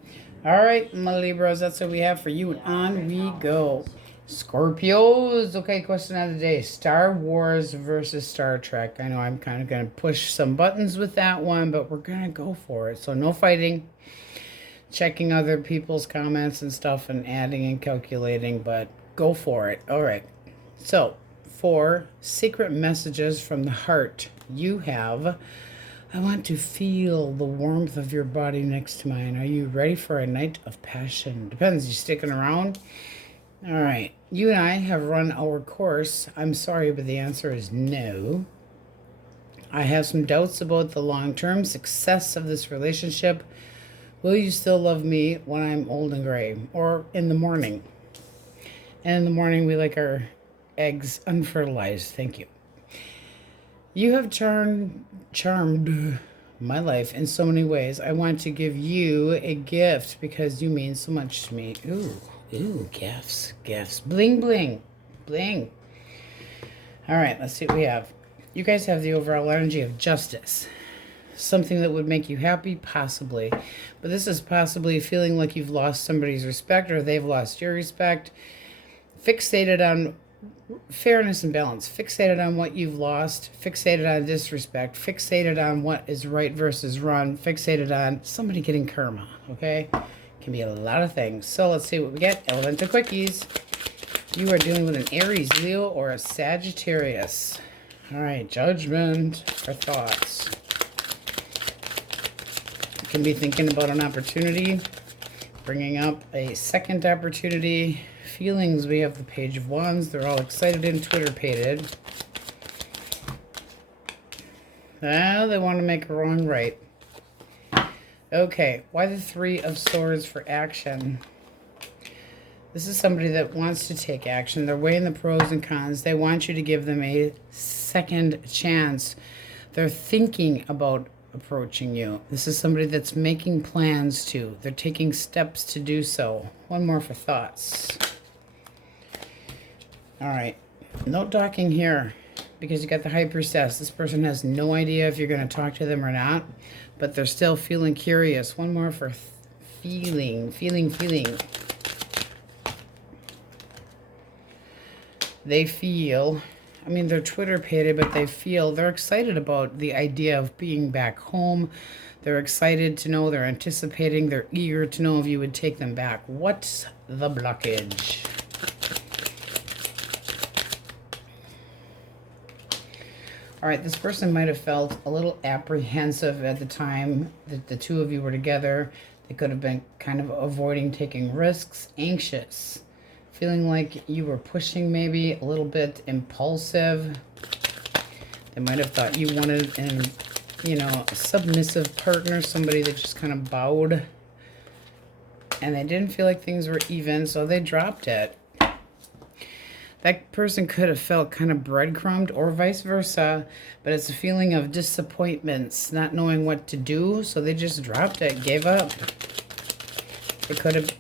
All right, my Libras, that's what we have for you. And on we go. Scorpios. Okay, question of the day. Star Wars versus Star Trek. I know I'm kind of going to push some buttons with that one, but we're going to go for it. So no fighting, checking other people's comments and stuff and adding and calculating, but go for it. All right. So for secret messages from the heart, you have, I want to feel the warmth of your body next to mine. Are you ready for a night of passion? Depends. You sticking around? All right. You and I have run our course. I'm sorry, but the answer is no. I have some doubts about the long-term success of this relationship. Will you still love me when I'm old and gray? Or in the morning? And in the morning, we like our eggs unfertilized. Thank you. You have charmed my life in so many ways. I want to give you a gift because you mean so much to me. Ooh, gifts. Bling, bling, bling. All right, let's see what we have. You guys have the overall energy of justice. Something that would make you happy, possibly. But this is possibly feeling like you've lost somebody's respect or they've lost your respect. Fixated on fairness and balance. Fixated on what you've lost. Fixated on disrespect. Fixated on what is right versus wrong. Fixated on somebody getting karma, okay? Can be a lot of things. So let's see what we get. Elemental Quickies. You are dealing with an Aries, Leo, or a Sagittarius. All right, judgment or thoughts. You can be thinking about an opportunity, bringing up a second opportunity. Feelings, we have the Page of Wands. They're all excited and Twitter-pated. Well, they want to make a wrong right. Okay, why the Three of Swords for action? This is somebody that wants to take action. They're weighing the pros and cons. They want you to give them a second chance. They're thinking about approaching you. This is somebody that's making plans to. They're taking steps to do so. One more for thoughts. All right. No talking here because you got the High Priestess. This person has no idea if you're going to talk to them or not, but they're still feeling curious. One more for feeling. They feel, I mean, they're Twitter-pated, but they're excited about the idea of being back home. They're excited to know, they're anticipating, they're eager to know if you would take them back. What's the blockage? All right, this person might have felt a little apprehensive at the time that the two of you were together. They could have been kind of avoiding taking risks, anxious, feeling like you were pushing, maybe a little bit impulsive. They might have thought you wanted a submissive partner, somebody that just kind of bowed. And they didn't feel like things were even, so they dropped it. That person could have felt kind of breadcrumbed or vice versa, but it's a feeling of disappointments, not knowing what to do, so they just dropped it, gave up. They could have,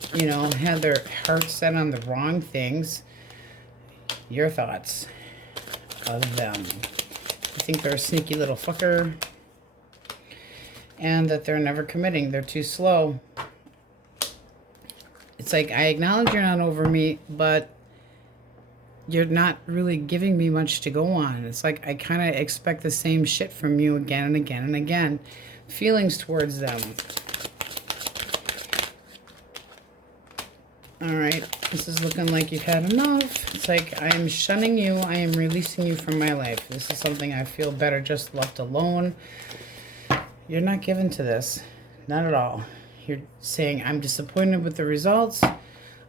had their heart set on the wrong things. Your thoughts of them. I think they're a sneaky little fucker, and that they're never committing. They're too slow. It's like, I acknowledge you're not over me, but you're not really giving me much to go on. It's like I kind of expect the same shit from you again and again and again. Feelings towards them. All right, this is looking like you've had enough. It's like, I am shunning you. I am releasing you from my life. This is something I feel better just left alone. You're not given to this. Not at all. You're saying, I'm disappointed with the results.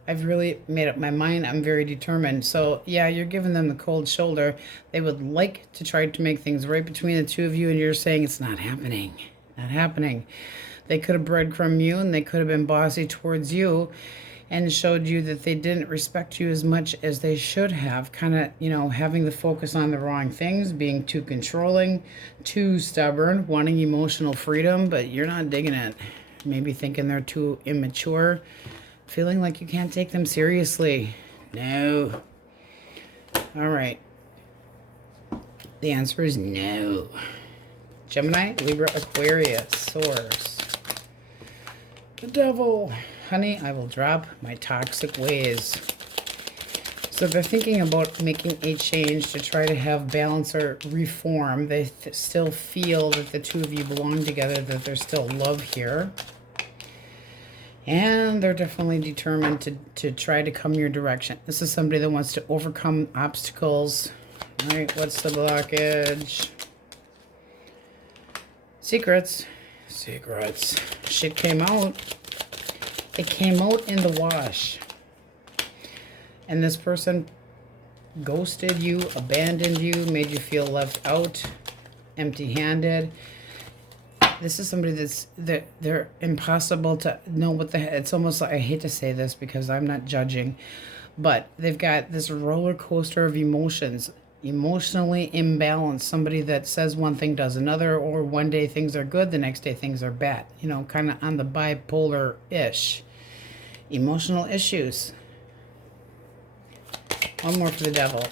I've really made up my mind. I'm very determined. So, yeah, you're giving them the cold shoulder. They would like to try to make things right between the two of you, and you're saying it's not happening. Not happening. They could have breadcrumbed you, and they could have been bossy towards you and showed you that they didn't respect you as much as they should have. Kind of, having the focus on the wrong things, being too controlling, too stubborn, wanting emotional freedom, but you're not digging it. Maybe thinking they're too immature. Feeling like you can't take them seriously. No. All right. The answer is no. Gemini, Libra, Aquarius, Source. The Devil. Honey, I will drop my toxic ways. So they're thinking about making a change to try to have balance or reform. They still feel that the two of you belong together, that there's still love here. And they're definitely determined to try to come your direction. This is somebody that wants to overcome obstacles. All right, what's the blockage? Secrets. Shit came out. It came out in the wash. And this person ghosted you, abandoned you, made you feel left out, empty-handed. This is somebody they're impossible to know what the heck. It's almost like, I hate to say this because I'm not judging, but they've got this roller coaster of emotions, emotionally imbalanced. Somebody that says one thing, does another, or one day things are good, the next day things are bad. You know, kind of on the bipolar-ish. Emotional issues. One more for the devil.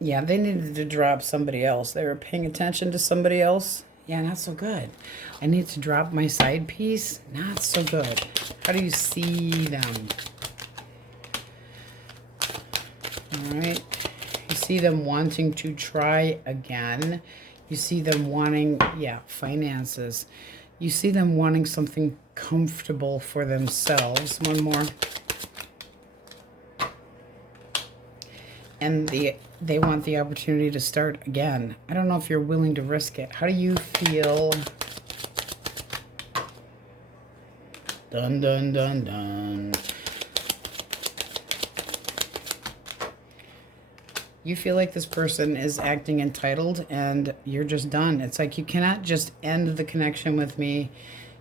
Yeah, they needed to drop somebody else. They were paying attention to somebody else. Yeah, not so good. I need to drop my side piece. Not so good. How do you see them? All right. You see them wanting to try again. You see them wanting, yeah, finances. You see them wanting something comfortable for themselves. One more. And they want the opportunity to start again. I don't know if you're willing to risk it. How do you feel? Dun, dun, dun, dun. You feel like this person is acting entitled and you're just done. It's like you cannot just end the connection with me.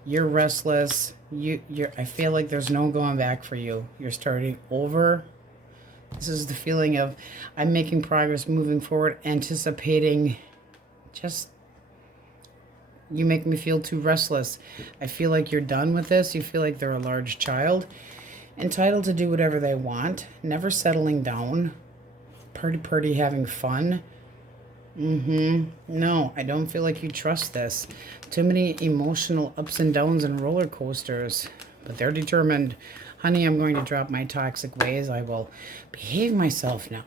You're restless. I feel like there's no going back for you. You're starting over. This is the feeling of I'm making progress, moving forward, anticipating. Just, you make me feel too restless. I feel like you're done with this. You feel like they're a large child, entitled to do whatever they want, never settling down, party, having fun. No, I don't feel like you trust this. Too many emotional ups and downs and roller coasters, but they're determined. Honey, I'm going to drop my toxic ways. I will behave myself now.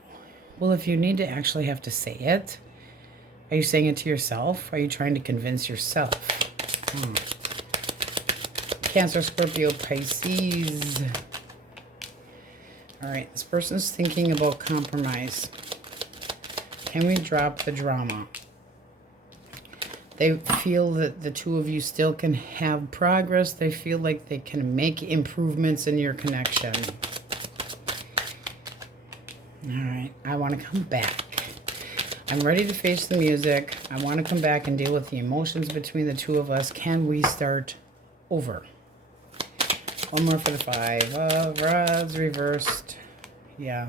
Well, if you need to actually have to say it, are you saying it to yourself? Are you trying to convince yourself? Cancer, Scorpio, Pisces. All right, this person's thinking about compromise. Can we drop the drama? They feel that the two of you still can have progress. They feel like they can make improvements in your connection. All right, I want to come back. I'm ready to face the music. I want to come back and deal with the emotions between the two of us. Can we start over? One more for the 5 of rods reversed. Yeah.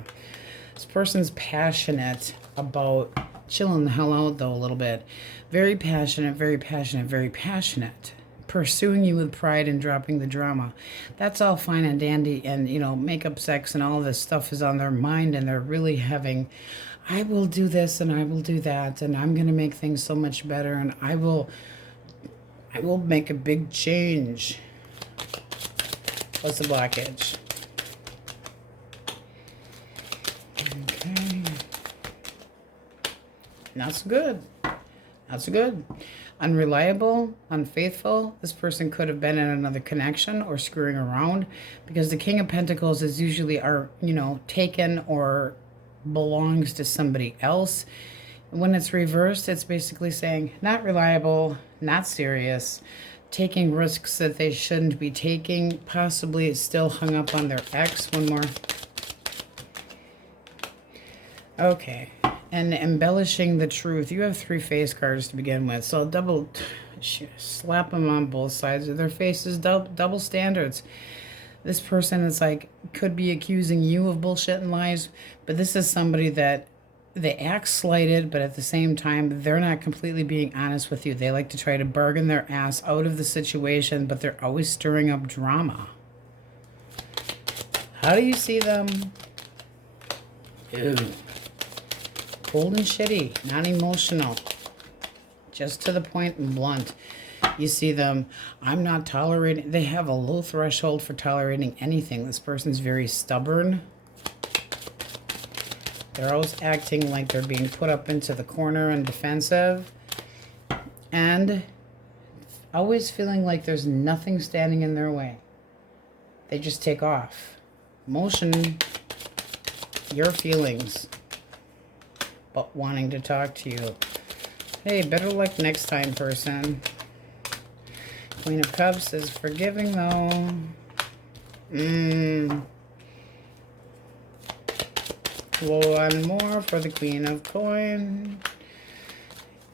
This person's passionate about chilling the hell out, though, a little bit. Very passionate, very passionate, very passionate. Pursuing you with pride and dropping the drama. That's all fine and dandy, and, you know, makeup, sex, and all this stuff is on their mind, and they're really having, I will do this, and I will do that, and I'm going to make things so much better, and I will make a big change. What's the blockage? Okay. Not so good. Not so good. Unreliable, unfaithful. This person could have been in another connection or screwing around, because the King of Pentacles is usually taken or belongs to somebody else. When it's reversed, it's basically saying not reliable, not serious, taking risks that they shouldn't be taking, possibly still hung up on their ex. One more. Okay. And embellishing the truth. You have 3 face cards to begin with. So double slap them on both sides of their faces. Double standards. This person is like, could be accusing you of bullshit and lies. But this is somebody that they act slighted, but at the same time, they're not completely being honest with you. They like to try to bargain their ass out of the situation, but they're always stirring up drama. How do you see them? Ew. Cold and shitty, not emotional, just to the point and blunt. You see them, I'm not tolerating, they have a low threshold for tolerating anything. This person's very stubborn. They're always acting like they're being put up into the corner and defensive. And always feeling like there's nothing standing in their way. They just take off. Emotion, your feelings, but wanting to talk to you. Hey, better luck next time, person. Queen of Cups is forgiving, though. One more for the Queen of Coins.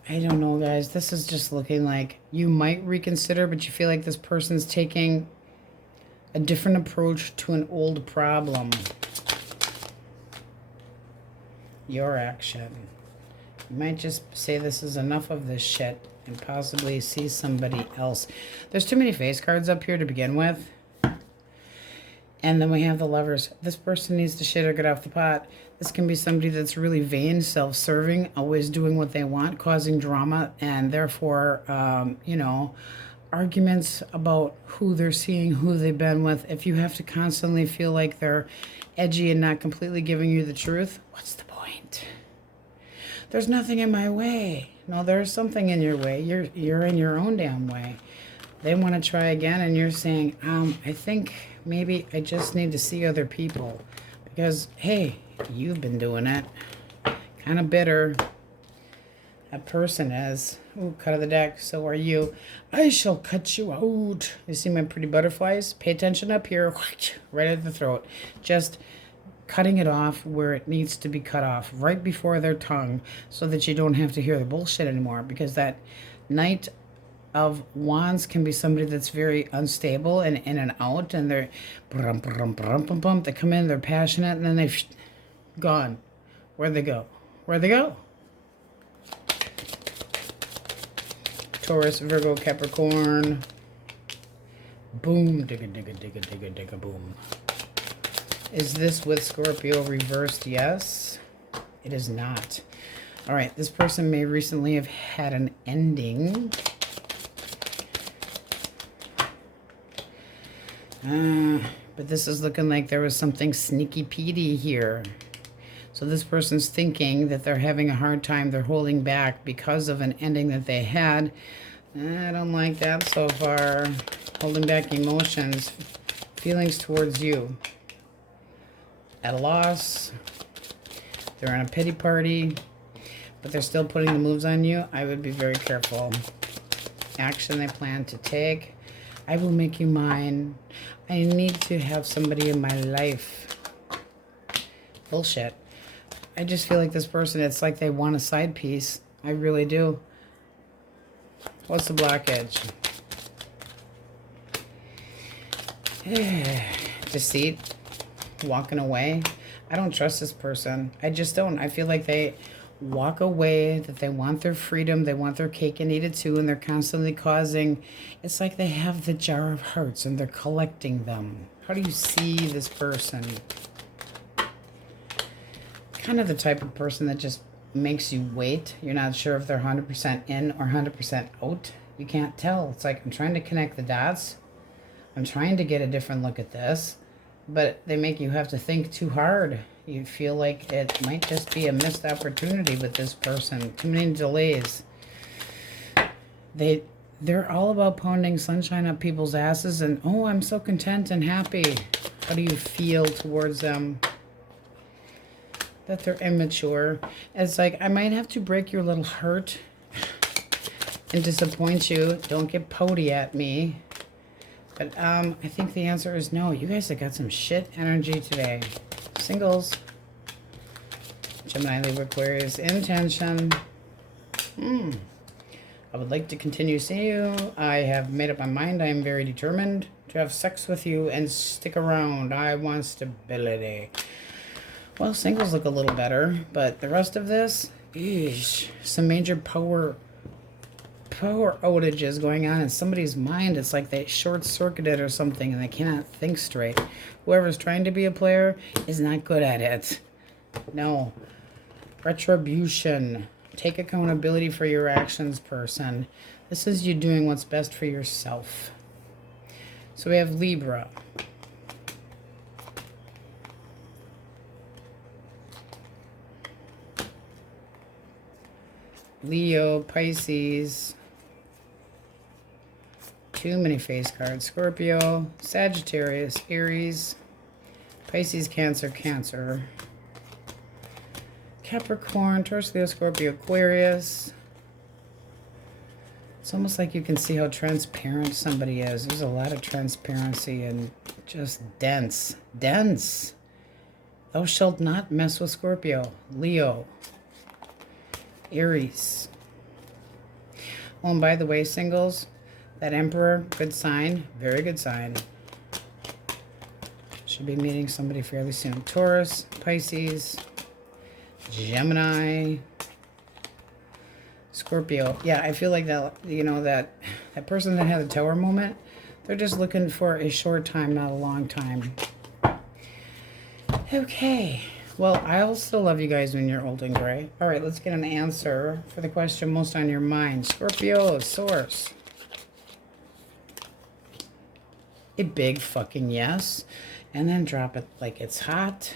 I don't know, guys. This is just looking like you might reconsider, but you feel like this person's taking a different approach to an old problem. Your action. You might just say this is enough of this shit and possibly see somebody else. There's too many face cards up here to begin with. And then we have the Lovers. This person needs to shit or get off the pot. This can be somebody that's really vain, self-serving, always doing what they want, causing drama, and therefore, you know, arguments about who they're seeing, who they've been with. If you have to constantly feel like they're edgy and not completely giving you the truth, what's the point? There's nothing in my way. No, there's something in your way. You're in your own damn way. They want to try again, and you're saying, I think maybe I just need to see other people. Because, hey, you've been doing it. Kind of bitter. That person is. Ooh, cut of the deck. So are you. I shall cut you out. You see my pretty butterflies? Pay attention up here. Right at the throat. Just cutting it off where it needs to be cut off. Right before their tongue. So that you don't have to hear the bullshit anymore. Because that Knight of Wands can be somebody that's very unstable and in and out, and they're they come in, they're passionate, and then they've gone. Where'd they go? Where'd they go? Taurus, Virgo, Capricorn. Boom, digga, digga, digga, digga, digga, boom. Is this with Scorpio reversed? Yes. It is not. All right, this person may recently have had an ending. But this is looking like there was something sneaky-peedy here. So this person's thinking that they're having a hard time, they're holding back because of an ending that they had. I don't like that so far. Holding back emotions, feelings towards you. At a loss. They're on a pity party, but they're still putting the moves on you. I would be very careful. Action they plan to take. I will make you mine. I need to have somebody in my life. Bullshit. I just feel like this person, it's like they want a side piece. I really do. What's the blockage? Deceit. Walking away. I don't trust this person. I just don't. I feel like they walk away, that they want their freedom, they want their cake and eat it too, and they're constantly causing, it's like they have the jar of hearts and they're collecting them. How do you see this person? Kind of the type of person that just makes you wait. You're not sure if they're 100% in or 100% out. You can't tell. It's like, I'm trying to connect the dots. I'm trying to get a different look at this, but they make you have to think too hard. You feel like it might just be a missed opportunity with this person. Too many delays. They're all about pounding sunshine up people's asses and, oh, I'm so content and happy. How do you feel towards them? That they're immature. It's like, I might have to break your little heart and disappoint you. Don't get pouty at me. But I think the answer is no. You guys have got some shit energy today. Singles. Gemini, Libra, Aquarius, intention. I would like to continue seeing you. I have made up my mind. I am very determined to have sex with you and stick around. I want stability. Well, singles look a little better, but the rest of this, eesh, some major power outages going on in somebody's mind. It's like they short-circuited or something and they cannot think straight. Whoever's trying to be a player is not good at it. No. Retribution. Take accountability for your actions, person. This is you doing what's best for yourself. So we have Libra. Leo, Pisces. Too many face cards. Scorpio, Sagittarius, Aries, Pisces, Cancer, Cancer. Capricorn, Taurus, Leo, Scorpio, Aquarius. It's almost like you can see how transparent somebody is. There's a lot of transparency and just dense. Dense. Thou shalt not mess with Scorpio. Leo. Aries. Oh, and by the way, singles, that Emperor, good sign. Very good sign. Should be meeting somebody fairly soon. Taurus, Pisces, Gemini, Scorpio. Yeah, I feel like that, you know, that person that had a tower moment, they're just looking for a short time, not a long time. Okay. Well, I'll still love you guys when you're old and gray. All right, let's get an answer for the question most on your mind. Scorpio, source. A big fucking yes. And then drop it like it's hot.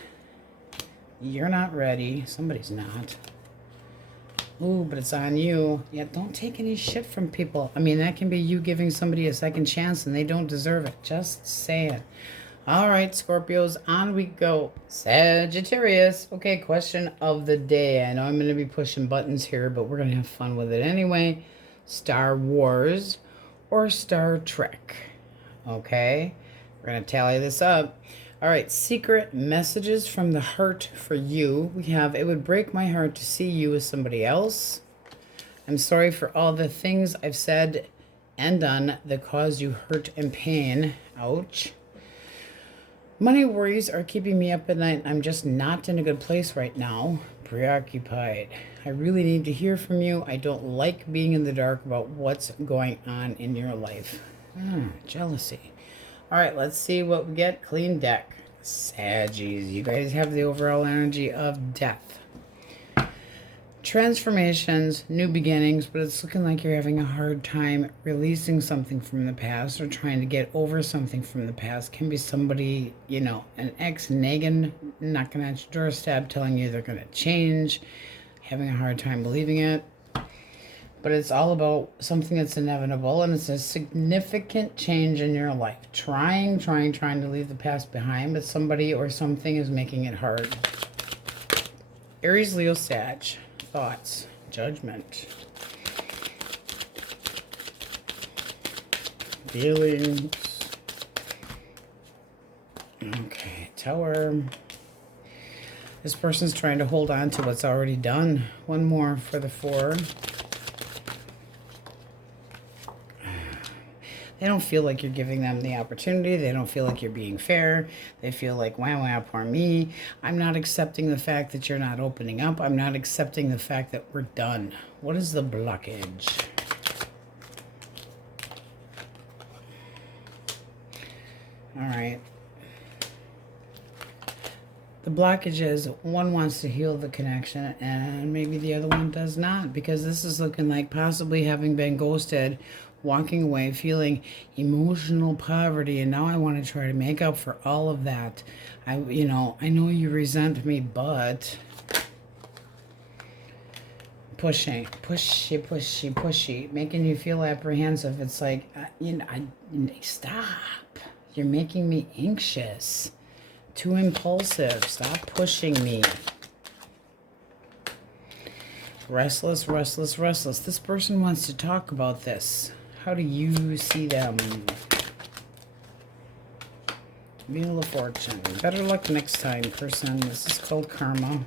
You're not ready. Somebody's not. Ooh, but it's on you. Yeah, don't take any shit from people. I mean, that can be you giving somebody a second chance and they don't deserve it. Just saying. All right, Scorpios, on we go. Sagittarius. Okay, question of the day. I know I'm going to be pushing buttons here, but we're going to have fun with it anyway. Star Wars or Star Trek? Okay, we're going to tally this up. All right, secret messages from the heart for you. We have, it would break my heart to see you as somebody else. I'm sorry for all the things I've said and done that caused you hurt and pain. Ouch. Money worries are keeping me up at night. I'm just not in a good place right now. Preoccupied. I really need to hear from you. I don't like being in the dark about what's going on in your life. Jealousy. All right, let's see what we get. Clean deck. Saggies. You guys have the overall energy of death. Transformations, new beginnings, but it's looking like you're having a hard time releasing something from the past or trying to get over something from the past. Can be somebody, you know, an ex nagging, knocking at your doorstep, telling you they're going to change, having a hard time believing it. But it's all about something that's inevitable, and it's a significant change in your life. Trying to leave the past behind, but somebody or something is making it hard. Aries, Leo, Sag. Thoughts. Judgment. Feelings. Okay, Tower. This person's trying to hold on to what's already done. One more for the 4. They don't feel like you're giving them the opportunity. They don't feel like you're being fair. They feel like, wow, poor me. I'm not accepting the fact that you're not opening up. I'm not accepting the fact that we're done. What is the blockage? All right. The blockage is one wants to heal the connection and maybe the other one does not, because this is looking like possibly having been ghosted, walking away, feeling emotional poverty, and now I want to try to make up for all of that. I know you resent me, but pushy, making you feel apprehensive. It's like, stop. You're making me anxious. Too impulsive. Stop pushing me. Restless. This person wants to talk about this. How do you see them? Wheel of Fortune. Better luck next time, person. This is called karma.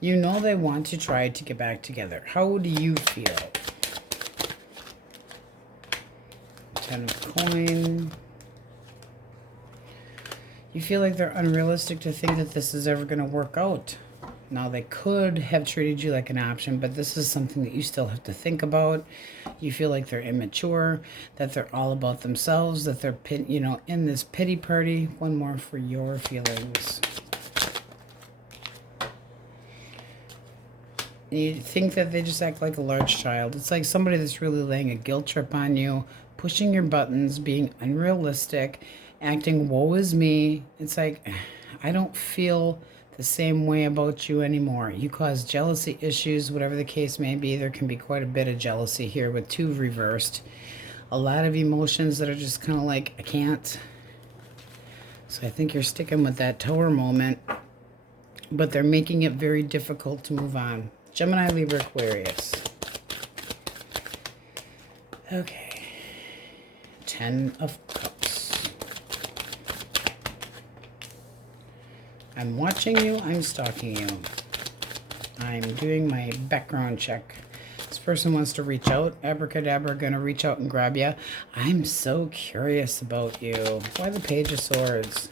You know they want to try to get back together. How do you feel? 10 of coin. You feel like they're unrealistic to think that this is ever going to work out. Now, they could have treated you like an option, but this is something that you still have to think about. You feel like they're immature, that they're all about themselves, that they're, in this pity party. One more for your feelings. And you think that they just act like a large child. It's like somebody that's really laying a guilt trip on you, pushing your buttons, being unrealistic, acting woe is me. It's like, I don't feel the same way about you anymore. You cause jealousy issues, whatever the case may be. There can be quite a bit of jealousy here with 2 reversed. A lot of emotions that are just kind of like, I can't. So I think you're sticking with that Tower moment, but they're making it very difficult to move on. Gemini, Libra, Aquarius. Okay. 10 of Cups. I'm watching you. I'm stalking you. I'm doing my background check. This person wants to reach out. Abracadabra, gonna reach out and grab you. I'm so curious about you. Why the Page of Swords?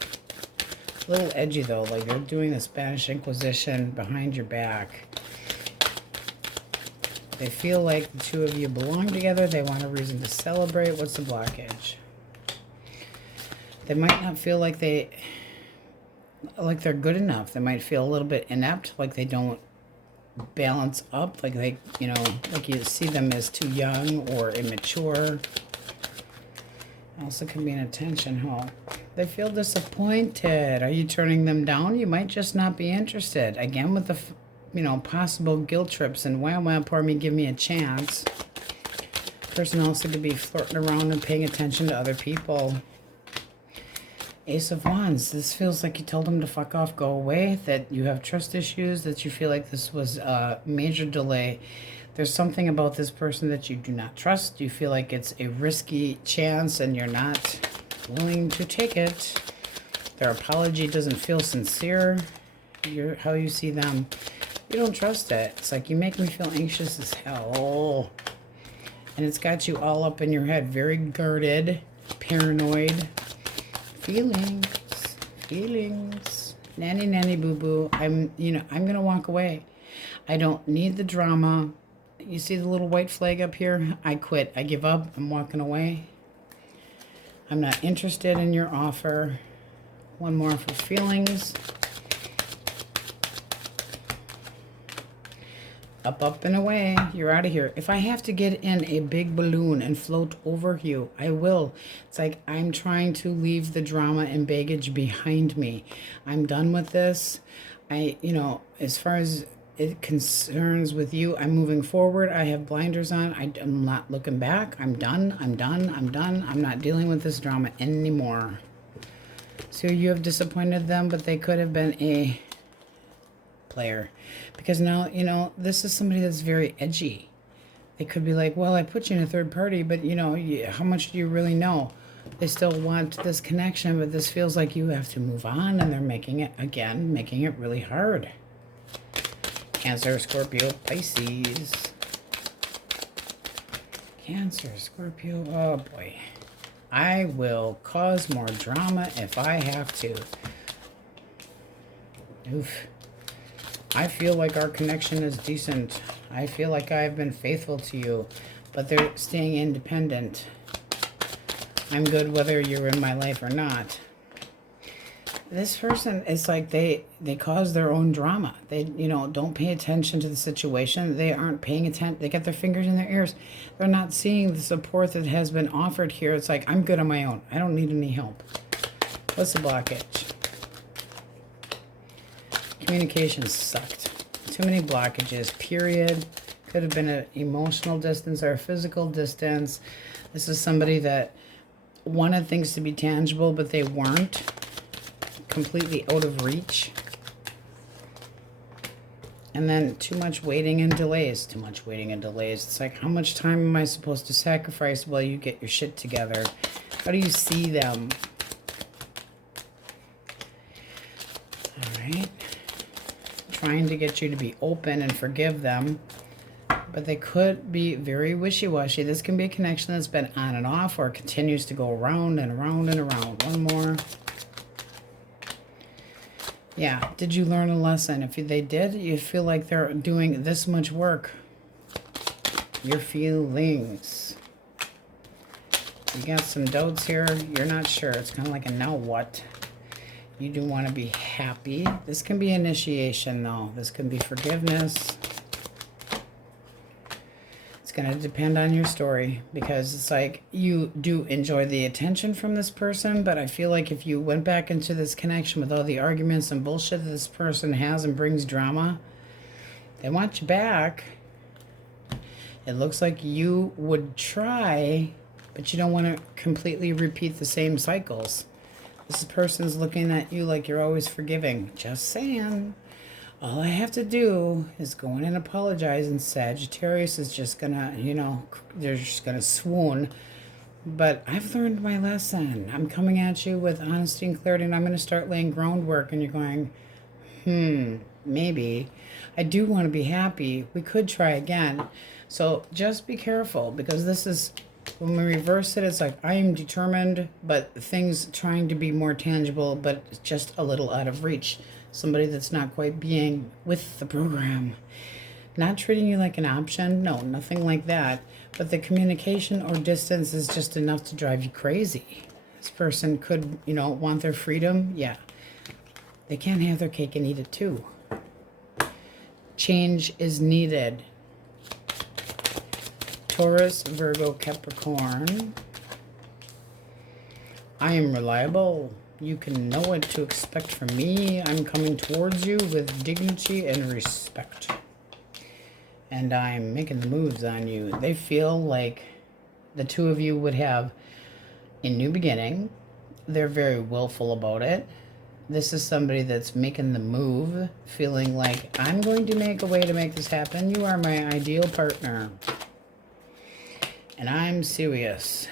A little edgy though, like they're doing the Spanish Inquisition behind your back. They feel like the two of you belong together. They want a reason to celebrate. What's the blockage? They might not feel like they're good enough. They might feel a little bit inept, like they don't balance up, like they, you know, like you see them as too young or immature. Also can be an attention hole. They feel disappointed. Are you turning them down? You might just not be interested. Again, with the, you know, possible guilt trips and wow, poor me, give me a chance. Person also could be flirting around and paying attention to other people. Ace of Wands. This feels like you told them to fuck off, go away, that you have trust issues, that you feel like this was a major delay. There's something about this person that you do not trust. You feel like it's a risky chance and you're not willing to take it. Their apology doesn't feel sincere. How you see them, you don't trust it. It's like, you make me feel anxious as hell. And it's got you all up in your head, very guarded, paranoid. Feelings. Nanny, boo-boo. I'm going to walk away. I don't need the drama. You see the little white flag up here? I quit. I give up. I'm walking away. I'm not interested in your offer. One more for feelings. Up and away. You're out of here. If I have to get in a big balloon and float over you, I will. It's like I'm trying to leave the drama and baggage behind me. I'm done with this. As far as it concerns with you, I'm moving forward. I have blinders on. I'm not looking back. I'm done. I'm not dealing with this drama anymore. So you have disappointed them, but they could have been a player, because now, you know, this is somebody that's very edgy. They could be like, well, I put you in a third party, but you know, how much do you really know? They still want this connection, but this feels like you have to move on, and they're making it really hard. Cancer, Scorpio, Pisces. Cancer, Scorpio, oh boy. I will cause more drama if I have to. Oof. I feel like our connection is decent. I feel like I've been faithful to you, but they're staying independent. I'm good whether you're in my life or not. This person, it's like they cause their own drama. They, you know, don't pay attention to the situation. They aren't paying attention. They got their fingers in their ears. They're not seeing the support that has been offered here. It's like, I'm good on my own. I don't need any help. What's the blockage? Communication sucked. Too many blockages, period. Could have been an emotional distance or a physical distance. This is somebody that wanted things to be tangible, but they weren't. Completely out of reach. And then too much waiting and delays. It's like, how much time am I supposed to sacrifice while you get your shit together? How do you see them? All right. Trying to get you to be open and forgive them, but they could be very wishy-washy. This can be a connection that's been on and off, or continues to go around and around and around. One more. Yeah, did you learn a lesson? If they did, you feel like they're doing this much work. Your feelings. You got some doubts here. You're not sure. It's kind of like a now what? You do want to be happy. This can be initiation, though. This can be forgiveness. It's going to depend on your story, because it's like you do enjoy the attention from this person, but I feel like if you went back into this connection with all the arguments and bullshit that this person has and brings drama, they want you back. It looks like you would try, but you don't want to completely repeat the same cycles. This person's looking at you like you're always forgiving. Just saying. All I have to do is go in and apologize, and Sagittarius is just gonna, you know, they're just gonna swoon. But I've learned my lesson. I'm coming at you with honesty and clarity, and I'm gonna start laying groundwork, and you're going, maybe. I do want to be happy. We could try again. So just be careful, because this is, when we reverse it, it's like I am determined, but things trying to be more tangible, but just a little out of reach. Somebody that's not quite being with the program. Not treating you like an option. No, nothing like that. But the communication or distance is just enough to drive you crazy. This person could, you know, want their freedom. Yeah. They can't have their cake and eat it too. Change is needed. Taurus, Virgo, Capricorn. I am reliable. You can know what to expect from me. I'm coming towards you with dignity and respect. And I'm making the moves on you. They feel like the two of you would have a new beginning. They're very willful about it. This is somebody that's making the move, feeling like, I'm going to make a way to make this happen. You are my ideal partner. And I'm serious.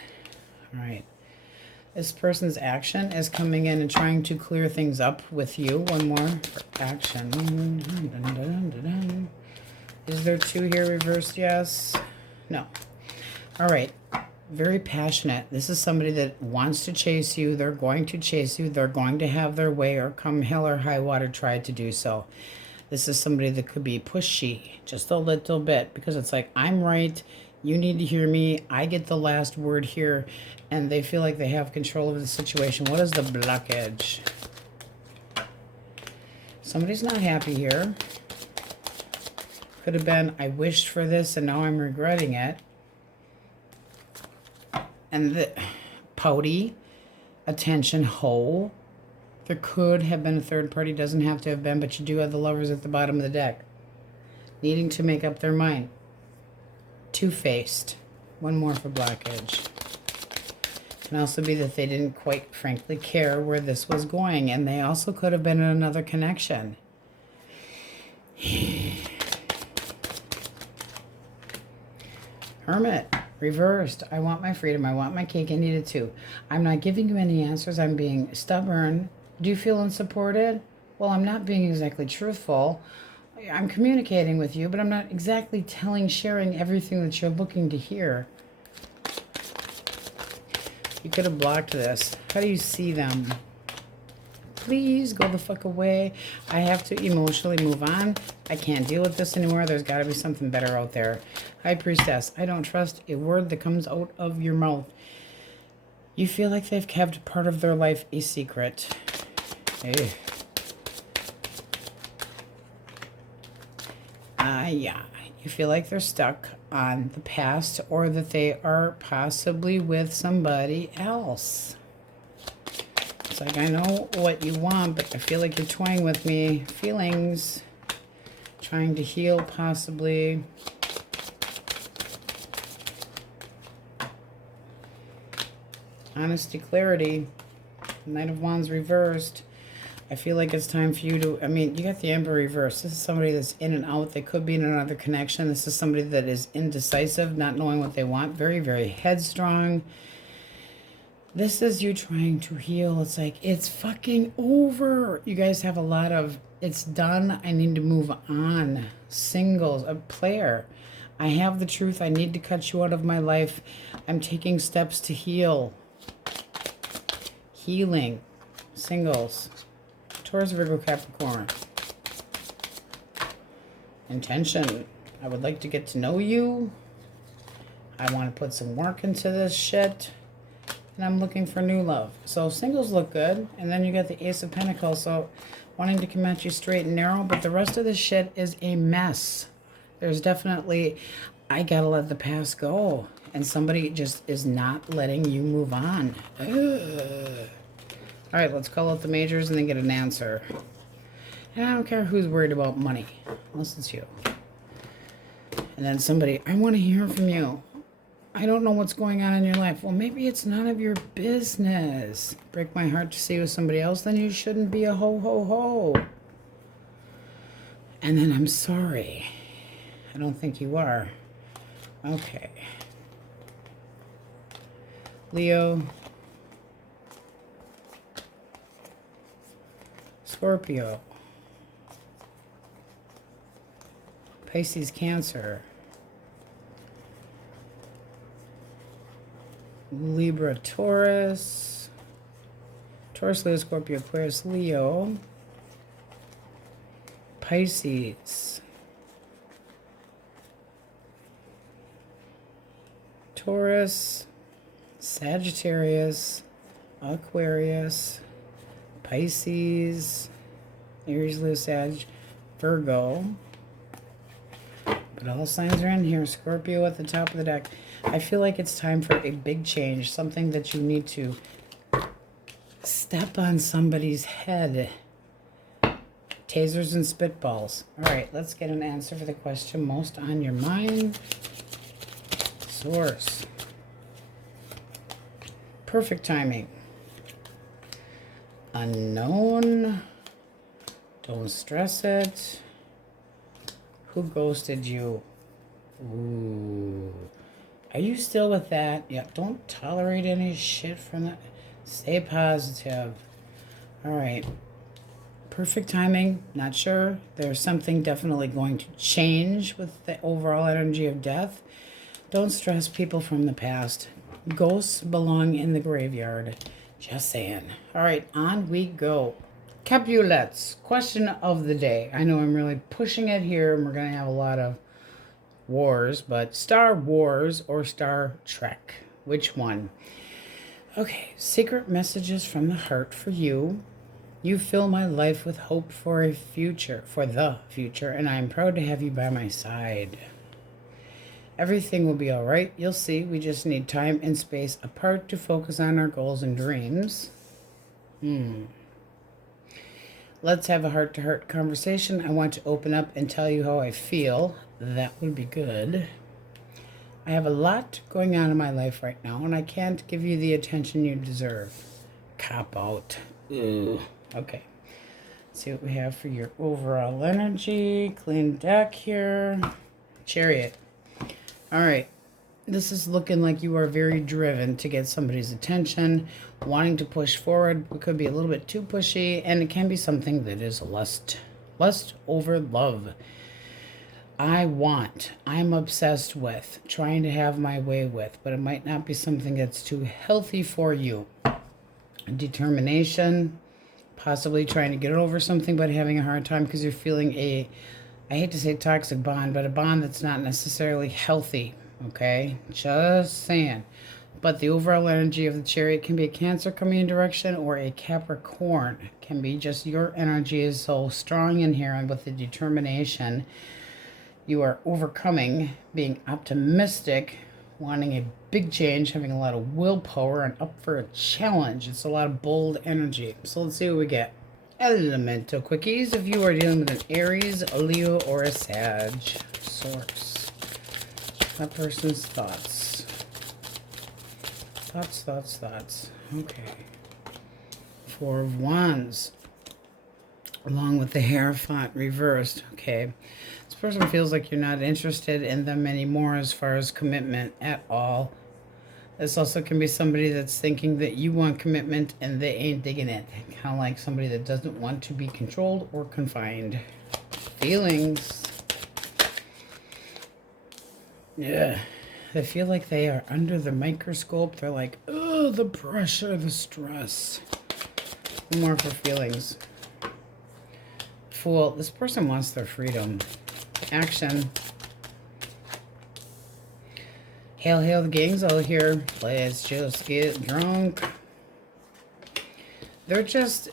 All right. This person's action is coming in and trying to clear things up with you. One more for action. Dun, dun, dun, dun, dun. Is there two here reversed? Yes. No. All right. Very passionate. This is somebody that wants to chase you. They're going to chase you. They're going to have their way, or come hell or high water try to do so. This is somebody that could be pushy just a little bit, because it's like, I'm right. You need to hear me. I get the last word here. And they feel like they have control of the situation. What is the blockage? Somebody's not happy here. Could have been, I wished for this and now I'm regretting it. And the pouty, attention hoe. There could have been a third party, doesn't have to have been, but you do have the Lovers at the bottom of the deck. Needing to make up their mind. Two-faced. One more for blockage. Can also be that they didn't quite frankly care where this was going, and they also could have been in another connection. Hermit, reversed. I want my freedom. I want my cake. I need it too. I'm not giving you any answers. I'm being stubborn. Do you feel unsupported? Well, I'm not being exactly truthful. I'm communicating with you, but I'm not exactly sharing everything that you're looking to hear. You could have blocked this. How do you see them? Please go the fuck away. I have to emotionally move on. I can't deal with this anymore. There's got to be something better out there. High Priestess, I don't trust a word that comes out of your mouth. You feel like they've kept part of their life a secret. Hey. Yeah. You feel like they're stuck on the past, or that they are possibly with somebody else. It's like, I know what you want, but I feel like you're toying with me. Feelings. Trying to heal, possibly. Honesty, clarity. Knight of Wands reversed. I feel like it's time for you to, I mean, you got the Emperor reversed. This is somebody that's in and out. They could be in another connection. This is somebody that is indecisive, not knowing what they want. Very, very headstrong. This is you trying to heal. It's like, it's fucking over. You guys have a lot of, it's done. I need to move on. Singles, a player. I have the truth. I need to cut you out of my life. I'm taking steps to heal. Healing. Singles. Taurus, Virgo, Capricorn. Intention. I would like to get to know you. I want to put some work into this shit. And I'm looking for new love. So singles look good. And then you got the Ace of Pentacles. So wanting to come at you straight and narrow. But the rest of this shit is a mess. There's definitely, I gotta let the past go. And somebody just is not letting you move on. Ugh. All right, let's call out the majors and then get an answer. And I don't care who's worried about money, unless it's you. And then somebody, I want to hear from you. I don't know what's going on in your life. Well, maybe it's none of your business. Break my heart to see you with somebody else, then you shouldn't be a ho, ho, ho. And then I'm sorry. I don't think you are. Okay. Leo. Scorpio, Pisces, Cancer, Libra, Taurus. Taurus, Leo, Scorpio, Aquarius, Leo. Pisces. Taurus. Sagittarius. Aquarius. Pisces. Aries, Leo, Sag. Virgo. But all signs are in here. Scorpio at the top of the deck. I feel like it's time for a big change. Something that you need to step on somebody's head. Tasers and spitballs. All right, let's get an answer for the question most on your mind. Source. Perfect timing. Unknown. Don't stress it. Who ghosted you? Ooh. Are you still with that? Yeah, don't tolerate any shit from that. Stay positive. All right. Perfect timing. Not sure. There's something definitely going to change with the overall energy of death. Don't stress people from the past. Ghosts belong in the graveyard. Just saying. All right, on we go. Capulets, question of the day. I know I'm really pushing it here, and we're going to have a lot of wars, but Star Wars or Star Trek? Which one? Okay, secret messages from the heart for you. You fill my life with hope for a future, for the future, and I am proud to have you by my side. Everything will be all right. You'll see. We just need time and space apart to focus on our goals and dreams. Let's have a heart-to-heart conversation. I want to open up and tell you how I feel. That would be good. I have a lot going on in my life right now, and I can't give you the attention you deserve. Cop out. Ooh. Okay. Let's see what we have for your overall energy. Clean deck here. Chariot. All right. This is looking like you are very driven to get somebody's attention, wanting to push forward. It could be a little bit too pushy, and it can be something that is lust. Lust over love. I'm obsessed with, trying to have my way with, but it might not be something that's too healthy for you. Determination, possibly trying to get over something, but having a hard time because you're feeling I hate to say toxic bond, but a bond that's not necessarily healthy. Okay, just saying. But the overall energy of the Chariot can be a Cancer coming in direction, or a Capricorn. It can be just your energy is so strong in here, and with the determination, you are overcoming, being optimistic, wanting a big change, having a lot of willpower, and up for a challenge. It's a lot of bold energy. So let's see what we get. Elemental quickies. If you are dealing with an Aries, a Leo, or a Sag. Source. That person's thoughts. Thoughts. Okay. Four of Wands. Along with the Hierophant reversed. Okay. This person feels like you're not interested in them anymore as far as commitment at all. This also can be somebody that's thinking that you want commitment and they ain't digging it. Kind of like somebody that doesn't want to be controlled or confined. Feelings. Yeah, they feel like they are under the microscope. They're like, oh, the pressure, the stress. More for feelings. Fool, this person wants their freedom. Action. Hail, hail, the gang's all here. Let's just get drunk. They're just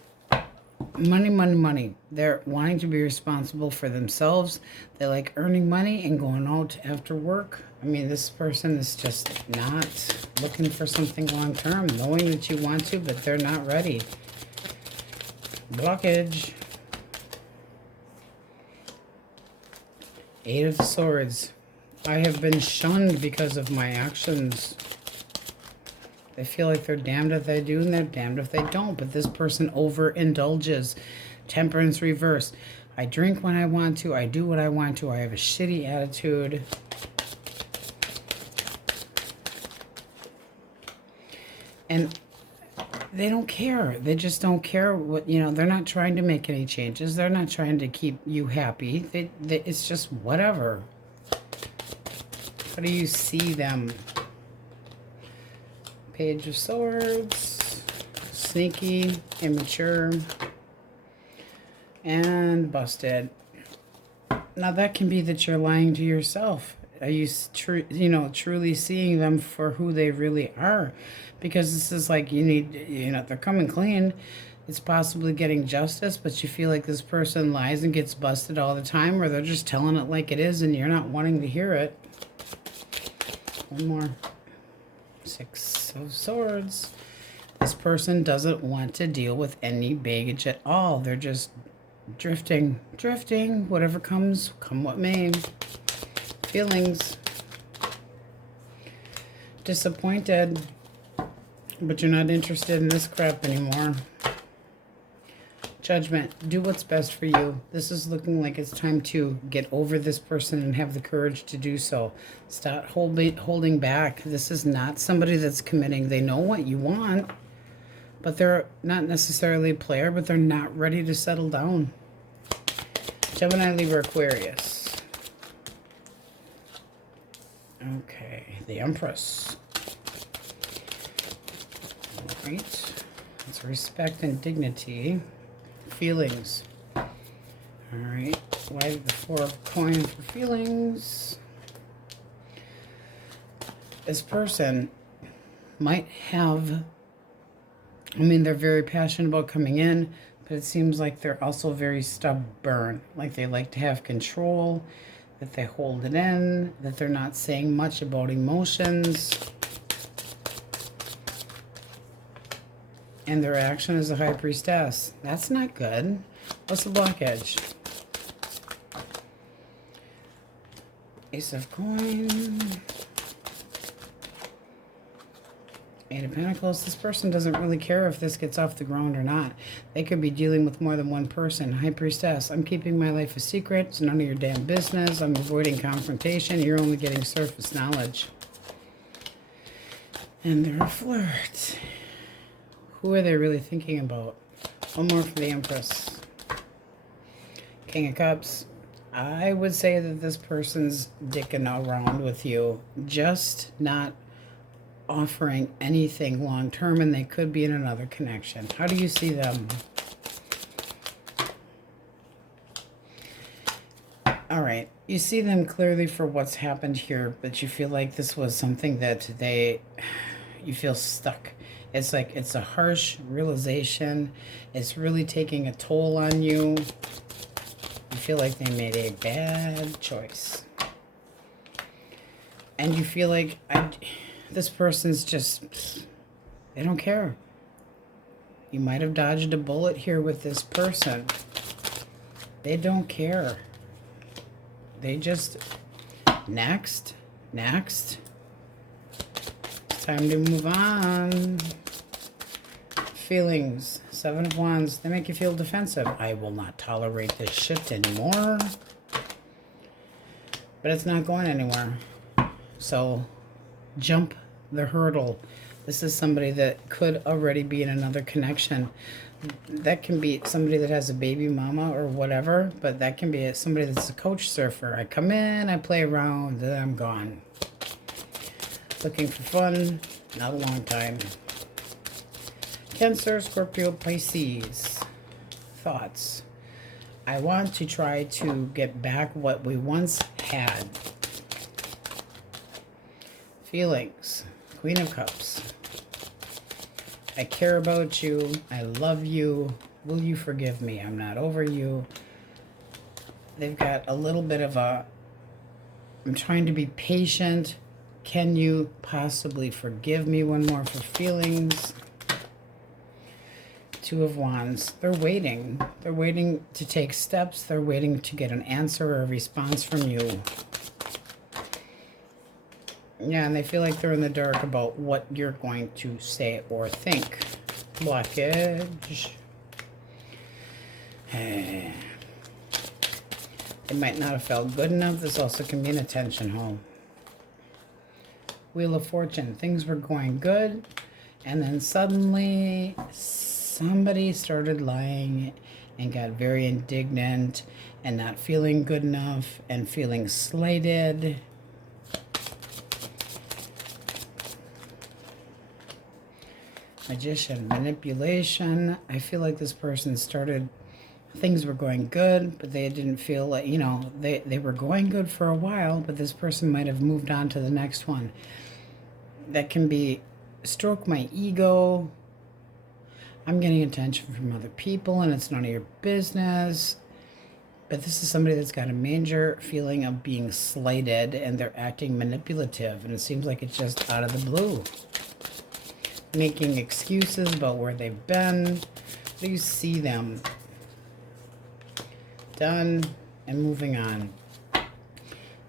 money. They're wanting to be responsible for themselves. They like earning money and going out after work. I mean, this person is just not looking for something long term, knowing that you want to, but they're not ready. Blockage. Eight of Swords. I have been shunned because of my actions. They feel like they're damned if they do and they're damned if they don't. But this person overindulges. Temperance reverse. I drink when I want to. I do what I want to. I have a shitty attitude. And they don't care. They just don't care what, they're not trying to make any changes. They're not trying to keep you happy. It's just whatever. How do you see them? Page of Swords, sneaky, immature, and busted. Now that can be that you're lying to yourself. Are you truly seeing them for who they really are? Because this is like they're coming clean. It's possibly getting justice, but you feel like this person lies and gets busted all the time, or they're just telling it like it is and you're not wanting to hear it. One more. 6 of Swords. This person doesn't want to deal with any baggage at all. They're just drifting, whatever comes, come what may. Feelings. Disappointed, but you're not interested in this crap anymore. Judgment. Do what's best for you. This is looking like it's time to get over this person and have the courage to do so. Stop holding back. This is not somebody that's committing. They know what you want, but they're not necessarily a player, but they're not ready to settle down. Gemini, Libra, Aquarius. Okay, the Empress. All right. It's respect and dignity. Feelings. All right. Why the 4 of coins for feelings? This person might have, they're very passionate about coming in, but it seems like they're also very stubborn. Like they like to have control, that they hold it in, that they're not saying much about emotions. And their action is a High Priestess. That's not good. What's the blockage? Ace of Coins. 8 of Pentacles. This person doesn't really care if this gets off the ground or not. They could be dealing with more than one person. High Priestess. I'm keeping my life a secret. It's none of your damn business. I'm avoiding confrontation. You're only getting surface knowledge. And they're a flirt. Who are they really thinking about? One more for the Empress. King of Cups. I would say that this person's dicking around with you, just not offering anything long term, and they could be in another connection. How do you see them? All right. You see them clearly for what's happened here, but you feel like this was something that you feel stuck. It's like it's a harsh realization. It's really taking a toll on you. You feel like they made a bad choice. And you feel like this person's just, they don't care. You might have dodged a bullet here with this person. They don't care. They just, next. It's time to move on. Feelings. 7 of Wands. They make you feel defensive. I will not tolerate this shit anymore. But it's not going anywhere. So, jump the hurdle. This is somebody that could already be in another connection. That can be somebody that has a baby mama or whatever, but that can be somebody that's a coach surfer. I come in, I play around, then I'm gone. Looking for fun, not a long time. Cancer, Scorpio, Pisces. Thoughts. I want to try to get back what we once had. Feelings. Queen of Cups. I care about you. I love you. Will you forgive me? I'm not over you. They've got a little bit of a, I'm trying to be patient. Can you possibly forgive me? One more for feelings. 2 of Wands. They're waiting. They're waiting to take steps. They're waiting to get an answer or a response from you. Yeah, and they feel like they're in the dark about what you're going to say or think. Blockage. It might not have felt good enough. This also can be an attention hole. Wheel of Fortune. Things were going good, and then suddenly somebody started lying and got very indignant and not feeling good enough and feeling slighted. Magician, manipulation. I feel like this person started, things were going good, but they didn't feel like, you know, they were going good for a while, but this person might have moved on to the next one. That can be stroke my ego. I'm getting attention from other people and it's none of your business. But this is somebody that's got a major feeling of being slighted and they're acting manipulative. And it seems like it's just out of the blue. Making excuses about where they've been. Do you see them? Done and moving on.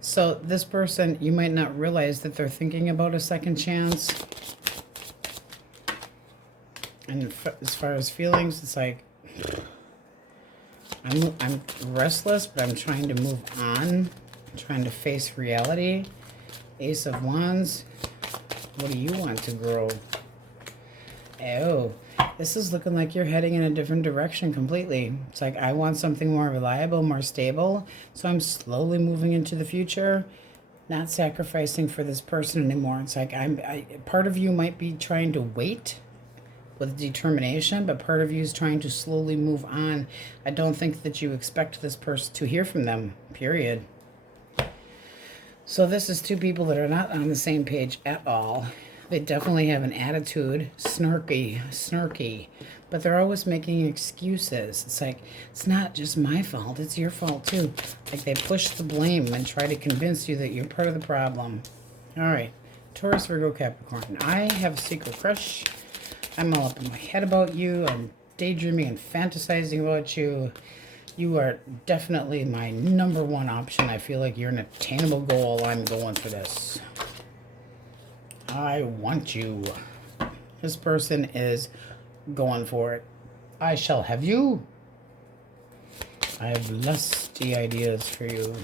So this person, you might not realize that they're thinking about a second chance. And as far as feelings, it's like, I'm restless, but I'm trying to move on. I'm trying to face reality. Ace of Wands. What do you want to grow? Oh, this is looking like you're heading in a different direction completely. It's like, I want something more reliable, more stable. So I'm slowly moving into the future, not sacrificing for this person anymore. It's like, part of you might be trying to wait with determination, but part of you is trying to slowly move on. I don't think that you expect this person to hear from them, period. So this is two people that are not on the same page at all. They definitely have an attitude, snarky, but they're always making excuses. It's like, it's not just my fault, it's your fault too. Like they push the blame and try to convince you that you're part of the problem. All right, Taurus, Virgo, Capricorn. I have a secret crush. I'm all up in my head about you. I'm daydreaming and fantasizing about you. You are definitely my number one option. I feel like you're an attainable goal. I'm going for this. I want you. This person is going for it. I shall have you. I have lusty ideas for you.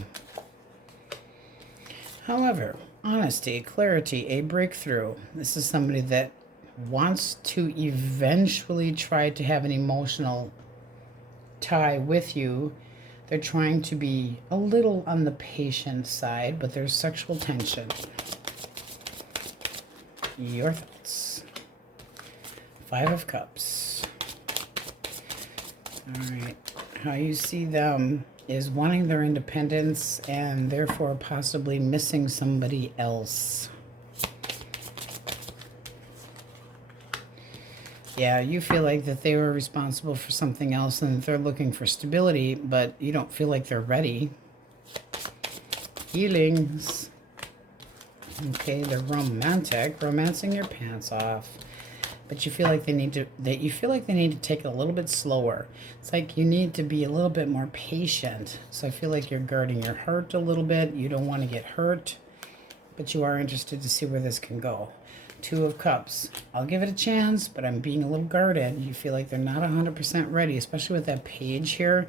However, honesty, clarity, a breakthrough. This is somebody that wants to eventually try to have an emotional tie with you. They're trying to be a little on the patient side, but there's sexual tension. Your thoughts. 5 of Cups. All right. How you see them is wanting their independence and therefore possibly missing somebody else. Yeah, you feel like that they were responsible for something else and that they're looking for stability, but you don't feel like they're ready. Healings. Okay, they're romantic, romancing your pants off. But you feel like they need to take it a little bit slower. It's like you need to be a little bit more patient. So I feel like you're guarding your heart a little bit. You don't want to get hurt, but you are interested to see where this can go. 2 of Cups. I'll give it a chance, but I'm being a little guarded. You feel like they're not 100% ready, especially with that page here.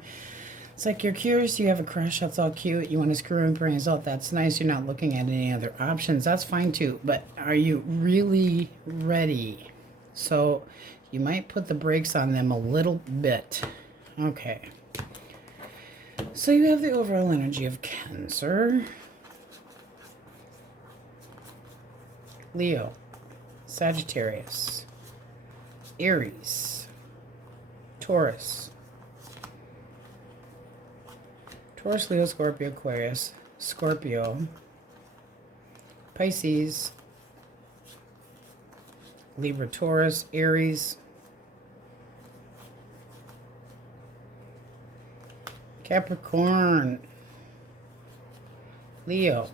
It's like you're curious, you have a crush, that's all cute. You want to screw your brains out, that's nice. You're not looking at any other options, that's fine too. But are you really ready? So you might put the brakes on them a little bit. Okay. So you have the overall energy of Cancer, Leo, Sagittarius, Aries, Taurus, Leo, Scorpio, Aquarius, Scorpio, Pisces, Libra, Taurus, Aries, Capricorn, Leo,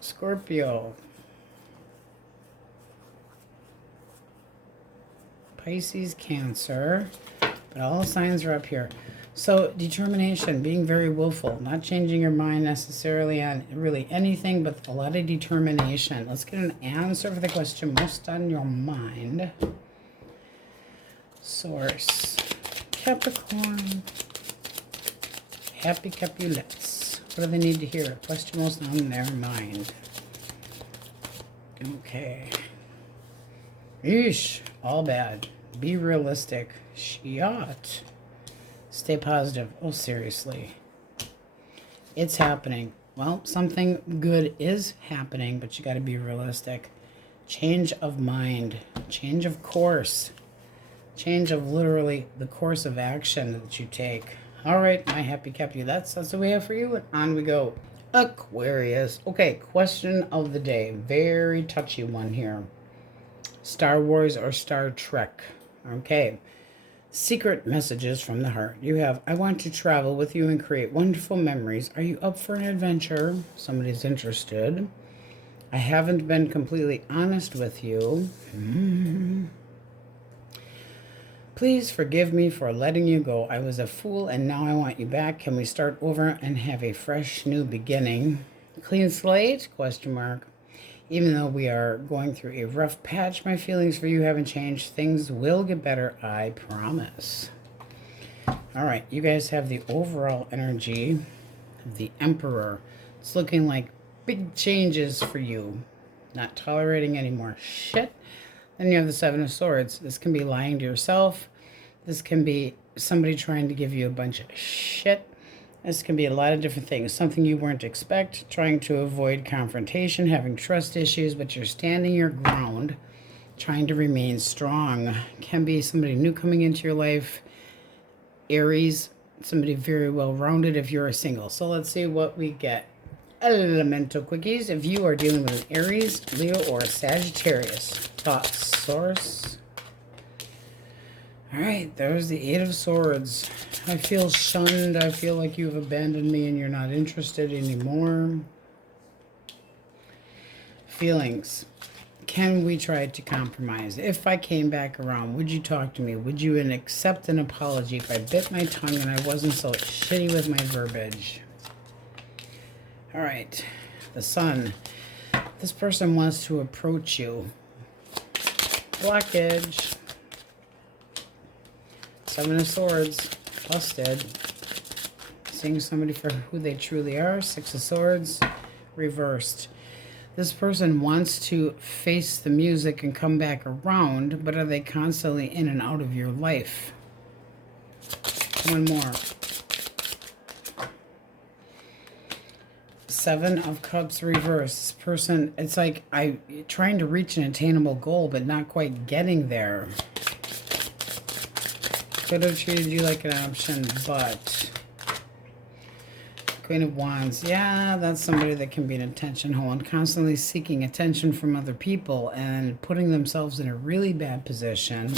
Scorpio, Pisces, Cancer, but all the signs are up here. So determination, being very willful, not changing your mind necessarily on really anything, but a lot of determination. Let's get an answer for the question most on your mind. Source, Capricorn, happy Capulets. What do they need to hear? Question most on their mind. Okay. Eesh, all bad. Be realistic. Shot. Stay positive. Oh, seriously. It's happening. Well, something good is happening, but you got to be realistic. Change of mind, change of course, change of literally the course of action that you take. All right, my happy Cappy, that's what we have for you, and on we go. Aquarius. Okay, question of the day. Very touchy one here. Star Wars or Star Trek? Okay. Secret messages from the heart. You have, I want to travel with you and create wonderful memories. Are you up for an adventure? Somebody's interested. I haven't been completely honest with you. Please forgive me for letting you go. I was a fool and now I want you back. Can we start over and have a fresh new beginning? Clean slate? Question mark. Even though we are going through a rough patch, my feelings for you haven't changed. Things will get better, I promise. All right, you guys have the overall energy of the Emperor. It's looking like big changes for you. Not tolerating any more shit. Then you have the Seven of Swords. This can be lying to yourself. This can be somebody trying to give you a bunch of shit. This can be a lot of different things. Something you weren't expect, trying to avoid confrontation, having trust issues, but you're standing your ground, trying to remain strong. Can be somebody new coming into your life. Aries, somebody very well-rounded if you're a single. So let's see what we get. Elemental Quickies. If you are dealing with an Aries, Leo, or Sagittarius. Thoughts, source. All right, there's the Eight of Swords. I feel shunned. I feel like you've abandoned me and you're not interested anymore. Feelings. Can we try to compromise? If I came back around, would you talk to me? Would you accept an apology if I bit my tongue and I wasn't so shitty with my verbiage? All right, the Sun. This person wants to approach you. Blockage. Seven of Swords. Busted. Seeing somebody for who they truly are. Six of Swords. Reversed. This person wants to face the music and come back around, but are they constantly in and out of your life? One more. Seven of Cups reversed. This person, it's like trying to reach an attainable goal, but not quite getting there. Could have treated you like an option, but Queen of Wands. Yeah, that's somebody that can be an attention whore and constantly seeking attention from other people and putting themselves in a really bad position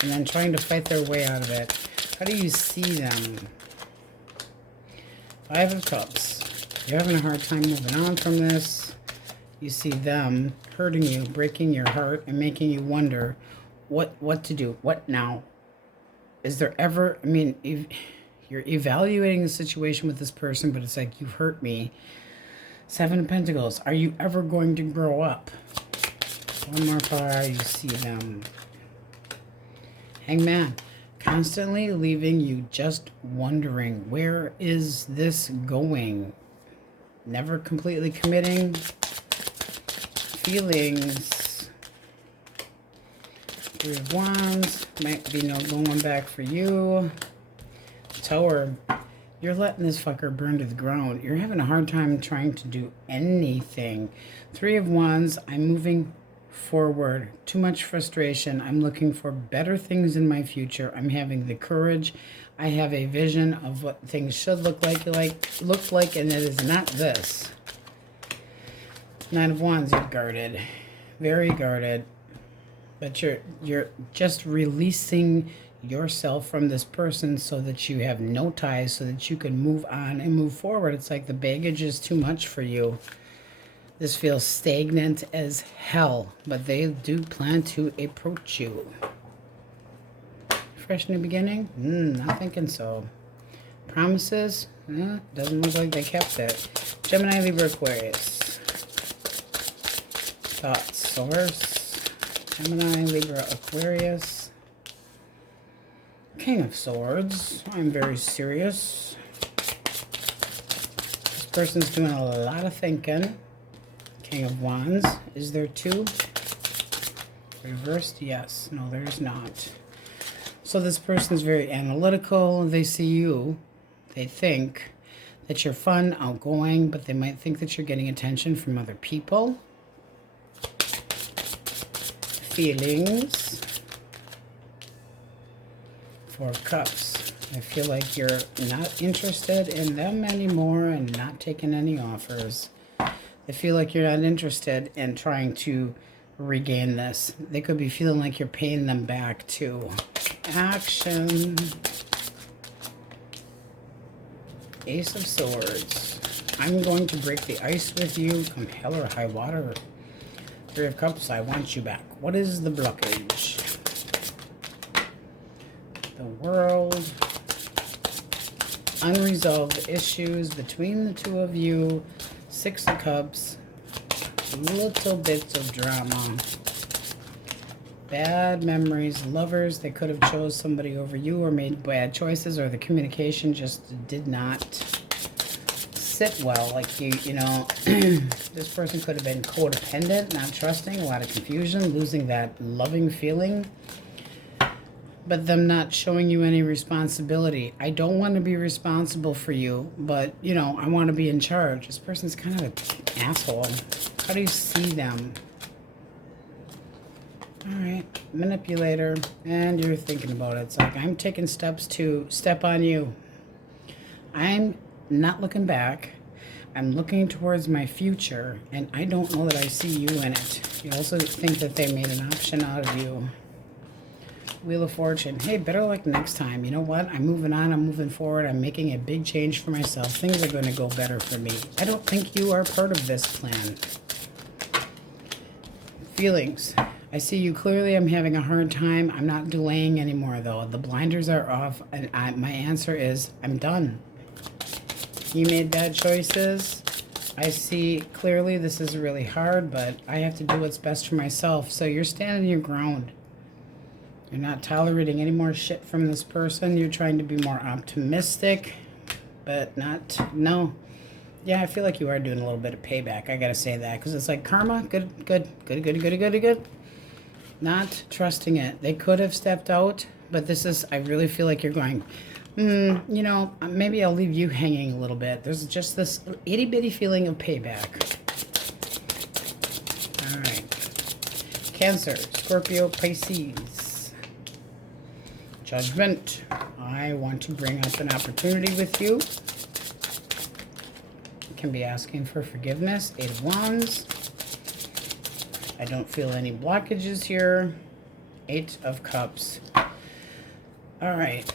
and then trying to fight their way out of it. How do you see them? Five of Cups. You're having a hard time moving on from this. You see them hurting you, breaking your heart, and making you wonder what to do. What now? Is there ever, I mean, you're evaluating the situation with this person, but it's like, you've hurt me. Seven of Pentacles. Are you ever going to grow up? One more far, you see them. Hangman. Constantly leaving you just wondering, where is this going? Never completely committing. Feelings. Three of Wands. Might be no going back for you. Tower. You're letting this fucker burn to the ground. You're having a hard time trying to do anything. Three of Wands. I'm moving forward. Too much frustration. I'm looking for better things in my future. I'm having the courage. I have a vision of what things should look like, and it is not this. Nine of Wands, you're guarded. Very guarded. But you're just releasing yourself from this person so that you have no ties, so that you can move on and move forward. It's like the baggage is too much for you. This feels stagnant as hell, but they do plan to approach you. Fresh new beginning? Not thinking so. Promises? Doesn't look like they kept it. Gemini, Libra, Aquarius. Thoughts, source. Gemini, Libra, Aquarius. King of Swords. I'm very serious. This person's doing a lot of thinking. King of Wands. Is there two? Reversed? Yes. No, there's not. So this person's very analytical. They see you. They think that you're fun, outgoing, but they might think that you're getting attention from other people. Feelings. Four of Cups. I feel like you're not interested in them anymore and not taking any offers. I feel like you're not interested in trying to regain this. They could be feeling like you're paying them back too. Action. Ace of Swords. I'm going to break the ice with you, come hell or high water. Three of Cups, I want you back. What is the blockage? The World. Unresolved issues between the two of you. Six of Cups. Little bits of drama. Bad memories. Lovers, they could have chose somebody over you or made bad choices, or the communication just did not sit well. Like you know, this person could have been codependent, not trusting, a lot of confusion, losing that loving feeling, but them not showing you any responsibility. I don't want to be responsible for you, but you know, I want to be in charge. This person's kind of an asshole. How do you see them? All right, manipulator, and you're thinking about it. It's like, I'm taking steps to step on you. I'm not looking back. I'm looking towards my future, and I don't know that I see you in it. You also think that they made an option out of you. Wheel of Fortune. Hey, better luck next time. You know what? I'm moving on. I'm moving forward. I'm making a big change for myself. Things are going to go better for me. I don't think you are part of this plan. Feelings. I see you clearly. I'm having a hard time. I'm not delaying anymore, though. The blinders are off, and my answer is I'm done. You made bad choices. I see clearly this is really hard, but I have to do what's best for myself. So you're standing your ground. You're not tolerating any more shit from this person. You're trying to be more optimistic, but not, no. Yeah, I feel like you are doing a little bit of payback. I gotta say that, because it's like karma. Good. Not trusting it. They could have stepped out, but this is, I really feel like you're going, you know, maybe I'll leave you hanging a little bit. There's just this itty bitty feeling of payback. All right. Cancer, Scorpio, Pisces. Judgment. I want to bring up an opportunity with you. You can be asking for forgiveness. Eight of Wands. I don't feel any blockages here. Eight of Cups. All right.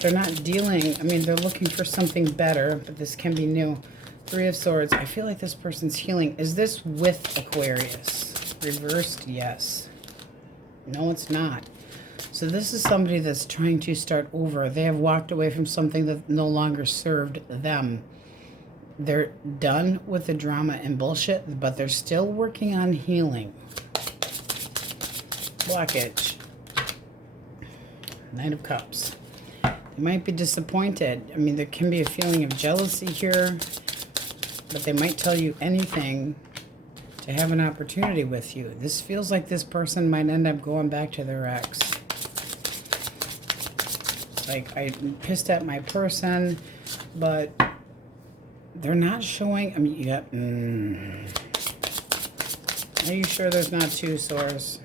They're not dealing, I mean, they're looking for something better, but this can be new. Three of Swords. I feel like this person's healing. Is this with Aquarius? Reversed, yes. No, it's not. So this is somebody that's trying to start over. They have walked away from something that no longer served them. They're done with the drama and bullshit, but they're still working on healing. Blockage. Knight of Cups. They might be disappointed. I mean, there can be a feeling of jealousy here, but they might tell you anything to have an opportunity with you. This feels like this person might end up going back to their ex. Like, I'm pissed at my person, but they're not showing. I mean, you got. Are you sure there's not two swords?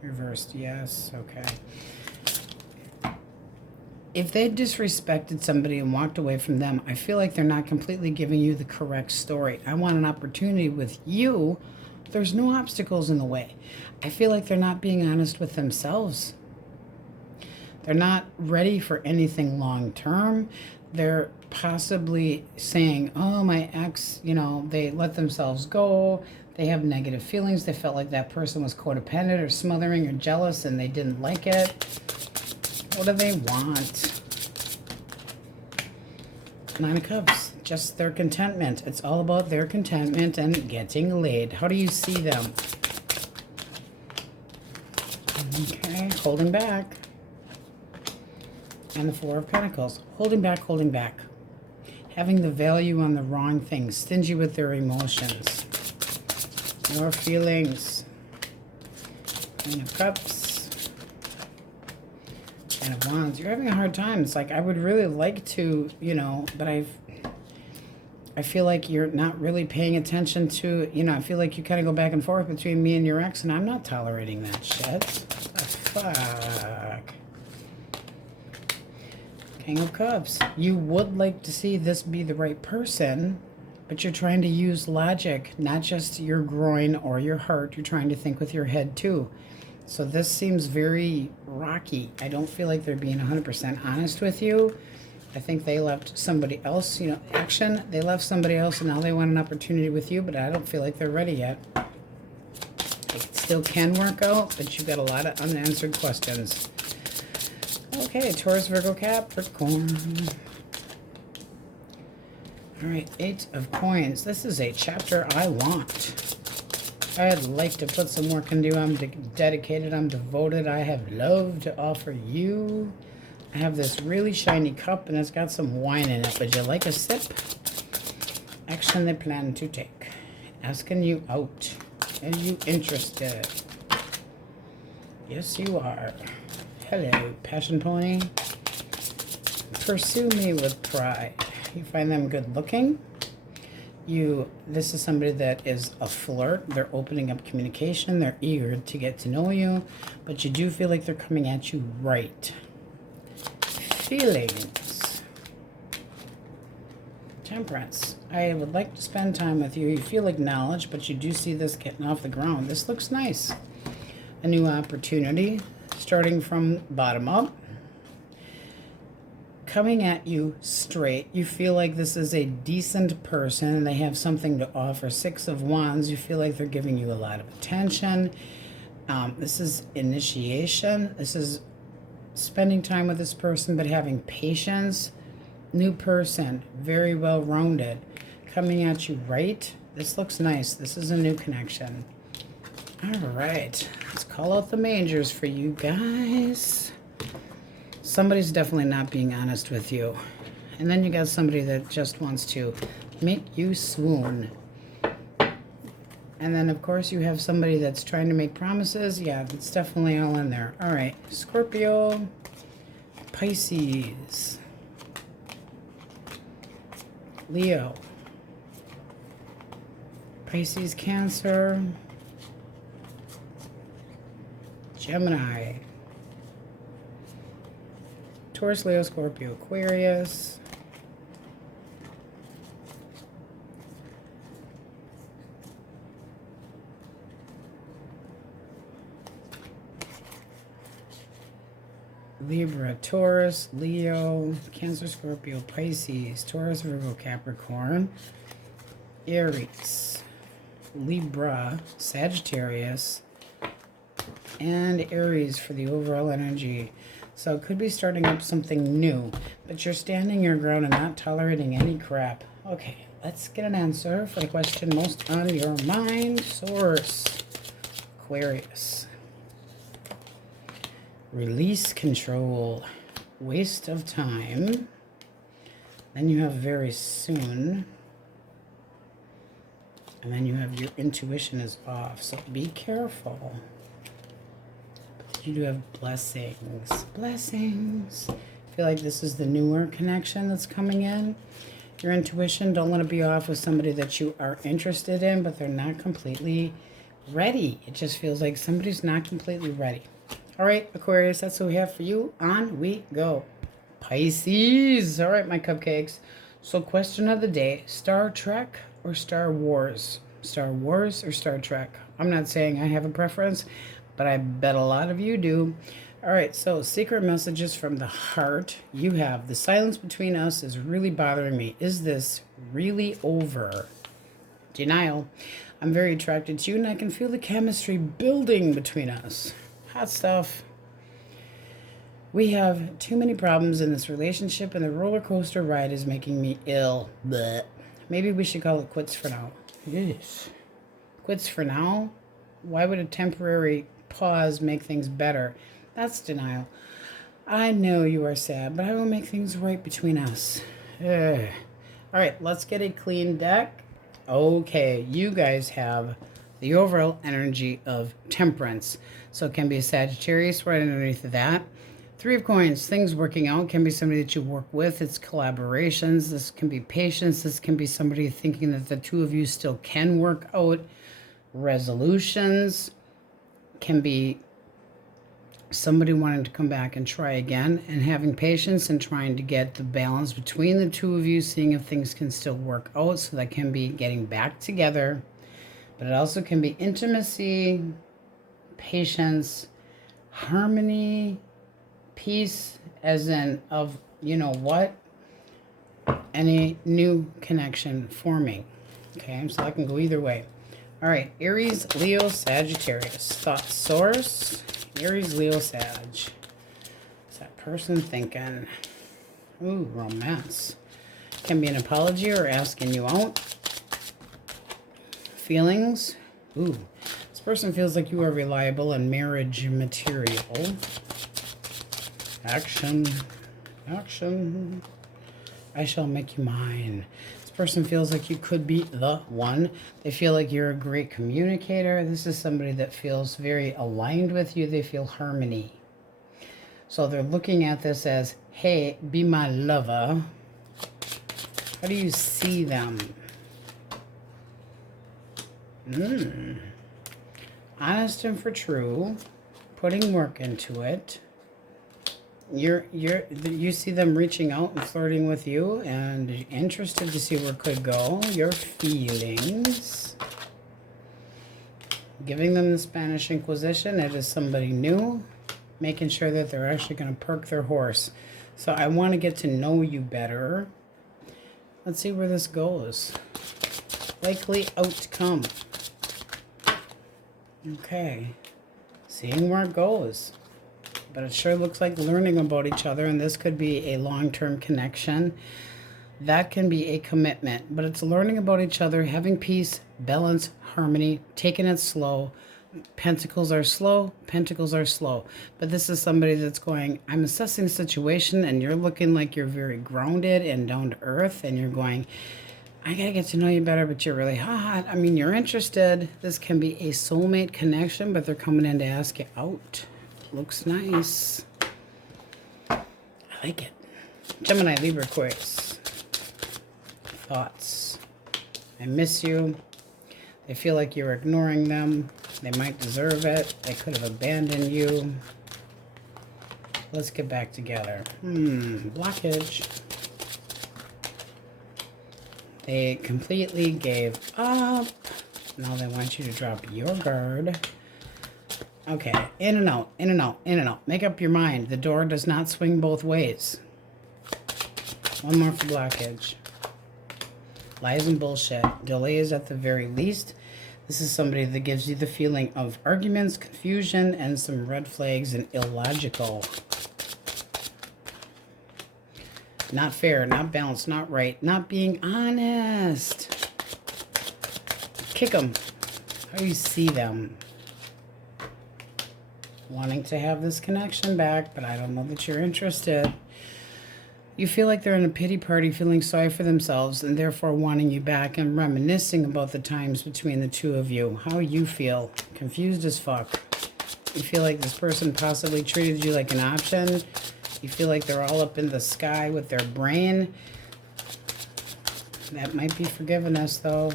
Reversed, yes. Okay. If they disrespected somebody and walked away from them, I feel like they're not completely giving you the correct story. I want an opportunity with you. There's no obstacles in the way. I feel like they're not being honest with themselves. They're not ready for anything long term. They're possibly saying, oh, my ex, you know, they let themselves go. They have negative feelings. They felt like that person was codependent or smothering or jealous and they didn't like it. What do they want? Nine of Cups. Just their contentment. It's all about their contentment and getting laid. How do you see them? Okay, holding back. And the Four of Pentacles. Holding back, holding back. Having the value on the wrong things. Stingy with their emotions. More feelings. Nine of Cups. Ten of Wands. You're having a hard time. It's like, I would really like to, you know, but I feel like you're not really paying attention to, I feel like you kind of go back and forth between me and your ex, and I'm not tolerating that shit. The fuck? King of Cups. You would like to see this be the right person, but you're trying to use logic, not just your groin or your heart. You're trying to think with your head too. So this seems very rocky. I don't feel like they're being 100% honest with you. I think they left somebody else, they left somebody else and now they want an opportunity with you, but I don't feel like they're ready yet. It still can work out, but you've got a lot of unanswered questions. Okay, Taurus, Virgo, Capricorn. All right, 8 of Coins. This is a chapter I want. I'd like to put some work into. I'm dedicated, I'm devoted. I have love to offer you. I have this really shiny cup and it's got some wine in it. Would you like a sip? Action they plan to take. Asking you out. Are you interested? Yes, you are. Hello, passion pony. Pursue me with pride. You find them good looking. This is somebody that is a flirt. They're opening up communication. They're eager to get to know you, but you do feel like they're coming at you right. Feelings. Temperance. I would like to spend time with you. You feel acknowledged, but you do see this getting off the ground. This looks nice. A new opportunity, starting from bottom up. Coming at you straight. You feel like this is a decent person and they have something to offer. 6 of Wands. You feel like they're giving you a lot of attention. This is initiation. This is spending time with this person, but having patience. New person, very well rounded, coming at you right. This looks nice. This is a new connection. All right, let's call out the majors for you guys. Somebody's definitely not being honest with you, and then you got somebody that just wants to make you swoon. And then, of course, you have somebody that's trying to make promises. Yeah, it's definitely all in there. All right, Scorpio, Pisces, Leo, Pisces, Cancer, Gemini, Taurus, Leo, Scorpio, Aquarius, Libra, Taurus, Leo, Cancer, Scorpio, Pisces, Taurus, Virgo, Capricorn, Aries, Libra, Sagittarius, and Aries for the overall energy. So it could be starting up something new, but you're standing your ground and not tolerating any crap. Okay, let's get an answer for the question most on your mind. Source, Aquarius. Release control, waste of time. Then you have very soon. And then you have your intuition is off, so be careful. But you do have blessings. Blessings. I feel like this is the newer connection that's coming in. Your intuition, don't want to be off with somebody that you are interested in, but they're not completely ready. It just feels like somebody's not completely ready. All right, Aquarius, that's what we have for you. On we go. Pisces. All right, my cupcakes. So question of the day, Star Trek or Star Wars? Star Wars or Star Trek? I'm not saying I have a preference, but I bet a lot of you do. All right, so secret messages from the heart. You have the silence between us is really bothering me. Is this really over? Denial. I'm very attracted to you and I can feel the chemistry building between us. Hot stuff. We have too many problems in this relationship and the roller coaster ride is making me ill. Blech. Maybe we should call it quits for now. Yes. Quits for now? Why would a temporary pause make things better? That's denial. I know you are sad, but I will make things right between us. Ugh. All right, let's get a clean deck. Okay, you guys have the overall energy of temperance. So it can be a Sagittarius right underneath of that. Three of Coins, things working out. Can be somebody that you work with. It's collaborations. This can be patience. This can be somebody thinking that the two of you still can work out. Resolutions can be somebody wanting to come back and try again, and having patience and trying to get the balance between the two of you, seeing if things can still work out. So that can be getting back together, but it also can be intimacy, patience, harmony, peace, as in of, you know what, any new connection forming. Okay, so I can go either way. All right, Aries, Leo, Sagittarius. Thought source, Aries, Leo, Sag. What's that person thinking? Ooh, romance. Can be an apology or asking you out. Feelings. Ooh, this person feels like you are reliable and marriage material. Action. Action. I shall make you mine. This person feels like you could be the one. They feel like you're a great communicator. This is somebody that feels very aligned with you. They feel harmony. So they're looking at this as, hey, be my lover. How do you see them? Honest and for true. Putting work into it. You see them reaching out and flirting with you and interested to see where it could go. Your feelings. Giving them the Spanish Inquisition. It is somebody new. Making sure that they're actually going to perk their horse. So I want to get to know you better. Let's see where this goes. Likely outcome. Okay. Seeing where it goes. But it sure looks like learning about each other, and this could be a long-term connection. That can be a commitment, but it's learning about each other, having peace, balance, harmony, taking it slow. Pentacles are slow, pentacles are slow. But this is somebody that's going, I'm assessing the situation, and you're looking like you're very grounded and down to earth, and you're going, I gotta get to know you better, but you're really hot. I mean, you're interested. This can be a soulmate connection, but they're coming in to ask you out. Looks nice. I like it. Gemini, Libra, Aquarius. Thoughts. I miss you. They feel like you're ignoring them. They might deserve it. They could have abandoned you. Let's get back together. Blockage. They completely gave up. Now they want you to drop your guard. Okay, in and out, in and out, in and out. Make up your mind. The door does not swing both ways. One more for blockage. Lies and bullshit. Delays at the very least. This is somebody that gives you the feeling of arguments, confusion, and some red flags and illogical. Not fair, not balanced, not right, not being honest. Kick them. How do you see them? Wanting to have this connection back, but I don't know that you're interested. You feel like they're in a pity party, feeling sorry for themselves, and therefore wanting you back and reminiscing about the times between the two of you. How you feel. Confused as fuck. You feel like this person possibly treated you like an option. You feel like they're all up in the sky with their brain. That might be forgiveness, though.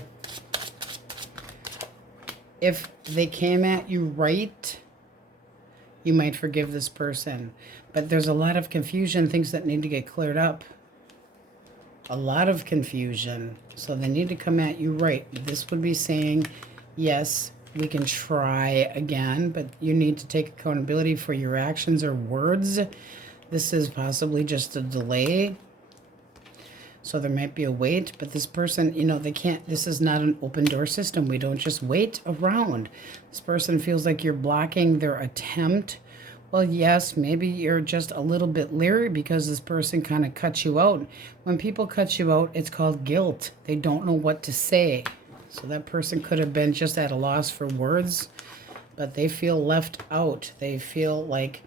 If they came at you right, you might forgive this person. But there's a lot of confusion, things that need to get cleared up. A lot of confusion. So they need to come at you right. This would be saying, yes, we can try again, but you need to take accountability for your actions or words. This is possibly just a delay. So there might be a wait, but this person, you know, they can't, this is not an open door system. We don't just wait around. This person feels like you're blocking their attempt. Well, yes, maybe you're just a little bit leery because this person kind of cut you out. When people cut you out, it's called guilt. They don't know what to say. So that person could have been just at a loss for words, but they feel left out. They feel like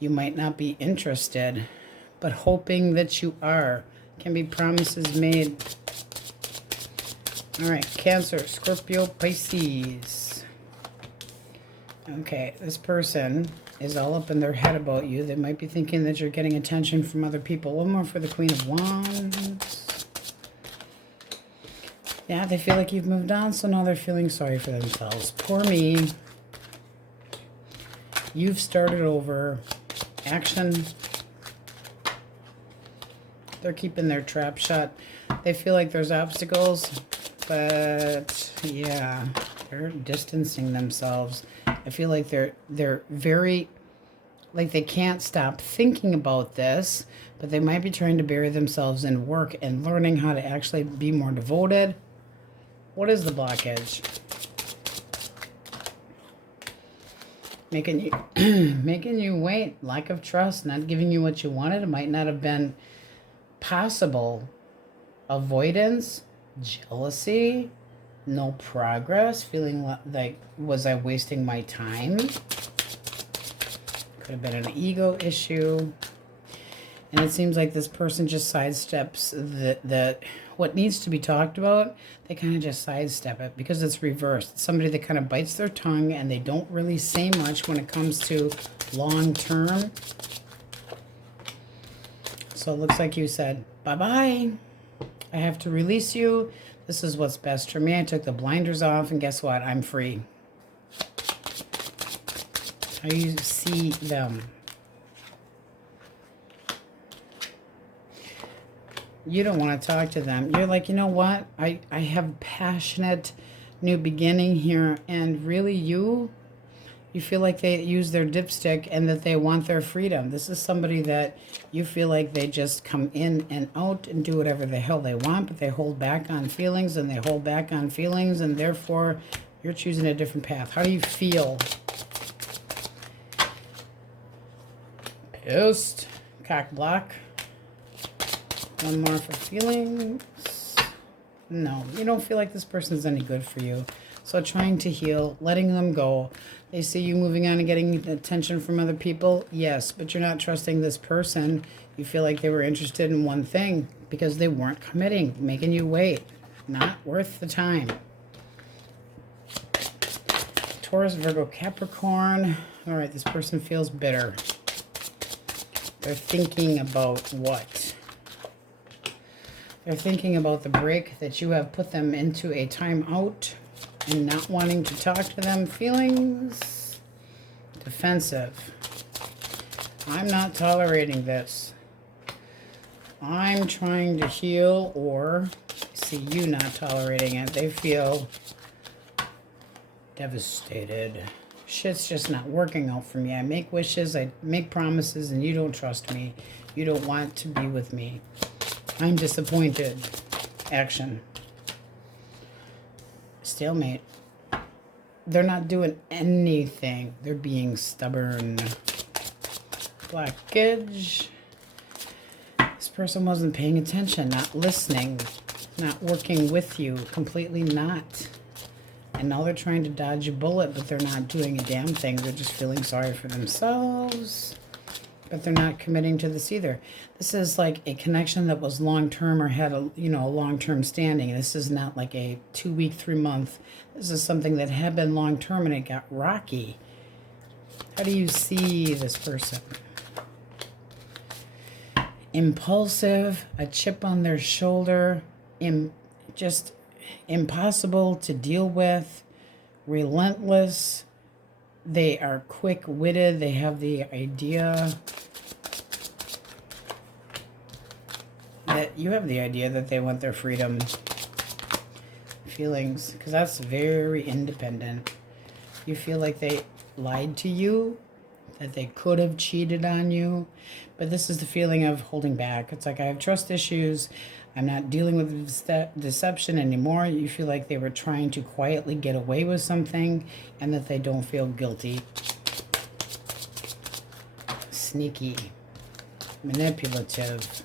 you might not be interested, but hoping that you are. Can be promises made. All right, Cancer, Scorpio, Pisces. Okay, this person is all up in their head about you. They might be thinking that you're getting attention from other people. One more for the Queen of Wands. Yeah, they feel like you've moved on, so now they're feeling sorry for themselves. Poor me. You've started over. Action. They're keeping their trap shut. They feel like there's obstacles, but yeah, they're distancing themselves. I feel like they're very, like they can't stop thinking about this, but they might be trying to bury themselves in work and learning how to actually be more devoted. What is the blockage? Making you making you wait. Lack of trust, not giving you what you wanted. It might not have been possible. Avoidance, jealousy, no progress, feeling like, was I wasting my time? Could have been an ego issue. And it seems like this person just sidesteps that what needs to be talked about, they kind of just sidestep it because it's reversed. It's somebody that kind of bites their tongue and they don't really say much when it comes to long term. So it looks like you said, bye-bye. I have to release you. This is what's best for me. I took the blinders off, and guess what? I'm free. How do you see them? You don't want to talk to them. You're like, you know what? I have passionate new beginning here, and really you feel like they use their dipstick and that they want their freedom. This is somebody that you feel like they just come in and out and do whatever the hell they want, but they hold back on feelings and they hold back on feelings, and therefore you're choosing a different path. How do you feel? Pissed. Cock block. One more for feelings. No, you don't feel like this person's any good for you. So trying to heal, letting them go. They see you moving on and getting attention from other people. Yes, but you're not trusting this person. You feel like they were interested in one thing because they weren't committing, making you wait. Not worth the time. Taurus, Virgo, Capricorn. All right, this person feels bitter. They're thinking about what? They're thinking about the break that you have put them into a timeout and not wanting to talk to them. Feelings defensive. I'm not tolerating this. I'm trying to heal, or see you not tolerating it. They feel devastated. Shit's just not working out for me. I make wishes, I make promises, and you don't trust me. You don't want to be with me. I'm disappointed. Action. Stalemate. They're not doing anything. They're being stubborn. Blockage. This person wasn't paying attention, not listening, not working with you, completely not. And now they're trying to dodge a bullet, but they're not doing a damn thing. They're just feeling sorry for themselves. But they're not committing to this either. This is like a connection that was long-term or had a long-term standing. This is not like a 2-week, 3-month. This is something that had been long-term and it got rocky. How do you see this person? Impulsive, a chip on their shoulder, just impossible to deal with, relentless. They are quick-witted. They have the idea that you have the idea that they want their freedom. Feelings, because that's very independent. You feel like they lied to you, that they could have cheated on you, but this is the feeling of holding back. It's like, I have trust issues. I'm not dealing with deception anymore. You feel like they were trying to quietly get away with something and that they don't feel guilty. Sneaky. Manipulative.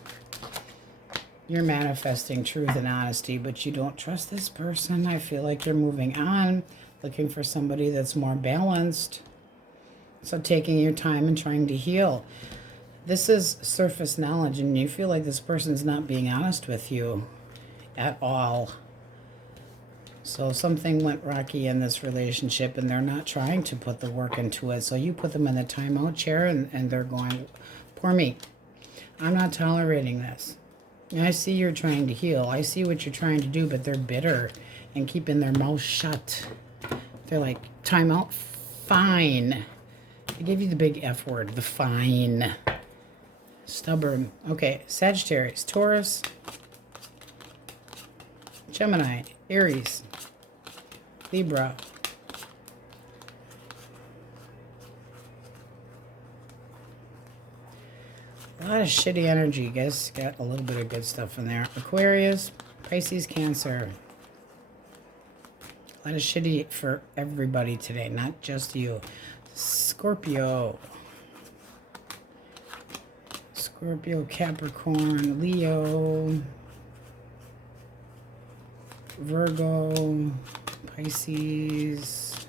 You're manifesting truth and honesty, but you don't trust this person. I feel like you're moving on, looking for somebody that's more balanced. So taking your time and trying to heal. This is surface knowledge, and you feel like this person's not being honest with you at all. So something went rocky in this relationship and they're not trying to put the work into it. So you put them in the timeout chair and they're going, poor me. I'm not tolerating this. I see you're trying to heal. I see what you're trying to do, but they're bitter and keeping their mouth shut. They're like, timeout? Fine. I gave you the big F word, the fine. Stubborn. Okay, Sagittarius, Taurus, Gemini, Aries, Libra. A lot of shitty energy. You guys got a little bit of good stuff in there. Aquarius, Pisces, Cancer. A lot of shitty for everybody today, not just you. Scorpio. Scorpio, Capricorn, Leo, Virgo, Pisces,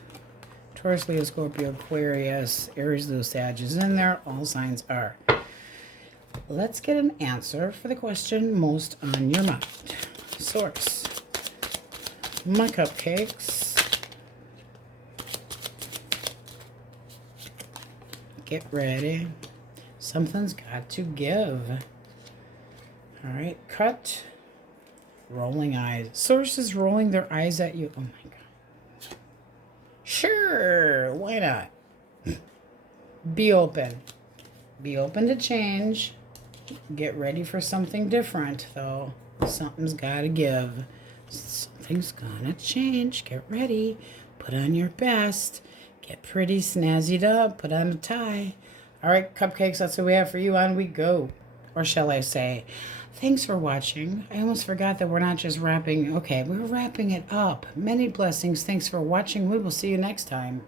Taurus, Leo, Scorpio, Aquarius, Aries, Leo, Sag is in there. All signs are. Let's get an answer for the question most on your mind. Source. My cupcakes. Get ready. Something's got to give. All right, cut. Rolling eyes. Source is rolling their eyes at you. Oh my God. Sure, why not? Be open. Be open to change. Get ready for something different, though. Something's got to give. Something's gonna change. Get ready. Put on your best. Get pretty snazzied up. Put on a tie. All right, cupcakes, that's what we have for you. On we go. Or shall I say, thanks for watching. I almost forgot that we're not just wrapping. Okay, we're wrapping it up. Many blessings. Thanks for watching. We will see you next time.